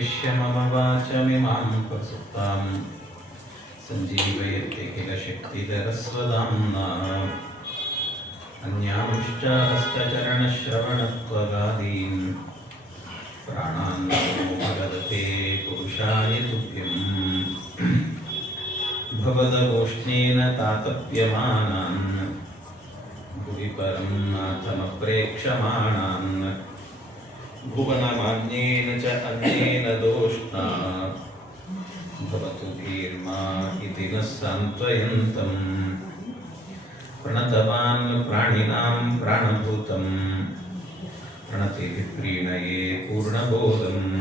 उपविश्य मम वाचमिमां प्रसुप्तां सञ्जीवयति किल शक्तिधरस्वदाम्ना अन्यांश्च हस्तचरणश्रवणत्वगादीन् प्राणान् नमो भगवते पुरुषाय तुभ्यं भवदगोष्ठेन तातप्यमानान् भुवि परं नाथमप्रेक्षमाणान् भुवनमान्येन च अन्येन दोष्णा भवतु भीर्मा इति नः सान्त्वयन्तम् प्रणतवान् प्राणिनां प्राणभूतं प्रणतिभिः प्रीणये पूर्णबोधम्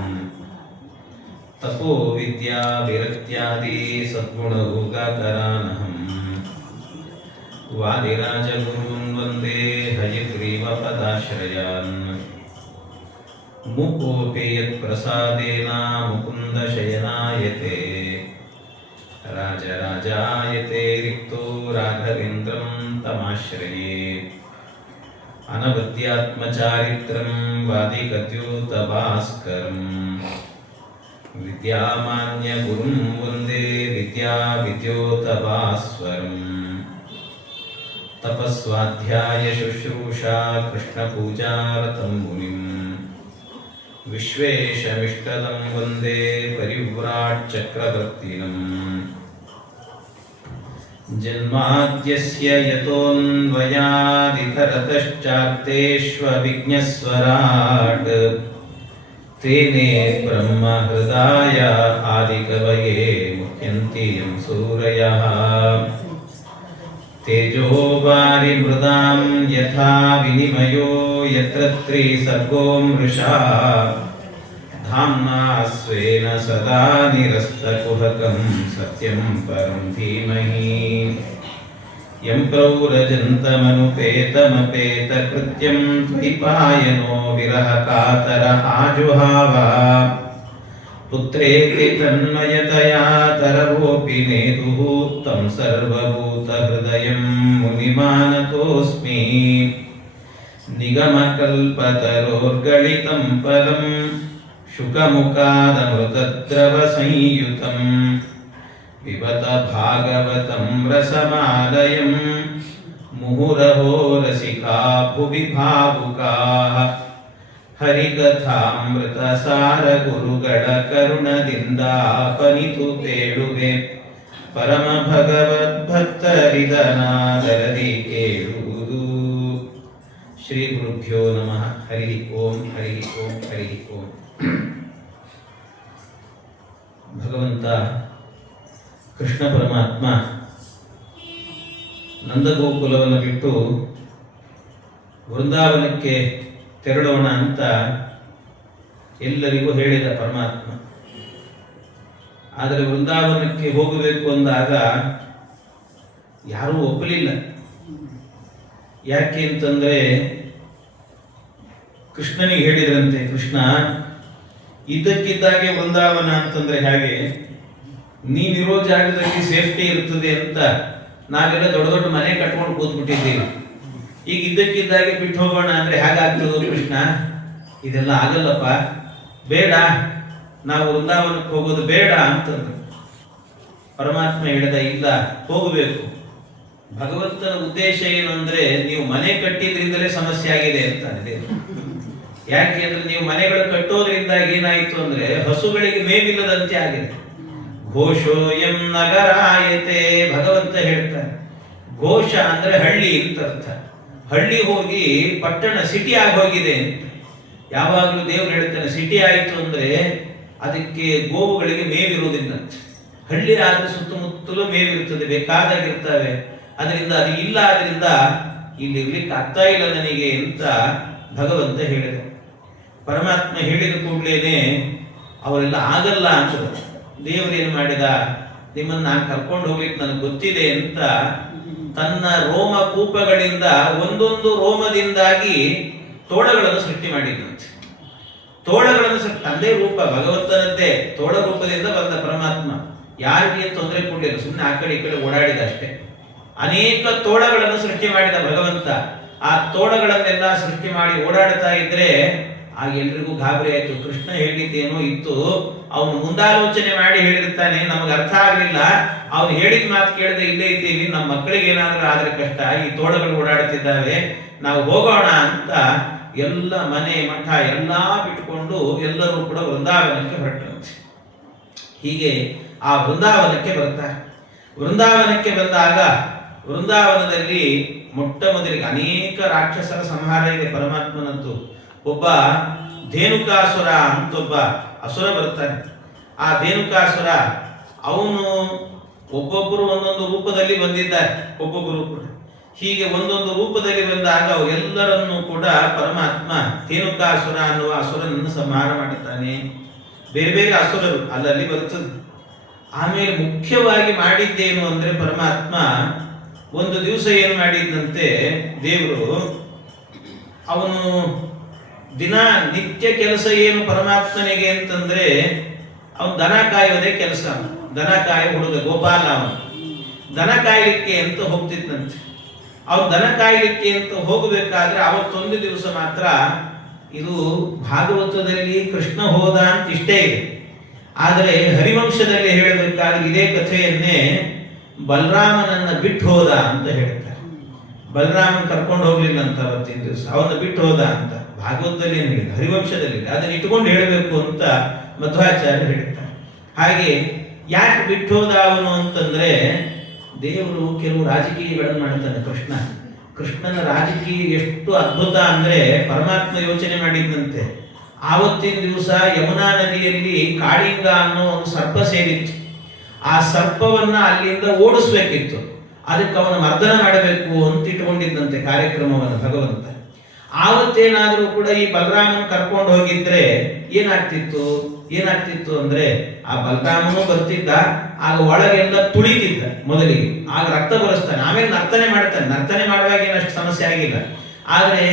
तपो विद्या विरक्त्यादि सद्गुणभोगाकरानहम् वादिराजगुरून् वन्दे हयग्रीवपदाश्रयान् मुकोऽपि यत्प्रसादेन मुकुन्दशयनायते राजराजायते रिक्तो राघवेन्द्रं तमाश्रये अनवद्यात्मचारित्रं वादिकद्योतभास्करम् विद्यामान्यगुरुं वन्दे विद्याविद्योतभास्वरम् तपस्वाध्यायशुश्रूषा कृष्णपूजारतं मुनिम् विश्वेशमिष्टदं वन्दे परिव्राट्चक्रवर्तिनम् जन्माद्यस्य यतोऽन्वयादितरतश्चार्तेष्वभिज्ञस्वराट् तेने ब्रह्महृदाय आदिकवये मुह्यन्ति यं सूरयः तेजो वारिमृदां यथा विनिमयो यत्र त्रिसर्गो मृषा धाम्ना स्वेन सदा निरस्तकुहकं सत्यं परं धीमहि यं प्रौरजन्तमनुपेतमपेतकृत्यं द्वैपायनो विरहकातर आजुहाव पुत्रेति तन्मयतया तरवोऽपि नेतुः तं सर्वभूतहृदयं मुनिमानतोऽस्मि निगमकल्पतरोर्गलितं फलं शुकमुखादमृतद्रवसंयुतं पिबत भागवतं रसमालयं मुहुरहो रसिका भुवि भावुकाः ಹರಿಕಥಾಮೃತಸಾರ ಗುರುಗಳ ಕರುಣದಿಂದ ಪನಿತು ತೇಳುವೆ ಪರಮ ಭಗವದ್ಭಕ್ತರಿದನಾದರದಿ ಕೇಳುವುದು. ಶ್ರೀ ಗುರುಭ್ಯೋ ನಮಃ. ಹರಿ ಓಂ ಹರಿ ಓಂ ಹರಿ ಓಂ. ಭಗವಂತ ಕೃಷ್ಣ ಪರಮಾತ್ಮ ನಂದಗೋಕುಲವನ್ನು ಬಿಟ್ಟು ವೃಂದಾವನಕ್ಕೆ ತೆರಳೋಣ ಅಂತ ಎಲ್ಲರಿಗೂ ಹೇಳಿದ ಪರಮಾತ್ಮ. ಆದರೆ ವೃಂದಾವನಕ್ಕೆ ಹೋಗಬೇಕು ಅಂದಾಗ ಯಾರೂ ಒಪ್ಪಲಿಲ್ಲ. ಯಾಕೆ ಅಂತಂದ್ರೆ ಕೃಷ್ಣನಿಗೆ ಹೇಳಿದ್ರಂತೆ, ಕೃಷ್ಣ ಇದ್ದಕ್ಕಿದ್ದಾಗೆ ವೃಂದಾವನ ಅಂತಂದ್ರೆ ಹೇಗೆ, ನೀನಿರೋ ಜಾಗದಲ್ಲಿ ಸೇಫ್ಟಿ ಇರ್ತದೆ ಅಂತ ನಾವೆಲ್ಲ ದೊಡ್ಡ ದೊಡ್ಡ ಮನೆ ಕಟ್ಕೊಂಡು ಕೂತ್ಬಿಟ್ಟಿದ್ದೀವಿ. ಈಗ ಇದ್ದಕ್ಕಿದ್ದಾಗೆ ಬಿಟ್ಟು ಹೋಗೋಣ ಅಂದ್ರೆ ಹೇಗಾಗ್ತದೋ ಕೃಷ್ಣ, ಇದೆಲ್ಲ ಆಗಲ್ಲಪ್ಪ, ಬೇಡ, ನಾವು ವೃಂದಾವನಕ್ಕೆ ಹೋಗೋದು ಬೇಡ ಅಂತಂದ್ರು. ಪರಮಾತ್ಮ ಹೇಳಿದ, ಇಲ್ಲ, ಹೋಗಬೇಕು. ಭಗವಂತನ ಉದ್ದೇಶ ಏನು ಅಂದ್ರೆ ನೀವು ಮನೆ ಕಟ್ಟಿದ್ರಿಂದಲೇ ಸಮಸ್ಯೆ ಆಗಿದೆ ಅಂತಾನೆ. ಯಾಕೆ ಅಂದ್ರೆ ನೀವು ಮನೆಗಳು ಕಟ್ಟೋದ್ರಿಂದ ಏನಾಯ್ತು ಅಂದ್ರೆ ಹಸುಗಳಿಗೆ ಮೇವಿಲ್ಲದಂತೆ ಆಗಿದೆ. ಘೋಷೋಯಂ ನಗರಾಯತೆ, ಭಗವಂತ ಹೇಳ್ತಾನೆ. ಘೋಷ ಅಂದ್ರೆ ಹಳ್ಳಿ ಅಂತ ಅರ್ಥ. ಹಳ್ಳಿ ಹೋಗಿ ಪಟ್ಟಣ ಸಿಟಿ ಆಗೋಗಿದೆ. ಯಾವಾಗಲೂ ದೇವರು ಹೇಳ್ತಾನೆ, ಸಿಟಿ ಆಯಿತು ಅಂದ್ರೆ ಅದಕ್ಕೆ ಗೋವುಗಳಿಗೆ ಮೇವಿರುವುದಿಲ್ಲ. ಹಳ್ಳಿ ಆದ್ರೆ ಸುತ್ತಮುತ್ತಲೂ ಮೇವಿರ್ತದೆ, ಬೇಕಾದಾಗಿರ್ತವೆ. ಅದರಿಂದ ಅದು ಇಲ್ಲ, ಆದ್ರಿಂದ ಇಲ್ಲಿ ಇರ್ಲಿಕ್ಕೆ ಆಗ್ತಾ ಇಲ್ಲ ನನಗೆ ಅಂತ ಭಗವಂತ ಹೇಳಿದ. ಪರಮಾತ್ಮ ಹೇಳಿದ ಕೂಡಲೇನೆ ಅವರೆಲ್ಲ ಆಗಲ್ಲ ಅಂತ ದೇವರೇನು ಮಾಡಿದ, ನಿಮ್ಮನ್ನು ನಾನು ಕರ್ಕೊಂಡು ಹೋಗ್ಲಿಕ್ಕೆ ನನಗೆ ಗೊತ್ತಿದೆ ಅಂತ ತನ್ನ ರೋಮ ಕೂಪಗಳಿಂದ ಒಂದೊಂದು ರೋಮದಿಂದಾಗಿ ತೋಳಗಳನ್ನು ಸೃಷ್ಟಿ ಮಾಡಿದಂತೆ. ತೋಳಗಳನ್ನು ತಂದೆ ರೂಪ ಭಗವಂತನದ್ದೇ ತೋಳ ರೂಪದಿಂದ ಬಂದ ಪರಮಾತ್ಮ ಯಾರಿಗೆ ತೊಂದರೆ ಕೊಡಲಿಲ್ಲ, ಸುಮ್ಮನೆ ಆ ಕಡೆ ಈ ಕಡೆ ಓಡಾಡಿದ ಅಷ್ಟೇ. ಅನೇಕ ತೋಳಗಳನ್ನು ಸೃಷ್ಟಿ ಮಾಡಿದ ಭಗವಂತ. ಆ ತೋಳಗಳನ್ನೆಲ್ಲ ಸೃಷ್ಟಿ ಮಾಡಿ ಓಡಾಡ್ತಾ ಇದ್ರೆ ಆಗ ಎಲ್ರಿಗೂ ಗಾಬರಿ ಆಯ್ತು. ಕೃಷ್ಣ ಹೇಳಿದ್ದೇನೋ ಇತ್ತು, ಅವನು ಮುಂದಾಲೋಚನೆ ಮಾಡಿ ಹೇಳಿರ್ತಾನೆ, ನಮಗೆ ಅರ್ಥ ಆಗಲಿಲ್ಲ. ಅವನು ಹೇಳಿದ ಮಾತು ಕೇಳದೆ ಇಲ್ಲೇ ಇದ್ದೀವಿ, ನಮ್ಮ ಮಕ್ಕಳಿಗೆ ಏನಾದ್ರೂ ಆದ್ರೆ ಕಷ್ಟ, ಈ ತೋಳಗಳು ಓಡಾಡ್ತಿದ್ದಾವೆ, ನಾವು ಹೋಗೋಣ ಅಂತ ಎಲ್ಲ ಮನೆ ಮಠ ಎಲ್ಲ ಬಿಟ್ಟುಕೊಂಡು ಎಲ್ಲರೂ ಕೂಡ ವೃಂದಾವನಕ್ಕೆ ಹೊರಟಂತೆ. ಹೀಗೆ ಆ ವೃಂದಾವನಕ್ಕೆ ಬರ್ತಾರೆ. ವೃಂದಾವನಕ್ಕೆ ಬಂದಾಗ ವೃಂದಾವನದಲ್ಲಿ ಮೊಟ್ಟ ಮೊದಲಿಗೆ ಅನೇಕ ರಾಕ್ಷಸರ ಸಂಹಾರ ಇದೆ ಪರಮಾತ್ಮನದ್ದು. ಒಬ್ಬ ಧೇನುಕಾಸುರ ಅಂತ ಒಬ್ಬ ಅಸುರ ಬರ್ತಾನೆ. ಆ ಧೇನುಕಾಸುರ ಅವನು ಒಬ್ಬೊಬ್ಬರು ಒಂದೊಂದು ರೂಪದಲ್ಲಿ ಬಂದಿದ್ದಾರೆ, ಒಬ್ಬೊಬ್ಬರು ಕೂಡ ಹೀಗೆ ಒಂದೊಂದು ರೂಪದಲ್ಲಿ ಬಂದಾಗ ಅವರೆಲ್ಲರನ್ನೂ ಕೂಡ ಪರಮಾತ್ಮ ಧೇನುಕಾಸುರ ಅನ್ನುವ ಅಸುರನನ್ನು ಸಂಹಾರ ಮಾಡುತ್ತಾನೆ. ಬೇರೆ ಬೇರೆ ಅಸುರರು ಅಲ್ಲಲ್ಲಿ ಬರುತ್ತದೆ. ಆಮೇಲೆ ಮುಖ್ಯವಾಗಿ ಮಾಡಿದ್ದೇನು ಅಂದ್ರೆ ಪರಮಾತ್ಮ ಒಂದು ದಿವಸ ಏನು ಮಾಡಿದಂತೆ ದೇವರು, ಅವನು ದಿನ ನಿತ್ಯ ಕೆಲಸ ಏನು ಪರಮಾತ್ಮನಿಗೆ ಅಂತಂದ್ರೆ ಅವನು ದನ ಕಾಯೋದೇ ಕೆಲಸ. ದನ ಕಾಯ ಹುಡುಗ ಗೋಪಾಲ, ಅವನು ದನ ಕಾಯಲಿಕ್ಕೆ ಅಂತ ಹೋಗ್ತಿದ್ದಂತೆ. ಅವನು ದನ ಕಾಯಲಿಕ್ಕೆ ಅಂತ ಹೋಗಬೇಕಾದ್ರೆ ಅವತ್ತೊಂದು ದಿವಸ ಮಾತ್ರ, ಇದು ಭಾಗವತದಲ್ಲಿ ಕೃಷ್ಣ ಹೋದ ಅಂತ ಇಷ್ಟೇ ಇದೆ, ಆದರೆ ಹರಿವಂಶದಲ್ಲಿ ಹೇಳಬೇಕಾದ್ರೆ ಇದೇ ಕಥೆಯನ್ನೇ ಬಲರಾಮನನ್ನ ಬಿಟ್ಟು ಹೋದ ಅಂತ ಹೇಳ್ತಾರೆ. ಬಲರಾಮನ್ ಕರ್ಕೊಂಡು ಹೋಗ್ಲಿಲ್ಲ ಅಂತ ಅವತ್ತಿನ ದಿವಸ, ಅವನ್ನ ಬಿಟ್ಟು ಹೋದ ಅಂತ ಭಾಗವತದಲ್ಲಿ ಏನಿದೆ, ಹರಿವಂಶದಲ್ಲಿ ಅದನ್ನ ಇಟ್ಕೊಂಡು ಹೇಳಬೇಕು ಅಂತ ಮಧ್ವಾಚಾರ್ಯ ಹೇಳ್ತಾರೆ. ಹಾಗೆ ಯಾಕೆ ಬಿಟ್ಟು ಹೋದ ಅವನು ಅಂತಂದ್ರೆ, ದೇವರು ಕೆಲವು ರಾಜಕೀಯಗಳನ್ನು ಮಾಡ್ತಾನೆ. ಕೃಷ್ಣನ ರಾಜಕೀಯ ಎಷ್ಟು ಅದ್ಭುತ ಅಂದ್ರೆ, ಪರಮಾತ್ಮ ಯೋಚನೆ ಮಾಡಿದಂತೆ ಆವತ್ತಿನ ದಿವಸ ಯಮುನಾ ನದಿಯಲ್ಲಿ ಕಾಳಿಂಗ ಅನ್ನೋ ಒಂದು ಸರ್ಪ ಸೇರಿತ್ತು. ಆ ಸರ್ಪವನ್ನ ಅಲ್ಲಿಂದ ಓಡಿಸ್ಬೇಕಿತ್ತು, ಅದಕ್ಕೆ ಅವನ ಮರ್ದನ ಮಾಡಬೇಕು ಅಂತ ಇಟ್ಕೊಂಡಿದ್ದಂತೆ ಕಾರ್ಯಕ್ರಮವನ್ನು ಭಗವಂತ. ಆವತ್ತೇನಾದ್ರೂ ಕೂಡ ಈ ಬಲರಾಮನ್ ಕರ್ಕೊಂಡು ಹೋಗಿದ್ರೆ ಏನಾಗ್ತಿತ್ತು ಅಂದ್ರೆ, ಆ ಬಲರಾಮನು ಬರ್ತಿದ್ದ, ಆಗ ಒಳಗೆಲ್ಲ ತುಳಿತಿದ್ದ ಮೊದಲಿಗೆ, ಆಗ ರಕ್ತ ಬರೆಸ್ತಾನೆ, ಆಮೇಲೆ ನರ್ತನೆ ಮಾಡ್ತಾನೆ. ನರ್ತನೆ ಮಾಡುವಾಗ ಏನಷ್ಟು ಸಮಸ್ಯೆ ಆಗಿಲ್ಲ, ಆದ್ರೆ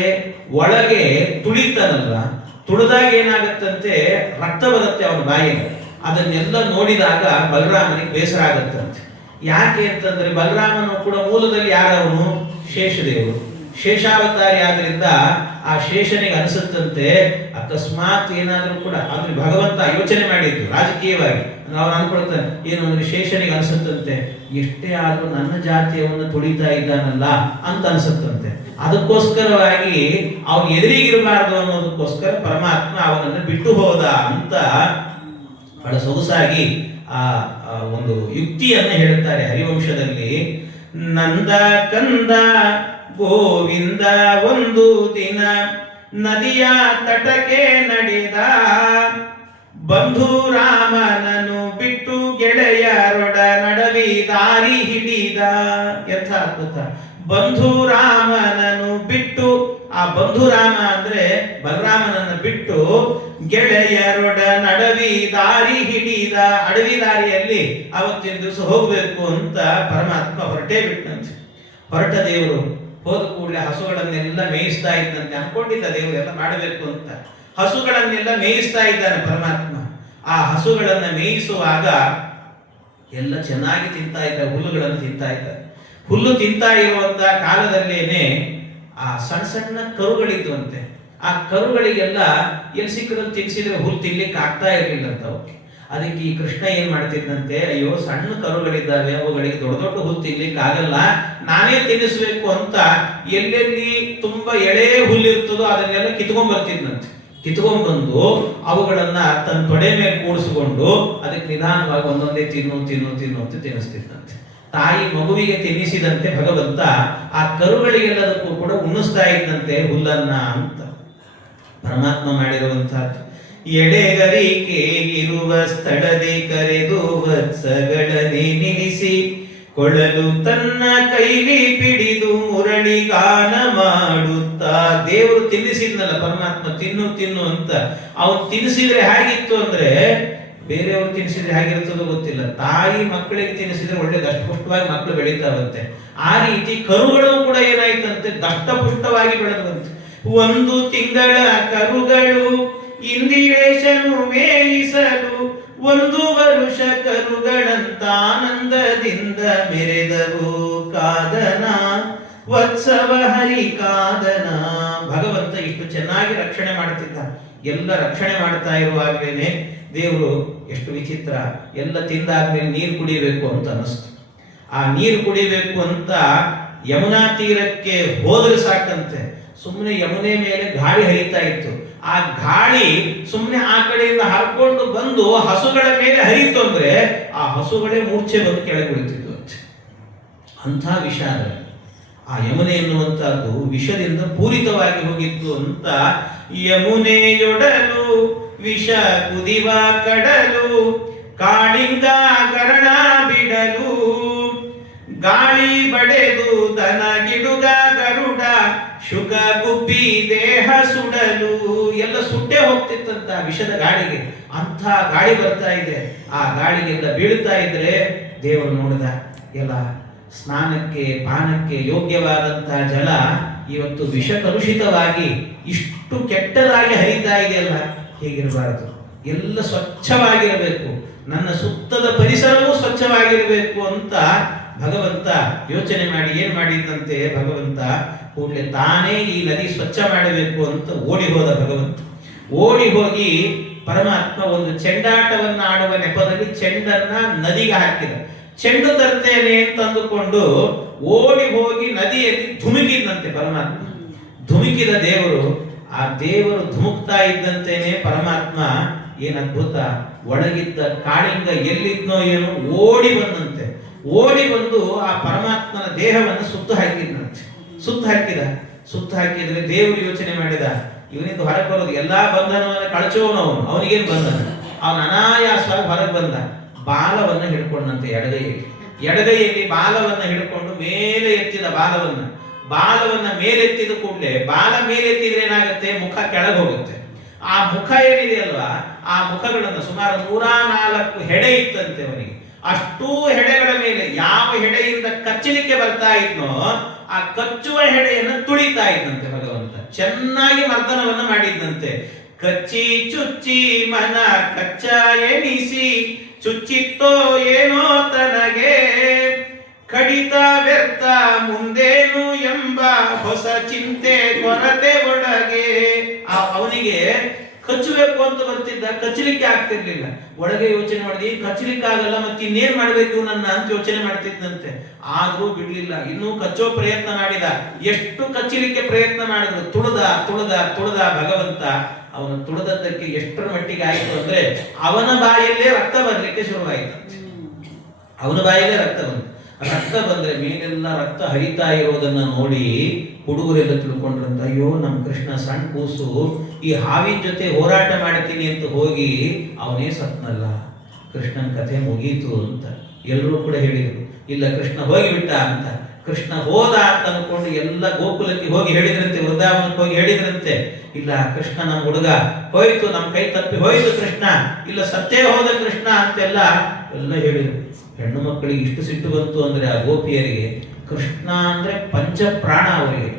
ಒಳಗೆ ತುಳಿತಾನಲ್ಲ, ತುಳಿದಾಗ ಏನಾಗತ್ತಂತೆ, ರಕ್ತ ಬರುತ್ತೆ ಅವನ ಬಾಯಿಗೆ. ಅದನ್ನೆಲ್ಲ ನೋಡಿದಾಗ ಬಲರಾಮನಿಗೆ ಬೇಸರ ಆಗತ್ತಂತೆ. ಯಾಕೆ ಅಂತಂದ್ರೆ, ಬಲರಾಮನು ಕೂಡ ಮೂಲದಲ್ಲಿ ಯಾರವನು ಶೇಷದೇವರು, ಶೇಷಾವತಾರಿ ಆದ್ರಿಂದ ಆ ಶೇಷನಿಗೆ ಅನಿಸುತ್ತಂತೆ, ಅಕಸ್ಮಾತ್ ಏನಾದ್ರೂ ಕೂಡ ಅಂದ್ರೆ ಭಗವಂತ ಯೋಚನೆ ಮಾಡಿದ್ದು ರಾಜಕೀಯವಾಗಿ, ನಾವು ಅನ್ಕೊಳ್ತಾನೆ ಏನು ಅಂದ್ರೆ ಶೇಷನಿಗೆ ಅನಿಸುತ್ತಂತೆ, ಎಷ್ಟೇ ಆದ್ರೂ ನನ್ನ ಜಾತಿಯನ್ನು ತುಳಿತಾ ಇದ್ದಾನಲ್ಲ ಅಂತ ಅನ್ಸುತ್ತಂತೆ. ಅದಕ್ಕೋಸ್ಕರವಾಗಿ ಅವನು ಎದುರಿಗಿರಬಾರದು ಅನ್ನೋದಕ್ಕೋಸ್ಕರ ಪರಮಾತ್ಮ ಅವನನ್ನು ಬಿಟ್ಟು ಹೋದ ಅಂತ ಬಹಳ ಸೊಗಸಾಗಿ ಆ ಒಂದು ಯುಕ್ತಿಯನ್ನು ಹೇಳುತ್ತಾರೆ ಹರಿವಂಶದಲ್ಲಿ. ನಂದ ಕಂದ ಗೋವಿಂದ ಒಂದು ದಿನ ನದಿಯ ತಟಕ್ಕೆ ನಡೆದ, ಬಂಧು ರಾಮನನ್ನು ಬಿಟ್ಟು ಗೆಳೆಯರೊಡ ನಡವಿ ದಾರಿ ಹಿಡಿದ. ಎಂಥ ಅದ್ಭುತ! ಬಂಧು ರಾಮನನ್ನು ಬಿಟ್ಟು, ಆ ಬಂಧು ರಾಮ ಅಂದ್ರೆ ಬಲರಾಮನನ್ನು ಬಿಟ್ಟು ಗೆಳೆಯರೊಡ ನಡವಿ ದಾರಿ ಹಿಡಿದ. ಅಡವಿ ದಾರಿಯಲ್ಲಿ ಅವತ್ತಿನ ದಿವಸ ಹೋಗ್ಬೇಕು ಅಂತ ಪರಮಾತ್ಮ ಹೊರಟೇ ಬಿಟ್ಟಂತೆ. ಹೊರಟ ದೇವರು ಹೋದ ಕೂಡಲೇ ಹಸುಗಳನ್ನೆಲ್ಲ ಮೇಯಿಸ್ತಾ ಇದ್ದಂತೆ. ಅನ್ಕೊಂಡಿದ್ದ ದೇವರು ಎಲ್ಲ ಮಾಡಬೇಕು ಅಂತ, ಹಸುಗಳನ್ನೆಲ್ಲ ಮೇಯಿಸ್ತಾ ಇದ್ದಾನೆ ಪರಮಾತ್ಮ. ಆ ಹಸುಗಳನ್ನ ಮೇಯಿಸುವಾಗ ಎಲ್ಲ ಚೆನ್ನಾಗಿ ತಿಂತಾ ಇದ್ದ, ಹುಲ್ಲುಗಳನ್ನು ತಿಂತಾ ಇದ್ದ. ಹುಲ್ಲು ತಿಂತಾ ಇರುವಂತ ಕಾಲದಲ್ಲೇನೆ ಆ ಸಣ್ಣ ಸಣ್ಣ ಕರುಗಳಿದ್ವಂತೆ. ಆ ಕರುಗಳಿಗೆಲ್ಲ ಎಲ್ಲಿ ಸಿಕ್ಕದಲ್ಲಿ ತಿನ್ಸಿದ್ರೆ ಹುಲ್ಲು ತಿನ್ಲಿಕ್ಕೆ ಆಗ್ತಾ ಇರಲಿಲ್ಲ ಅಂತ ಅವಕ್ಕೆ. ಅದಕ್ಕೆ ಈ ಕೃಷ್ಣ ಏನ್ ಮಾಡ್ತಿದ್ದಂತೆ, ಅಯ್ಯೋ ಸಣ್ಣ ಕರುಗಳಿದ್ದಾವೆ, ಅವುಗಳಿಗೆ ದೊಡ್ಡ ದೊಡ್ಡ ಹುಲ್ಲು ತಿನ್ಲಿಕ್ಕೆ ಆಗಲ್ಲ, ನಾನೇ ತಿನ್ನಿಸ್ಬೇಕು ಅಂತ ಎಲ್ಲೆಲ್ಲಿ ತುಂಬಾ ಎಳೆ ಹುಲ್ಲಿರ್ತದೋ ಅದನ್ನೆಲ್ಲ ಕಿತ್ಕೊಂಡ್ ಬರ್ತಿದ್ದಂತೆ. ಕಿತ್ಕೊಂಡ್ ಬಂದು ಅವುಗಳನ್ನ ತನ್ನ ತೊಡೆ ಮೇಲೆ ಕೂಡಿಸಿಕೊಂಡು ಅದಕ್ಕೆ ನಿಧಾನವಾಗಿ ಒಂದೊಂದೇ ತಿನ್ನು ತಿನ್ನು ತಿನ್ನು ಅಂತ ತಿನ್ನಿಸ್ತಿದ್ದಂತೆ. ತಾಯಿ ಮಗುವಿಗೆ ತಿನ್ನಿಸಿದಂತೆ ಭಗವಂತ ಆ ಕರುಗಳಿಗೆಲ್ಲದಕ್ಕೂ ಕೂಡ ಉಣಿಸ್ತಾ ಇದ್ದಂತೆ ಹುಲ್ಲನ್ನ ಅಂತ ಪರಮಾತ್ಮ ಮಾಡಿರುವಂತಹದ್ದು. ಎಡೆಗರಿಕೆ ಇರುವ ಸ್ಥಳದಿ ಕರೆದು ವತ್ಸಗಳನೆ ನಿಲ್ಲಿಸಿ, ಕೊಳಲು ತನ್ನ ಕೈಲಿ ಪಿಡಿದು ಮುರಳಿ ಗಾನ ಮಾಡುತ್ತಾ. ದೇವರು ತಿನ್ನಿಸಿದ್ನಲ್ಲ ಪರಮಾತ್ಮ, ತಿನ್ನು ತಿನ್ನು ಅಂತ. ಅವನು ತಿನ್ನಿಸಿದ್ರೆ ಹೇಗಿತ್ತು ಅಂದ್ರೆ, ಬೇರೆಯವರು ತಿನ್ನಿಸಿದ್ರೆ ಹೇಗಿರ್ತದೋ ಗೊತ್ತಿಲ್ಲ, ತಾಯಿ ಮಕ್ಕಳಿಗೆ ತಿನ್ನಿಸಿದ್ರೆ ಒಳ್ಳೆ ದಷ್ಟಪುಷ್ಟವಾಗಿ ಮಕ್ಕಳು ಬೆಳೀತಾವಂತೆ. ಆ ರೀತಿ ಕರುಗಳು ಕೂಡ ಏನಾಯ್ತಂತೆ, ದಷ್ಟಪುಷ್ಟವಾಗಿ ಬೆಳೆದಂತೆ. ಒಂದು ತಿಂಗಳ ಕರುಗಳು ಇಂದಿರೇಶನು ಮೇಯಿಸಲು, ಒಂದು ವರುಷ ಕರುಗಳಂತ ಆನಂದದಿಂದ ಮೆರೆದವು ಕಾದನ ವತ್ಸವ ಹರಿ ಕಾದನ. ಭಗವಂತ ಇಷ್ಟು ಚೆನ್ನಾಗಿ ರಕ್ಷಣೆ ಮಾಡುತ್ತಿದ್ದ. ಎಲ್ಲ ರಕ್ಷಣೆ ಮಾಡ್ತಾ ಇರುವಾಗಲೇನೆ ದೇವರು ಎಷ್ಟು ವಿಚಿತ್ರ, ಎಲ್ಲ ತಿಂದಾದ್ಮೇಲೆ ನೀರು ಕುಡಿಬೇಕು ಅಂತ ಅನಿಸ್ತು. ಆ ನೀರು ಕುಡಿಬೇಕು ಅಂತ ಯಮುನಾ ತೀರಕ್ಕೆ ಹೋದ್ರೆ ಸಾಕಂತೆ ಸುಮ್ಮನೆ ಯಮುನೆ ಮೇಲೆ ಗಾಳಿ ಹರಿತಾ ಇತ್ತು. ಆ ಗಾಳಿ ಸುಮ್ಮನೆ ಆ ಕಡೆಯಿಂದ ಹರ್ಕೊಂಡು ಬಂದು ಹಸುಗಳ ಮೇಲೆ ಹರಿತು ಅಂದ್ರೆ ಆ ಹಸುಗಳೇ ಮೂರ್ಛೆ ಬಂದು ಕೆಳಗೆ ಬೀಳ್ತಿದ್ವು ಅಂತೆ. ಅಂಥ ವಿಷ ಅದರಲ್ಲಿ. ಆ ಯಮುನೆ ಎನ್ನುವಂತಹದ್ದು ವಿಷದಿಂದ ಪೂರಿತವಾಗಿ ಹೋಗಿತ್ತು ಅಂತ. ಯಮುನೆಯೊಡಲು ವಿಷ ಕುದಿವ ಕಡಲು, ಕಾಳಿಂಗ ಗರಣ ಬಿಡಲು, ಗಾಳಿ ಬಡೆದು ದನ ಗಿಡುಗ ಗರುಡ, ಶುಕ ಗುಬ್ಬಿ ದೇಹ ಸುಡಲು. ಎಲ್ಲ ಸುಟ್ಟೆ ಹೋಗ್ತಿತ್ತಂತ ವಿಷದ ಗಾಳಿಗೆ. ಅಂಥ ಗಾಳಿ ಬರ್ತಾ ಇದೆ. ಆ ಗಾಳಿಗೆಲ್ಲ ಬೀಳ್ತಾ ಇದ್ರೆ ದೇವರು ನೋಡಿದ, ಎಲ್ಲ ಸ್ನಾನಕ್ಕೆ ಪಾನಕ್ಕೆ ಯೋಗ್ಯವಾದಂತಹ ಜಲ ಇವತ್ತು ವಿಷ ಕಲುಷಿತವಾಗಿ ಇಷ್ಟು ಕೆಟ್ಟದಾಗಿ ಹರಿತಾ ಇದೆಯಲ್ಲ, ಹೀಗಿರಬಾರದು. ಎಲ್ಲ ಸ್ವಚ್ಛವಾಗಿರಬೇಕು, ನನ್ನ ಸುತ್ತದ ಪರಿಸರವೂ ಸ್ವಚ್ಛವಾಗಿರಬೇಕು ಅಂತ ಭಗವಂತ ಯೋಚನೆ ಮಾಡಿ ಏನ್ ಮಾಡಿದಂತೆ, ಭಗವಂತ ಕೂಡಲೇ ತಾನೇ ಈ ನದಿ ಸ್ವಚ್ಛ ಮಾಡಬೇಕು ಅಂತ ಓಡಿ ಹೋದ. ಭಗವಂತ ಓಡಿ ಹೋಗಿ ಪರಮಾತ್ಮ ಒಂದು ಚೆಂಡಾಟವನ್ನ ಆಡುವ ನೆಪದಲ್ಲಿ ಚೆಂಡನ್ನ ನದಿಗೆ ಹಾಕಿದ. ಚೆಂಡು ತರ್ತೇನೆ ಅಂತ ಅಂದುಕೊಂಡು ಓಡಿ ಹೋಗಿ ನದಿಯಲ್ಲಿ ಧುಮುಕಿದಂತೆ ಪರಮಾತ್ಮ. ಧುಮುಕಿದ ದೇವರು, ಆ ದೇವರು ಧುಮುಕ್ತಾ ಇದ್ದಂತೇನೆ ಪರಮಾತ್ಮ ಏನ್ ಅದ್ಭುತ, ಒಳಗಿದ್ದ ಕಾಳಿಂಗ ಎಲ್ಲಿದ್ನೋ ಏನೋ ಓಡಿ ಬಂದಂತೆ. ಓಡಿ ಬಂದು ಆ ಪರಮಾತ್ಮನ ದೇಹವನ್ನು ಸುತ್ತು ಹಾಕಿದಂತೆ. ಸುತ್ತು ಹಾಕಿದ್ರೆ ದೇವರು ಯೋಚನೆ ಮಾಡಿದ, ಇವನಿಂದ ಹೊರಗೆ ಬರೋದು ಎಲ್ಲಾ ಬಂಧನವನ್ನು ಕಳಚೋನವನು, ಅವನಿಗೇನು ಬಂಧನ, ಅವನ ಅನಾಯಾಸವಾಗಿ ಹೊರಗೆ ಬಂದ. ಬಾಲವನ್ನ ಹಿಡ್ಕೊಂಡಂತೆ ಎಡಗೈಯಲ್ಲಿ ಬಾಲವನ್ನ ಹಿಡ್ಕೊಂಡು ಮೇಲೆ ಎತ್ತಿದ ಬಾಲವನ್ನ ಮೇಲೆತ್ತಿದ ಕೂಡಲೇ, ಬಾಲ ಮೇಲೆತ್ತಿದ್ರೆ ಏನಾಗುತ್ತೆ, ಮುಖ ಕೆಳಗೆ ಹೋಗುತ್ತೆ. ಆ ಮುಖ ಏನಿದೆ ಅಲ್ವಾ, ಆ ಮುಖಗಳನ್ನು ಸುಮಾರು 104 ಹೆಡೆ ಇತ್ತಂತೆ ಅವನಿಗೆ. ಅಷ್ಟೂ ಹೆಡೆಗಳ ಮೇಲೆ ಯಾವ ಹೆಡೆಯಿಂದ ಕಚ್ಚಲಿಕ್ಕೆ ಬರ್ತಾ ಇದ್ನೋ ಆ ಕಚ್ಚುವ ಹೆಡೆಯನ್ನು ತುಳಿತಾ ಇದ್ದಂತೆ ಭಗವಂತ. ಚೆನ್ನಾಗಿ ಮರ್ದನವನ್ನ ಮಾಡಿದ್ದಂತೆ. ಕಚ್ಚಿ ಚುಚ್ಚಿ ಮನ ಕಚ್ಚ ಎನಿಸಿ, ಚುಚ್ಚಿತ್ತೋ ಏನೋ ತನಗೆ, ಕಡಿತ ವ್ಯರ್ಥ ಮುಂದೇನು ಎಂಬ ಹೊಸ ಚಿಂತೆ ಕೊರತೆ ಒಳಗೆ. ಅವನಿಗೆ ಕಚ್ಚಬೇಕು ಅಂತ ಬರ್ತಿದ್ದ, ಕಚ್ಚಲಿಕ್ಕೆ ಆಗ್ತಿರ್ಲಿಲ್ಲ. ಒಳಗೆ ಯೋಚನೆ ಮಾಡಿದ, ಕಚ್ಚಲಿಕ್ಕೆ ಆಗಲ್ಲ, ಮತ್ತೆ ಇನ್ನೇನ್ ಮಾಡ್ಬೇಕು ನನ್ನ ಅಂತ ಯೋಚನೆ ಮಾಡ್ತಿದ್ದಂತೆ. ಆದ್ರೂ ಬಿಡ್ಲಿಲ್ಲ, ಇನ್ನೂ ಕಚ್ಚೋ ಪ್ರಯತ್ನ ಮಾಡಿದ. ಎಷ್ಟು ಕಚ್ಚಲಿಕ್ಕೆ ಪ್ರಯತ್ನ ಮಾಡಿದ್ರು, ತುಳದ ಭಗವಂತ. ಅವನು ತುಳದದ್ದಕ್ಕೆ ಎಷ್ಟರ ಮಟ್ಟಿಗೆ ಆಯಿತು ಅಂದ್ರೆ ಅವನ ಬಾಯಲ್ಲೇ ರಕ್ತ ಬರ್ಲಿಕ್ಕೆ ಶುರುವಾಯಿತು. ಅವನ ಬಾಯಲ್ಲೇ ರಕ್ತ ಬಂದ್ರೆ ಮೇಲೆಲ್ಲ ರಕ್ತ ಹರಿತಾ ಇರೋದನ್ನ ನೋಡಿ ಹುಡುಗರೆಲ್ಲ ತಿಳ್ಕೊಂಡ್ರಂತ, ಅಯ್ಯೋ ನಮ್ಮ ಕೃಷ್ಣ ಸಣ್ಣ ಕೂಸು ಈ ಹಾವಿನ ಜೊತೆ ಹೋರಾಟ ಮಾಡ್ತೀನಿ ಅಂತ ಹೋಗಿ ಅವನೇ ಸತ್ನಲ್ಲ, ಕೃಷ್ಣನ ಕಥೆ ಮುಗೀತು ಅಂತ ಎಲ್ಲರೂ ಕೂಡ ಹೇಳಿದರು. ಇಲ್ಲ, ಕೃಷ್ಣ ಹೋಗಿಬಿಟ್ಟ ಅಂತ. ಕೃಷ್ಣ ಹೋದ ಅಂತ ಅನ್ಕೊಂಡು ಎಲ್ಲ ಗೋಕುಲಕ್ಕೆ ಹೋಗಿ ಹೇಳಿದ್ರಂತೆ, ವೃಂದಾವನಕ್ಕೆ ಹೋಗಿ ಹೇಳಿದ್ರಂತೆ, ಇಲ್ಲ ಕೃಷ್ಣ ನಮ್ಮ ಹುಡುಗ ಹೋಯ್ತು, ನಮ್ಮ ಕೈ ತಪ್ಪಿ ಹೋಯ್ತು ಕೃಷ್ಣ, ಇಲ್ಲ ಸತ್ತೇ ಹೋದ ಕೃಷ್ಣ ಅಂತೆಲ್ಲ ಹೇಳಿದ್ರು. ಹೆಣ್ಣು ಮಕ್ಕಳಿಗೆ ಇಷ್ಟು ಸಿಟ್ಟು ಬಂತು ಅಂದ್ರೆ ಆ ಗೋಪಿಯರಿಗೆ, ಕೃಷ್ಣ ಅಂದ್ರೆ ಪಂಚ ಪ್ರಾಣ ಅವರಿಗೆ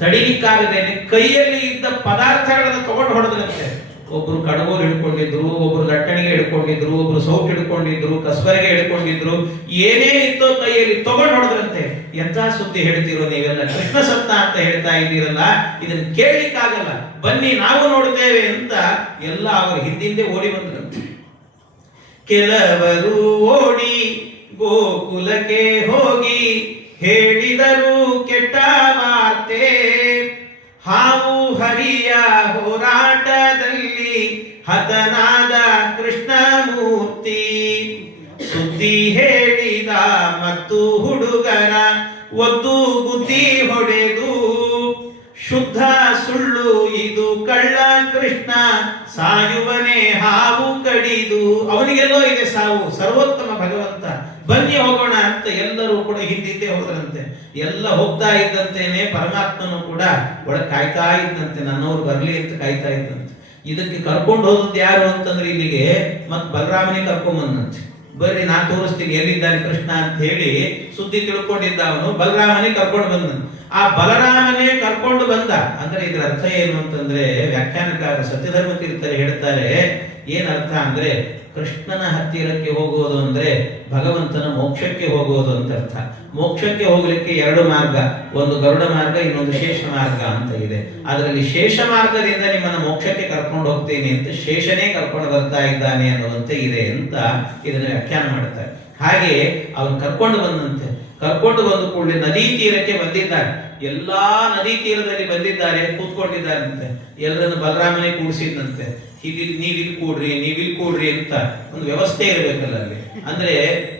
ತಡಿಲಿಕ್ಕಾಗದೇನೆ ಕೈಯಲ್ಲಿ ಇದ್ದ ಪದಾರ್ಥಗಳನ್ನು ತಗೊಂಡು ಹೊಡೆದ್ರಂತೆ. ಒಬ್ರು ಕಡಗೋಲು ಹಿಡ್ಕೊಂಡಿದ್ರು, ಒಬ್ರು ಲಟ್ಟಣಿಗೆ ಹಿಡ್ಕೊಂಡಿದ್ರು, ಒಬ್ರು ಸೌಟ್ ಹಿಡ್ಕೊಂಡಿದ್ರು, ಕಸ್ಬರಿಗೆ ಹಿಡ್ಕೊಂಡಿದ್ರು, ಏನೇ ಇತ್ತೋ ಕೈಯಲ್ಲಿ ತಗೊಂಡು ಹೊಡೆದ್ರಂತೆ. ಎಂತ ಸುದ್ದಿ ಹೇಳ್ತಿರೋ ನೀವೆಲ್ಲ, ಕೃಷ್ಣ ಸತ್ತ ಅಂತ ಹೇಳ್ತಾ ಇದ್ದೀರಲ್ಲ, ಇದನ್ನ ಕೇಳಲಿಕ್ಕಾಗಲ್ಲ, ಬನ್ನಿ ನಾವು ನೋಡ್ತೇವೆ ಅಂತ ಎಲ್ಲ ಅವರ ಹಿಂದಿಂದೆ ಓಡಿ ಬಂದ್ರಂತೆ. ಕೆಲವರು ಓಡಿ ಗೋಕುಲಕ್ಕೆ ಹೋಗಿ ಹೇಳಿದರು ಕೆಟ್ಟ ವಾರ್ತೆ, ಹಾವು ಹರಿಯ ಹೋರಾಟದಲ್ಲಿ ಹತನಾದ ಕೃಷ್ಣ ಮೂರ್ತಿ. ಸುದ್ದಿ ಹೇಳಿದ ಮತ್ತು ಹುಡುಗರ ಒದ್ದು ಬುದ್ಧಿ ಹೊಡೆದು, ಶುದ್ಧ ಸುಳ್ಳು ಇದು ಕಳ್ಳ ಕೃಷ್ಣ ಸಾಯುವನೇ ಹಾವು ಕಡಿದು. ಅವನಿಗೆಲ್ಲೋ ಇದೆ ಸಾವು, ಸರ್ವೋತ್ತಮ ಭಗವಂತ, ಬನ್ನಿ ಹೋಗೋಣ ಅಂತ ಎಲ್ಲರೂ ಕೂಡ ಹಿಂದೆ ಹೋದ್ರಂತೆ. ಎಲ್ಲ ಹೋಗ್ತಾ ಇದ್ದಂತೇನೆ ಪರಮಾತ್ಮನು ಕೂಡ ಒಳಗೆ ಕಾಯ್ತಾ ಇದ್ದಂತೆ, ನನ್ನವ್ರು ಬರ್ಲಿ ಅಂತ ಕಾಯ್ತಾ ಇದ್ದಂತೆ. ಇದಕ್ಕೆ ಕರ್ಕೊಂಡು ಹೋದದ್ದು ಯಾರು ಅಂತಂದ್ರೆ ಇಲ್ಲಿಗೆ ಮತ್ ಬಲರಾಮನೇ ಕರ್ಕೊಂಡ್ ಬಂದಂತೆ. ಬರ್ರಿ ನಾ ತೋರಿಸ್ತೀನಿ ಎಲ್ಲಿದ್ದಾನೆ ಕೃಷ್ಣ ಅಂತ ಹೇಳಿ ಸುದ್ದಿ ತಿಳ್ಕೊಂಡಿದ್ದ ಅವನು ಬಲರಾಮನೇ ಕರ್ಕೊಂಡು ಬಂದನು. ಆ ಬಲರಾಮನೇ ಕರ್ಕೊಂಡು ಬಂದ ಅಂದ್ರೆ ಇದರ ಅರ್ಥ ಏನು ಅಂತಂದ್ರೆ, ವ್ಯಾಖ್ಯಾನಕಾರ ಸತ್ಯಧರ್ಮ ತೀರ್ಥರು ಹೇಳ್ತಾರೆ, ಏನ್ ಅರ್ಥ ಅಂದ್ರೆ, ಕೃಷ್ಣನ ಹತ್ತಿರಕ್ಕೆ ಹೋಗುವುದು ಅಂದ್ರೆ ಭಗವಂತನ ಮೋಕ್ಷಕ್ಕೆ ಹೋಗುವುದು ಅಂತ ಅರ್ಥ. ಮೋಕ್ಷಕ್ಕೆ ಹೋಗಲಿಕ್ಕೆ ಎರಡು ಮಾರ್ಗ, ಒಂದು ಗರುಡ ಮಾರ್ಗ, ಇನ್ನೊಂದು ಶೇಷ ಮಾರ್ಗ ಅಂತ ಇದೆ. ಅದರಲ್ಲಿ ಶೇಷ ಮಾರ್ಗದಿಂದ ನಿಮ್ಮನ್ನು ಮೋಕ್ಷಕ್ಕೆ ಕರ್ಕೊಂಡು ಹೋಗ್ತೀನಿ ಅಂತ ಶೇಷನೇ ಕರ್ಕೊಂಡು ಬರ್ತಾ ಇದ್ದಾನೆ ಅನ್ನುವಂತೆ ಇದೆ ಅಂತ ಇದನ್ನು ವ್ಯಾಖ್ಯಾನ ಮಾಡುತ್ತಾರೆ. ಹಾಗೆ ಅವನು ಕರ್ಕೊಂಡು ಬಂದ ಕೂಡಲೇ ನದಿ ತೀರಕ್ಕೆ ಬಂದಿದ್ದಾರೆ. ಎಲ್ಲಾ ನದಿ ತೀರದಲ್ಲಿ ಬಂದಿದ್ದಾರೆ, ಕೂತ್ಕೊಂಡಿದ್ದಾರಂತೆ. ಎಲ್ಲರನ್ನು ಬಲರಾಮನೇ ಕೂಡಿಸಿದಂತೆ. ನೀವಿಲ್ ಕೂಡ್ರಿ ಅಂತ ಒಂದು ವ್ಯವಸ್ಥೆ ಇರಬೇಕಲ್ಲ ಅಲ್ಲಿ. ಅಂದ್ರೆ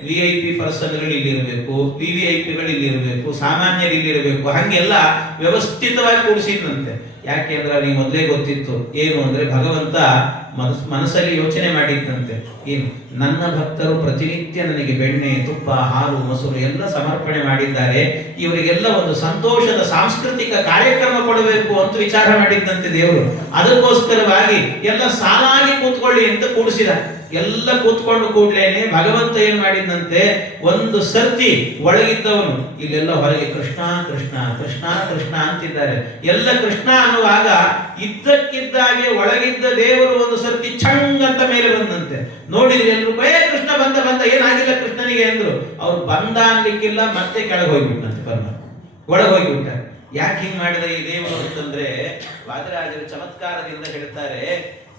VIP ಪರ್ಸನ್ಗಳು ಇಲ್ಲಿರಬೇಕು, VVIPಗಳು ಇಲ್ಲಿರಬೇಕು, ಸಾಮಾನ್ಯರು ಇಲ್ಲಿರಬೇಕು, ಹಂಗೆಲ್ಲ ವ್ಯವಸ್ಥಿತವಾಗಿ ಕೂಡಿಸಿದಂತೆ. ಯಾಕೆಂದ್ರೆ ಅವನಿಗೆ ಮೊದಲೇ ಗೊತ್ತಿತ್ತು ಏನು ಅಂದ್ರೆ ಭಗವಂತ ಮನಸ್ಸಲ್ಲಿ ಯೋಚನೆ ಮಾಡಿದ್ದಂತೆ, ಏನು ನನ್ನ ಭಕ್ತರು ಪ್ರತಿನಿತ್ಯ ನನಗೆ ಬೆಣ್ಣೆ, ತುಪ್ಪ, ಹಾಲು, ಮೊಸರು ಎಲ್ಲ ಸಮರ್ಪಣೆ ಮಾಡಿದ್ದಾರೆ, ಇವರಿಗೆಲ್ಲ ಒಂದು ಸಂತೋಷದ ಸಾಂಸ್ಕೃತಿಕ ಕಾರ್ಯಕ್ರಮ ಕೊಡಬೇಕು ಅಂತ ವಿಚಾರ ಮಾಡಿದ್ದಂತೆ ದೇವರು. ಅದಕ್ಕೋಸ್ಕರವಾಗಿ ಎಲ್ಲ ಸಾಲಾಗಿ ಕೂತ್ಕೊಳ್ಳಿ ಅಂತ ಕೂಡಿಸಿದ. ಎಲ್ಲ ಕೂತ್ಕೊಂಡು ಕೂಡ್ಲೇನೆ ಭಗವಂತ ಏನ್ ಮಾಡಿದಂತೆ, ಒಂದು ಸರ್ತಿ ಒಳಗಿದ್ದವನು ಇಲ್ಲೆಲ್ಲ ಹೊರಗೆ ಕೃಷ್ಣ ಕೃಷ್ಣ ಕೃಷ್ಣ ಕೃಷ್ಣ ಅಂತಿದ್ದಾರೆ. ಎಲ್ಲ ಕೃಷ್ಣ ಅನ್ನುವಾಗ ಇದ್ದಕ್ಕಿದ್ದಾಗೆ ಒಳಗಿದ್ದ ದೇವರು ಒಂದು ಸರ್ತಿ ಛಂಗ್ ಅಂತ ಮೇಲೆ ಬಂದಂತೆ. ನೋಡಿದ್ರೆ ಎಲ್ರು ಕೃಷ್ಣ ಬಂದ ಏನಾಗಿಲ್ಲ ಕೃಷ್ಣನಿಗೆ ಅಂದ್ರು. ಅವ್ರು ಬಂದ ಅನ್ಲಿಕ್ಕಿಲ್ಲ, ಮತ್ತೆ ಕೆಳಗೆ ಹೋಗ್ಬಿಟ್ಟಂತೆ, ಒಳಗೆ ಹೋಗ್ಬಿಟ್ಟ. ಯಾಕೆ ಹಿಂಗ್ ಮಾಡಿದ ಈ ದೇವರು ಅಂತಂದ್ರೆ ವಾದರಾಜರು ಚಮತ್ಕಾರದಿಂದ ಹೇಳ್ತಾರೆ,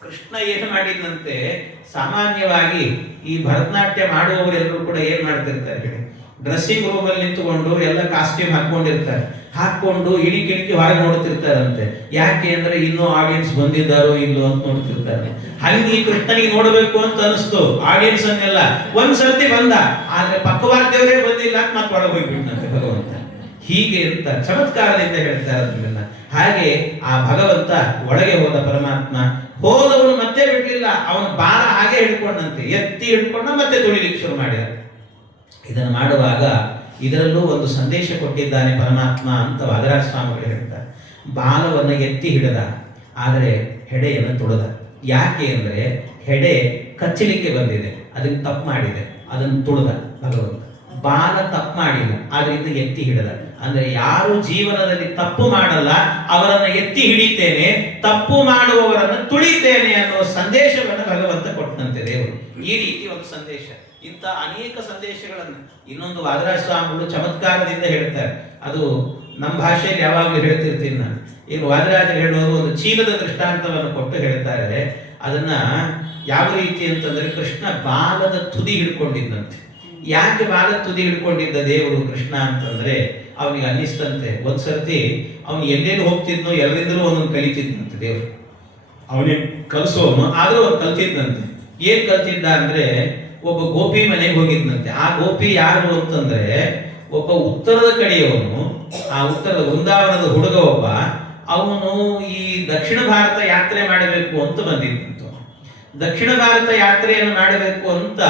ಕೃಷ್ಣ ಏನು ಮಾಡಿದಂತೆ, ಸಾಮಾನ್ಯವಾಗಿ ಈ ಭರತನಾಟ್ಯ ಮಾಡುವವರೆಲ್ಲರೂ ಕೂಡ ಏನ್ ಮಾಡ್ತಿರ್ತಾರೆ ಹೇಳಿ, ಡ್ರೆಸ್ಸಿಂಗ್ ರೂಮ್ ಅಲ್ಲಿ ನಿಂತುಕೊಂಡು ಎಲ್ಲ ಕಾಸ್ಟ್ಯೂಮ್ ಹಾಕೊಂಡು ಇಣಿಕಿಣಿಕಿ ಹೊರಗೆ ನೋಡ್ತಿರ್ತಾರಂತೆ. ಯಾಕೆ ಅಂದ್ರೆ ಇನ್ನೂ ಆಡಿಯನ್ಸ್ ಬಂದಿದ್ದಾರೋ ಇಲ್ಲೋ ಅಂತ ನೋಡ್ತಿರ್ತಾರೆ. ಹಂಗೆ ಈ ಕೃಷ್ಣನಿಗೆ ನೋಡ್ಬೇಕು ಅಂತ ಅನಿಸ್ತು ಆಡಿಯನ್ಸ್ ಅನ್ನೆಲ್ಲ. ಒಂದ್ಸರ್ತಿ ಬಂದ, ಆದ್ರೆ ಪಕ್ಕವಾಗ್ದೇವರೇ ಬಂದಿಲ್ಲ ಅಂತ ಮತ್ತೆ ಒಳಗೆ ಹೋಗ್ಬಿಟ್ಟಂತೆ ಭಗವಂತ. ಹೀಗೆ ಅಂತ ಚಮತ್ಕಾರದಿಂದ ಹೇಳ್ತಾರೆ ಅದನ್ನೆಲ್ಲ. ಹಾಗೆ ಆ ಭಗವಂತ ಒಳಗೆ ಹೋದ ಪರಮಾತ್ಮ, ಹೋದವನು ಮತ್ತೆ ಬಿಡ್ಲಿಲ್ಲ, ಅವನ ಬಾಲ ಹಾಗೆ ಹಿಡ್ಕೊಂಡಂತೆ, ಎತ್ತಿ ಹಿಡ್ಕೊಂಡ ಮತ್ತೆ ತುಳಿಲಿಕ್ಕೆ ಶುರು ಮಾಡಿದ. ಇದನ್ನು ಮಾಡುವಾಗ ಇದರಲ್ಲೂ ಒಂದು ಸಂದೇಶ ಕೊಟ್ಟಿದ್ದಾನೆ ಪರಮಾತ್ಮ ಅಂತ ವಾದರಾಜ ಸ್ವಾಮಿಗಳು ಹೇಳ್ತಾರೆ. ಬಾಲವನ್ನು ಎತ್ತಿ ಹಿಡಿದ, ಆದರೆ ಹೆಡೆಯನ್ನು ತುಳಿದ. ಯಾಕೆ ಅಂದ್ರೆ ಹೆಡೆ ಕಚ್ಚಲಿಕ್ಕೆ ಬಂದಿದೆ, ಅದನ್ನು ತಪ್ಪು ಮಾಡಿದೆ, ಅದನ್ನು ತುಳಿದ ಭಗವಂತ. ಬಾಲ ತಪ್ಪು ಮಾಡಿಲ್ಲ, ಆದ್ರಿಂದ ಎತ್ತಿ ಹಿಡಿದ. ಅಂದ್ರೆ ಯಾರು ಜೀವನದಲ್ಲಿ ತಪ್ಪು ಮಾಡಲ್ಲ ಅವರನ್ನ ಎತ್ತಿ ಹಿಡಿತೇನೆ, ತಪ್ಪು ಮಾಡುವವರನ್ನ ತುಳಿತೇನೆ ಅನ್ನುವ ಸಂದೇಶವನ್ನು ಭಗವಂತ ಕೊಟ್ಟಂತೆ ದೇವರು. ಈ ರೀತಿ ಒಂದು ಸಂದೇಶ, ಇಂಥ ಅನೇಕ ಸಂದೇಶಗಳನ್ನು ಇನ್ನೊಂದು ವಾದರಾಜ ಸ್ವಾಮಿಗಳು ಚಮತ್ಕಾರದಿಂದ ಹೇಳ್ತಾರೆ. ಅದು ನಮ್ಮ ಭಾಷೆಯಲ್ಲಿ ಯಾವಾಗಲೂ ಹೇಳ್ತಿರ್ತೀನಿ ನಾನು. ಈಗ ವಾದರಾಜ ಹೇಳೋದು ಒಂದು ಚೀಲದ ದೃಷ್ಟಾಂತವನ್ನು ಕೊಟ್ಟು ಹೇಳ್ತಾರೆ. ಅದನ್ನ ಯಾವ ರೀತಿ ಅಂತಂದ್ರೆ, ಕೃಷ್ಣ ಬಾಲದ ತುದಿ ಹಿಡ್ಕೊಂಡಿದ್ದಂತೆ. ಯಾಕೆ ಬಾಲದ ತುದಿ ಹಿಡ್ಕೊಂಡಿದ್ದ ದೇವರು ಕೃಷ್ಣ ಅಂತಂದ್ರೆ, ಅವನಿಗೆ ಅನ್ನಿಸ್ತಂತೆ ಒಂದ್ಸರ್ತಿ ಅವನು ಎಲ್ಲೆಲ್ಲಿ ಹೋಗ್ತಿದ್ನೋ ಎಲ್ಲರಿಂದಲೂ ಒಂದೊಂದು ಕಲಿತಿದ್ದಂತೆ ದೇವರು. ಅವನಿಗೆ ಕಲಿಸೋನು ಆದ್ರೂ ಅವ್ನು ಕಲ್ತಿದ್ದಂತೆ. ಏನ್ ಕಲ್ತಿದ್ದ ಅಂದ್ರೆ, ಒಬ್ಬ ಗೋಪಿ ಮನೆಗೆ ಹೋಗಿದ್ದಂತೆ. ಆ ಗೋಪಿ ಯಾರು ಅಂತಂದ್ರೆ, ಒಬ್ಬ ಉತ್ತರದ ಕಡೆಯವನು, ಆ ಉತ್ತರದ ವೃಂದಾವನದ ಹುಡುಗ ಒಬ್ಬ, ಅವನು ಈ ದಕ್ಷಿಣ ಭಾರತ ಯಾತ್ರೆ ಮಾಡಬೇಕು ಅಂತ ಬಂದಿದ್ದಂತ. ದಕ್ಷಿಣ ಭಾರತ ಯಾತ್ರೆಯನ್ನು ಮಾಡಬೇಕು ಅಂತ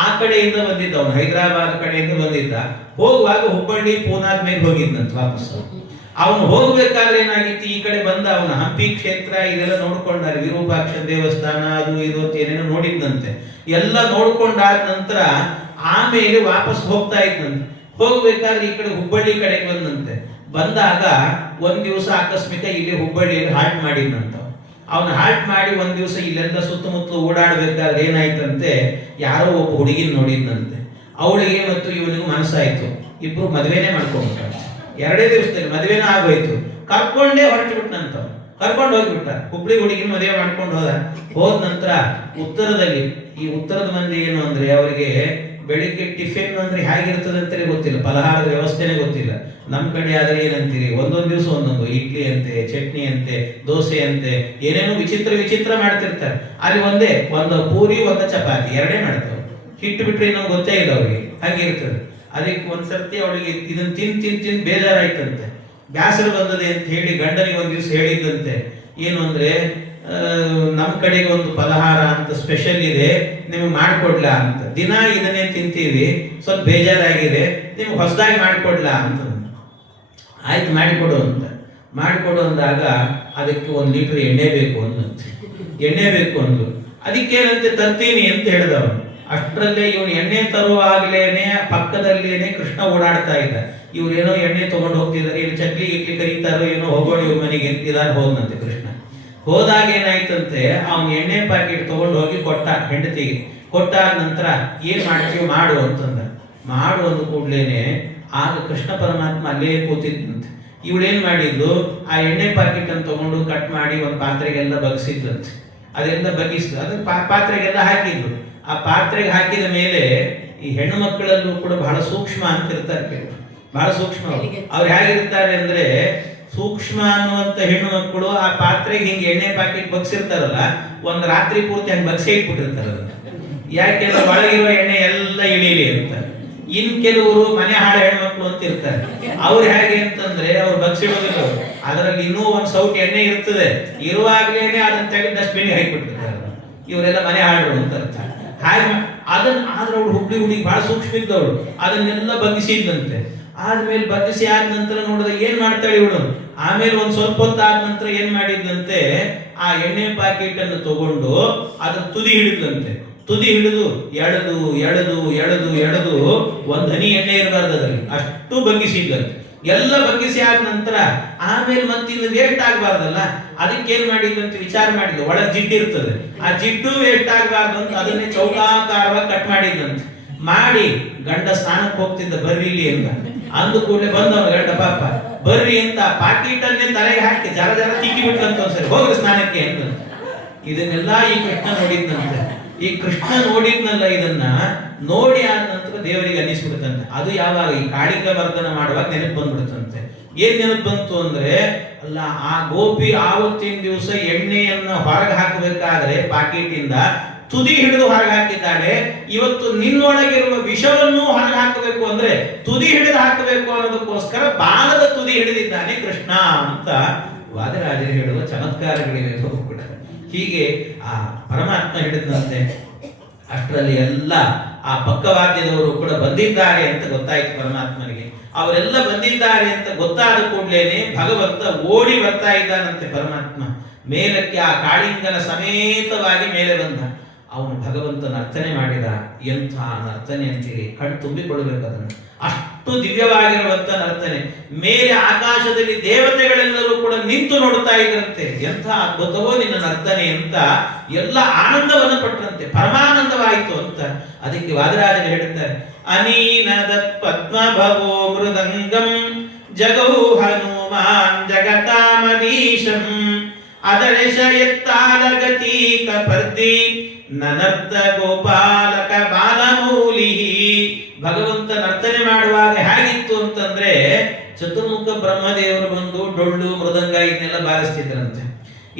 ಆ ಕಡೆಯಿಂದ ಬಂದಿದ್ದ, ಅವನು ಹೈದರಾಬಾದ್ ಕಡೆಯಿಂದ ಬಂದಿದ್ದ. ಹೋಗುವಾಗ ಹುಬ್ಬಳ್ಳಿ ಪೂನಾದ ಮೇಲೆ ಹೋಗಿದ್ದಂತ ವಾಪಸ್. ಅವನು ಹೋಗ್ಬೇಕಾದ್ರೆ ಏನಾಗಿತ್ತು, ಈ ಕಡೆ ಬಂದ ಅವನ ಹಂಪಿ ಕ್ಷೇತ್ರ ಇದೆಲ್ಲ ನೋಡ್ಕೊಂಡಾರೆ, ವಿರೂಪಾಕ್ಷ ದೇವಸ್ಥಾನ ಅದು ಇದು ಅಂತ ಏನೇನೋ ನೋಡಿದ್ದಂತೆ. ಎಲ್ಲ ನೋಡ್ಕೊಂಡಾದ ನಂತರ ಆಮೇಲೆ ವಾಪಸ್ ಹೋಗ್ತಾ ಇದ್ದಂತೆ. ಹೋಗ್ಬೇಕಾದ್ರೆ ಈ ಕಡೆ ಹುಬ್ಬಳ್ಳಿ ಕಡೆಗೆ ಬಂದಂತೆ. ಬಂದಾಗ ಒಂದ್ ದಿವಸ ಆಕಸ್ಮಿಕ ಇಲ್ಲಿ ಹುಬ್ಬಳ್ಳಿಯಲ್ಲಿ ಹಾಲ್ಟ್ ಮಾಡಿದ್ನಂತ. ಅವನು ಹಾಲ್ಟ್ ಮಾಡಿ ಒಂದ್ ದಿವಸ ಇಲ್ಲೆಲ್ಲ ಸುತ್ತಮುತ್ತಲು ಓಡಾಡ್ಬೇಕಾದ್ರೆ ಏನಾಯ್ತಂತೆ, ಯಾರೋ ಒಬ್ಬ ಹುಡುಗಿನ ನೋಡಿದ್ನಂತೆ. ಅವಳಿಗೆ ಮತ್ತು ಇವನಿಗೂ ಮನಸ್ಸಾಯ್ತು, ಇಬ್ರು ಮದುವೆನೇ ಮಾಡ್ಕೊಂಡ್ಬಿಟ್ಟ. 2 ದಿವಸದಲ್ಲಿ ಮದುವೆನೂ ಆಗೋಯ್ತು. ಕರ್ಕೊಂಡೇ ಹೊರಟುಬಿಟ್ನಂತ, ಕರ್ಕೊಂಡು ಹೋಗ್ಬಿಟ್ಟ. ಹುಬ್ಳಿ ಹುಡುಗಿನ ಮದುವೆ ಮಾಡ್ಕೊಂಡು ಹೋದ ನಂತರ ಉತ್ತರದಲ್ಲಿ, ಈ ಉತ್ತರದ ಮಂದಿ ಏನು ಅಂದ್ರೆ, ಅವರಿಗೆ ಬೆಳಿಗ್ಗೆ ಟಿಫಿನ್ ಅಂದ್ರೆ ಹೇಗಿರ್ತದೆ ಅಂತಲೇ ಗೊತ್ತಿಲ್ಲ, ಫಲಹಾರದ ವ್ಯವಸ್ಥೆನೇ ಗೊತ್ತಿಲ್ಲ. ನಮ್ಮ ಕಡೆ ಆದ್ರೆ ಏನಂತೀರಿ, ಒಂದೊಂದು ದಿವಸ ಒಂದೊಂದು ಇಡ್ಲಿ ಅಂತೆ, ಚಟ್ನಿ ಅಂತೆ, ದೋಸೆ ಅಂತೆ, ಏನೇನೋ ವಿಚಿತ್ರ ಮಾಡ್ತಿರ್ತಾರೆ. ಅಲ್ಲಿ ಒಂದು ಪೂರಿ, ಒಂದು ಚಪಾತಿ, 2 ಮಾಡ್ತಾರೆ. ಹಿಟ್ಟು ಬಿಟ್ರೆ ಇನ್ನೊಂದು ಗೊತ್ತೇ ಇಲ್ಲ ಅವ್ರಿಗೆ, ಹಾಗಿರ್ತದೆ. ಅದಕ್ಕೆ ಒಂದ್ಸರ್ತಿ ಅವಳಿಗೆ ಇದನ್ನ ತಿನ್ ಬೇಜಾರಾಯ್ತಂತೆ. ಬ್ಯಾಸರ ಬಂದದೆ ಅಂತ ಹೇಳಿ ಗಂಡನಿಗೆ ಒಂದ್ ದಿವಸ ಹೇಳಿದ್ದಂತೆ, ಏನು ಅಂದ್ರೆ, ನಮ್ಮ ಕಡೆಗೆ ಒಂದು ಫಲಹಾರ ಅಂತ ಸ್ಪೆಷಲ್ ಇದೆ, ನಿಮಗೆ ಮಾಡಿಕೊಡ್ಲಾ ಅಂತ. ದಿನ ಇದನ್ನೇ ತಿಂತೀವಿ, ಸ್ವಲ್ಪ ಬೇಜಾರಾಗಿದೆ, ನಿಮ್ಗೆ ಹೊಸದಾಗಿ ಮಾಡಿಕೊಡ್ಲಾ ಅಂತ. ಆಯ್ತು ಮಾಡಿಕೊಡು ಅಂತ. ಮಾಡಿಕೊಡು ಅಂದಾಗ ಅದಕ್ಕೆ 1 ಲೀಟರ್ ಎಣ್ಣೆ ಬೇಕು ಅಂದಂತೆ. ಎಣ್ಣೆ ಬೇಕು ಅಂದ್ರು. ಅದಕ್ಕೇನಂತೆ ತರ್ತೀನಿ ಅಂತ ಹೇಳಿದವನು. ಅಷ್ಟರಲ್ಲೇ ಇವನು ಎಣ್ಣೆ ತರುವಾಗಲೇನೆ ಪಕ್ಕದಲ್ಲೇನೆ ಕೃಷ್ಣ ಓಡಾಡ್ತಾ ಇದ್ದ. ಇವ್ರೇನೋ ಎಣ್ಣೆ ತಗೊಂಡು ಹೋಗ್ತಿದ್ದಾರೆ, ಏನು ಚಕ್ಲಿ ಗಿಟ್ಲಿ ಕರೀತಾರೋ ಏನೋ, ಹೋಗೋಣ ಇವ್ರ ಮನೆಗೆ ಎಂತಿದಾರ ಹೋದ್ನಂತೆ ಕೃಷ್ಣ. ಹೋದಾಗ ಏನಾಯ್ತಂತೆ, ಅವನು ಎಣ್ಣೆ ಪ್ಯಾಕೆಟ್ ತಗೊಂಡು ಹೋಗಿ ಕೊಟ್ಟ ಹೆಂಡತಿಗೆ. ಕೊಟ್ಟಾದ ನಂತರ ಏನ್ ಮಾಡ್ತೀವಿ ಮಾಡು ಅಂತಂದ. ಮಾಡು ಅಂದ ಕೂಡ್ಲೇನೆ ಆಗ ಕೃಷ್ಣ ಪರಮಾತ್ಮ ಅಲ್ಲೇ ಕೂತಿದ್ದಂತೆ. ಇವಳೇನ್ ಮಾಡಿದ್ಲು, ಆ ಎಣ್ಣೆ ಪ್ಯಾಕೆಟ್ ಅನ್ನು ತಗೊಂಡು ಕಟ್ ಮಾಡಿ ಒಂದು ಪಾತ್ರೆಗೆಲ್ಲ ಬಗ್ಸಿದ್ದಂತೆ. ಅದೆಲ್ಲ ಬಗ್ಗಿಸಿದ್ರು, ಅದನ್ನ ಪಾತ್ರೆಗೆಲ್ಲ ಹಾಕಿದ್ರು. ಆ ಪಾತ್ರೆಗೆ ಹಾಕಿದ ಮೇಲೆ ಈ ಹೆಣ್ಣು ಮಕ್ಕಳಲ್ಲೂ ಕೂಡ ಬಹಳ ಸೂಕ್ಷ್ಮ ಅಂತ ಇರ್ತಾರೆ ಕೆಲವರು, ಬಹಳ ಸೂಕ್ಷ್ಮ. ಅವ್ರು ಹೇಗಿರ್ತಾರೆ ಅಂದ್ರೆ, ಸೂಕ್ಷ್ಮ ಅನ್ನುವಂತ ಹೆಣ್ಣು ಮಕ್ಕಳು ಆ ಪಾತ್ರೆಗೆ ಹಿಂಗೆ ಎಣ್ಣೆ ಪ್ಯಾಕೆಟ್ ಬಗ್ಸಿರ್ತಾರಲ್ಲ, ಒಂದು ರಾತ್ರಿ ಪೂರ್ತಿ ಹಂಗೆ ಬಗ್ಸೇ ಇಟ್ಬಿಟ್ಟಿರ್ತಾರೆ ಅದನ್ನ. ಯಾಕೆಂದ್ರೆ ಒಳಗಿರುವ ಎಣ್ಣೆ ಎಲ್ಲ ಇಳೀಲಿ ಇರ್ತಾರೆ. ಇನ್ ಕೆಲವರು ಮನೆ ಹಾಳ ಹೆಣ್ಮಕ್ಳು ಅಂತ ಇರ್ತಾರೆ. ಅವ್ರು ಹೇಗೆ ಅಂತಂದ್ರೆ, ಅವ್ರು ಬಗ್ಸಿಡೋದಿಲ್ಲ, ಅದರಲ್ಲಿ ಇನ್ನೂ ಒಂದ್ ಸೌಟ್ ಎಣ್ಣೆ ಇರ್ತದೆ, ಇರುವಾಗ್ಲೇನೆ ಅದನ್ನ ತೆಗೆದು ಡಸ್ಟ್ಬಿನ್ ಹಾಕಿಬಿಟ್ಟಿರ್ತಾರೆ. ಇವರೆಲ್ಲ ಮನೆ ಹಾಳು ಅಂತ ಅರ್ಥ. ಹಾಗೆ ಅದನ್ನ ಆದ್ರೆ ಅವ್ಳು ಹುಡುಗಿ ಬಹಳ ಸೂಕ್ಷ್ಮ ಇದ್ದವಳು, ಅದನ್ನೆಲ್ಲ ಬಗ್ಗಿಸಿದ್ದಂತೆ. ಆದ್ಮೇಲೆ ಬಗ್ಗಿಸಿ ಆದ ನಂತರ ನೋಡಿದ್ರೆ ಏನ್ ಮಾಡ್ತಾಳೆ ಇವಳು, ಆಮೇಲೆ ಒಂದ್ ಸ್ವಲ್ಪ ಹೊತ್ತು ಆದ ನಂತರ ಏನ್ ಮಾಡಿದ್ದಂತೆ, ಆ ಎಣ್ಣೆ ಪ್ಯಾಕೆಟ್ ಅನ್ನು ತಗೊಂಡು ಅದನ್ನ ತುದಿ ಹಿಡಿದಂತೆ. ತುದಿ ಹಿಡಿದು ಎಳೆದು ಎಳೆದು ಎಳೆದು ಎಳೆದು ಒಂದ್ ಹನಿ ಎಣ್ಣೆ ಇರಬಾರ್ದು ಅದರಲ್ಲಿ, ಅಷ್ಟು ಬಗ್ಗಿಸಿದ್ದಂತೆ. ಎಲ್ಲ ಬಗ್ಗಿಸಿ ಆದ ನಂತರ ಆಮೇಲೆ ಮತ್ತಿನ್ನು ವೇಸ್ಟ್ ಆಗಬಾರ್ದಲ್ಲ, ಅದಕ್ಕೆ ಏನ್ ಮಾಡಿದ್ದಂತೆ ವಿಚಾರ ಮಾಡಿದ್ದು, ಒಳಗೆ ಜಿಡ್ಡು ಇರ್ತದೆ, ಆ ಜಿಡ್ಡು ವೇಸ್ಟ್ ಆಗಬಾರ್ದು ಅಂತ ಅದನ್ನೇ ಚೌಕಾಕಾರವಾಗಿ ಕಟ್ ಮಾಡಿದ್ದಂತೆ. ಮಾಡಿ ಗಂಡ ಸ್ನಾನಕ್ಕೆ ಹೋಗ್ತಿದ್ದ, ಬರ್ರಿ ಇಲ್ಲಿ ಅಂತ ಅಂದು ಕೂಡಲೇ ಬಂದವ ಗಂಡ, ಪಾಪ ಬರ್ರಿ ಅಂತ ಪಾಕಿಟ್ ಅನ್ನೇ ತಲೆಗೆ ಹಾಕಿ ಜರ ಜರ ತಿಕ್ಕಿ ಬಿಟ್ಲಂತ ಒಂದ್ಸರಿ, ಹೋಗ್ರಿ ಸ್ನಾನಕ್ಕೆ ಅಂತ. ಇದನ್ನೆಲ್ಲ ಈ ಕೃಷ್ಣ ನೋಡಿದ್ನಂತೆ. ಈ ಕೃಷ್ಣ ನೋಡಿದ್ನಲ್ಲ, ಇದನ್ನ ನೋಡಿ ಆದ ನಂತರ ದೇವರಿಗೆ ಅನಿಸ್ಬಿಡುತ್ತಂತೆ. ಅದು ಯಾವಾಗ ಈ ಕಾಳಿಕ ವರ್ಧನ ಮಾಡುವಾಗ ನೆನಪು ಬಂದ್ಬಿಡುತ್ತಂತೆ. ಏನ್ ನೆನಪು ಬಂತು ಅಂದ್ರೆ, ಅಲ್ಲ ಆ ಗೋಪಿ ಆವತ್ತಿನ ದಿವಸ ಎಣ್ಣೆಯನ್ನ ಹೊರಗೆ ಹಾಕಬೇಕಾದ್ರೆ ಪಾಕಿಟಿಂದ ತುದಿ ಹಿಡಿದು ಹೊರಗೆ ಹಾಕಿದ್ದಾಳೆ. ಇವತ್ತು ನಿನ್ನೊಳಗಿರುವ ವಿಷವನ್ನು ಹೊರಗೆ ಹಾಕಬೇಕು ಅಂದ್ರೆ ತುದಿ ಹಿಡಿದು ಹಾಕಬೇಕು ಅನ್ನೋದಕ್ಕೋಸ್ಕರ ಬಾಲದ ತುದಿ ಹಿಡಿದಿದ್ದಾನೆ ಕೃಷ್ಣ ಅಂತ ವಾದರಾಜರು ಹೇಳುವ ಚಮತ್ಕಾರಗಳಿವೆ ಕೂಡ. ಹೀಗೆ ಆ ಪರಮಾತ್ಮ ಹಿಡಿದಂತೆ. ಅಷ್ಟರಲ್ಲಿ ಎಲ್ಲ ಆ ಪಕ್ಕವಾದ್ಯದವರು ಕೂಡ ಬಂದಿದ್ದಾರೆ ಅಂತ ಗೊತ್ತಾಯ್ತು ಪರಮಾತ್ಮನಿಗೆ. ಅವರೆಲ್ಲ ಬಂದಿದ್ದಾರೆ ಅಂತ ಗೊತ್ತಾದ ಕೂಡಲೇನೆ ಭಗವಂತ ಓಡಿ ಬರ್ತಾ ಇದ್ದಾನಂತೆ. ಪರಮಾತ್ಮ ಮೇಲಕ್ಕೆ ಆ ಕಾಳಿಂಗನ ಸಮೇತವಾಗಿ ಮೇಲೆ ಬಂದ. ಅವನು ಭಗವಂತ ನರ್ತನೆ ಮಾಡಿದ. ಎಂಥ ನರ್ತನೆ ಅಂತೀರಿ, ಕಣ್ ತುಂಬಿಕೊಳ್ಳಬೇಕು ಅದನ್ನು. ಅಷ್ಟು ದಿವ್ಯವಾಗಿರುವಂತ ನರ್ತನೆ. ಮೇಲೆ ಆಕಾಶದಲ್ಲಿ ದೇವತೆಗಳೆಲ್ಲರೂ ಕೂಡ ನಿಂತು ನೋಡ್ತಾ ಇದ್ರಂತೆ. ಎಂಥ ಅದ್ಭುತವೋ ನಿನ್ನ ನರ್ತನೆ ಅಂತ ಎಲ್ಲ ಆನಂದವನ್ನು ಪಟ್ಟರಂತೆ, ಪರಮಾನಂದವಾಯಿತು ಅಂತ. ಅದಕ್ಕೆ ವಾದರಾಜರು ಹೇಳುತ್ತಾರೆ, ಅನೀನದ ಪದ್ಮಭವೋ ಮೃದಂಗಂ ಜಗೌ ಹನುಮಾನ್ ಜಗತಾಮದೀಶಂ ಅದರ್ಶ ಎತ್ತಾಲಗತೀಕ ಪರ್ದಿ ನನರ್ಥ ಗೋಪಾಲಕ ಬಾಲಮೂಲಿ. ಭಗವಂತ ನರ್ತನೆ ಮಾಡುವಾಗ ಹೇಗಿತ್ತು ಅಂತಂದ್ರೆ, ಚತುರ್ಮುಖ ಬ್ರಹ್ಮದೇವರು ಬಂದು ಡೊಳ್ಳು ಮೃದಂಗ ಇದನ್ನೆಲ್ಲ ಬಾರಿಸ್ತಿದ್ರಂತೆ.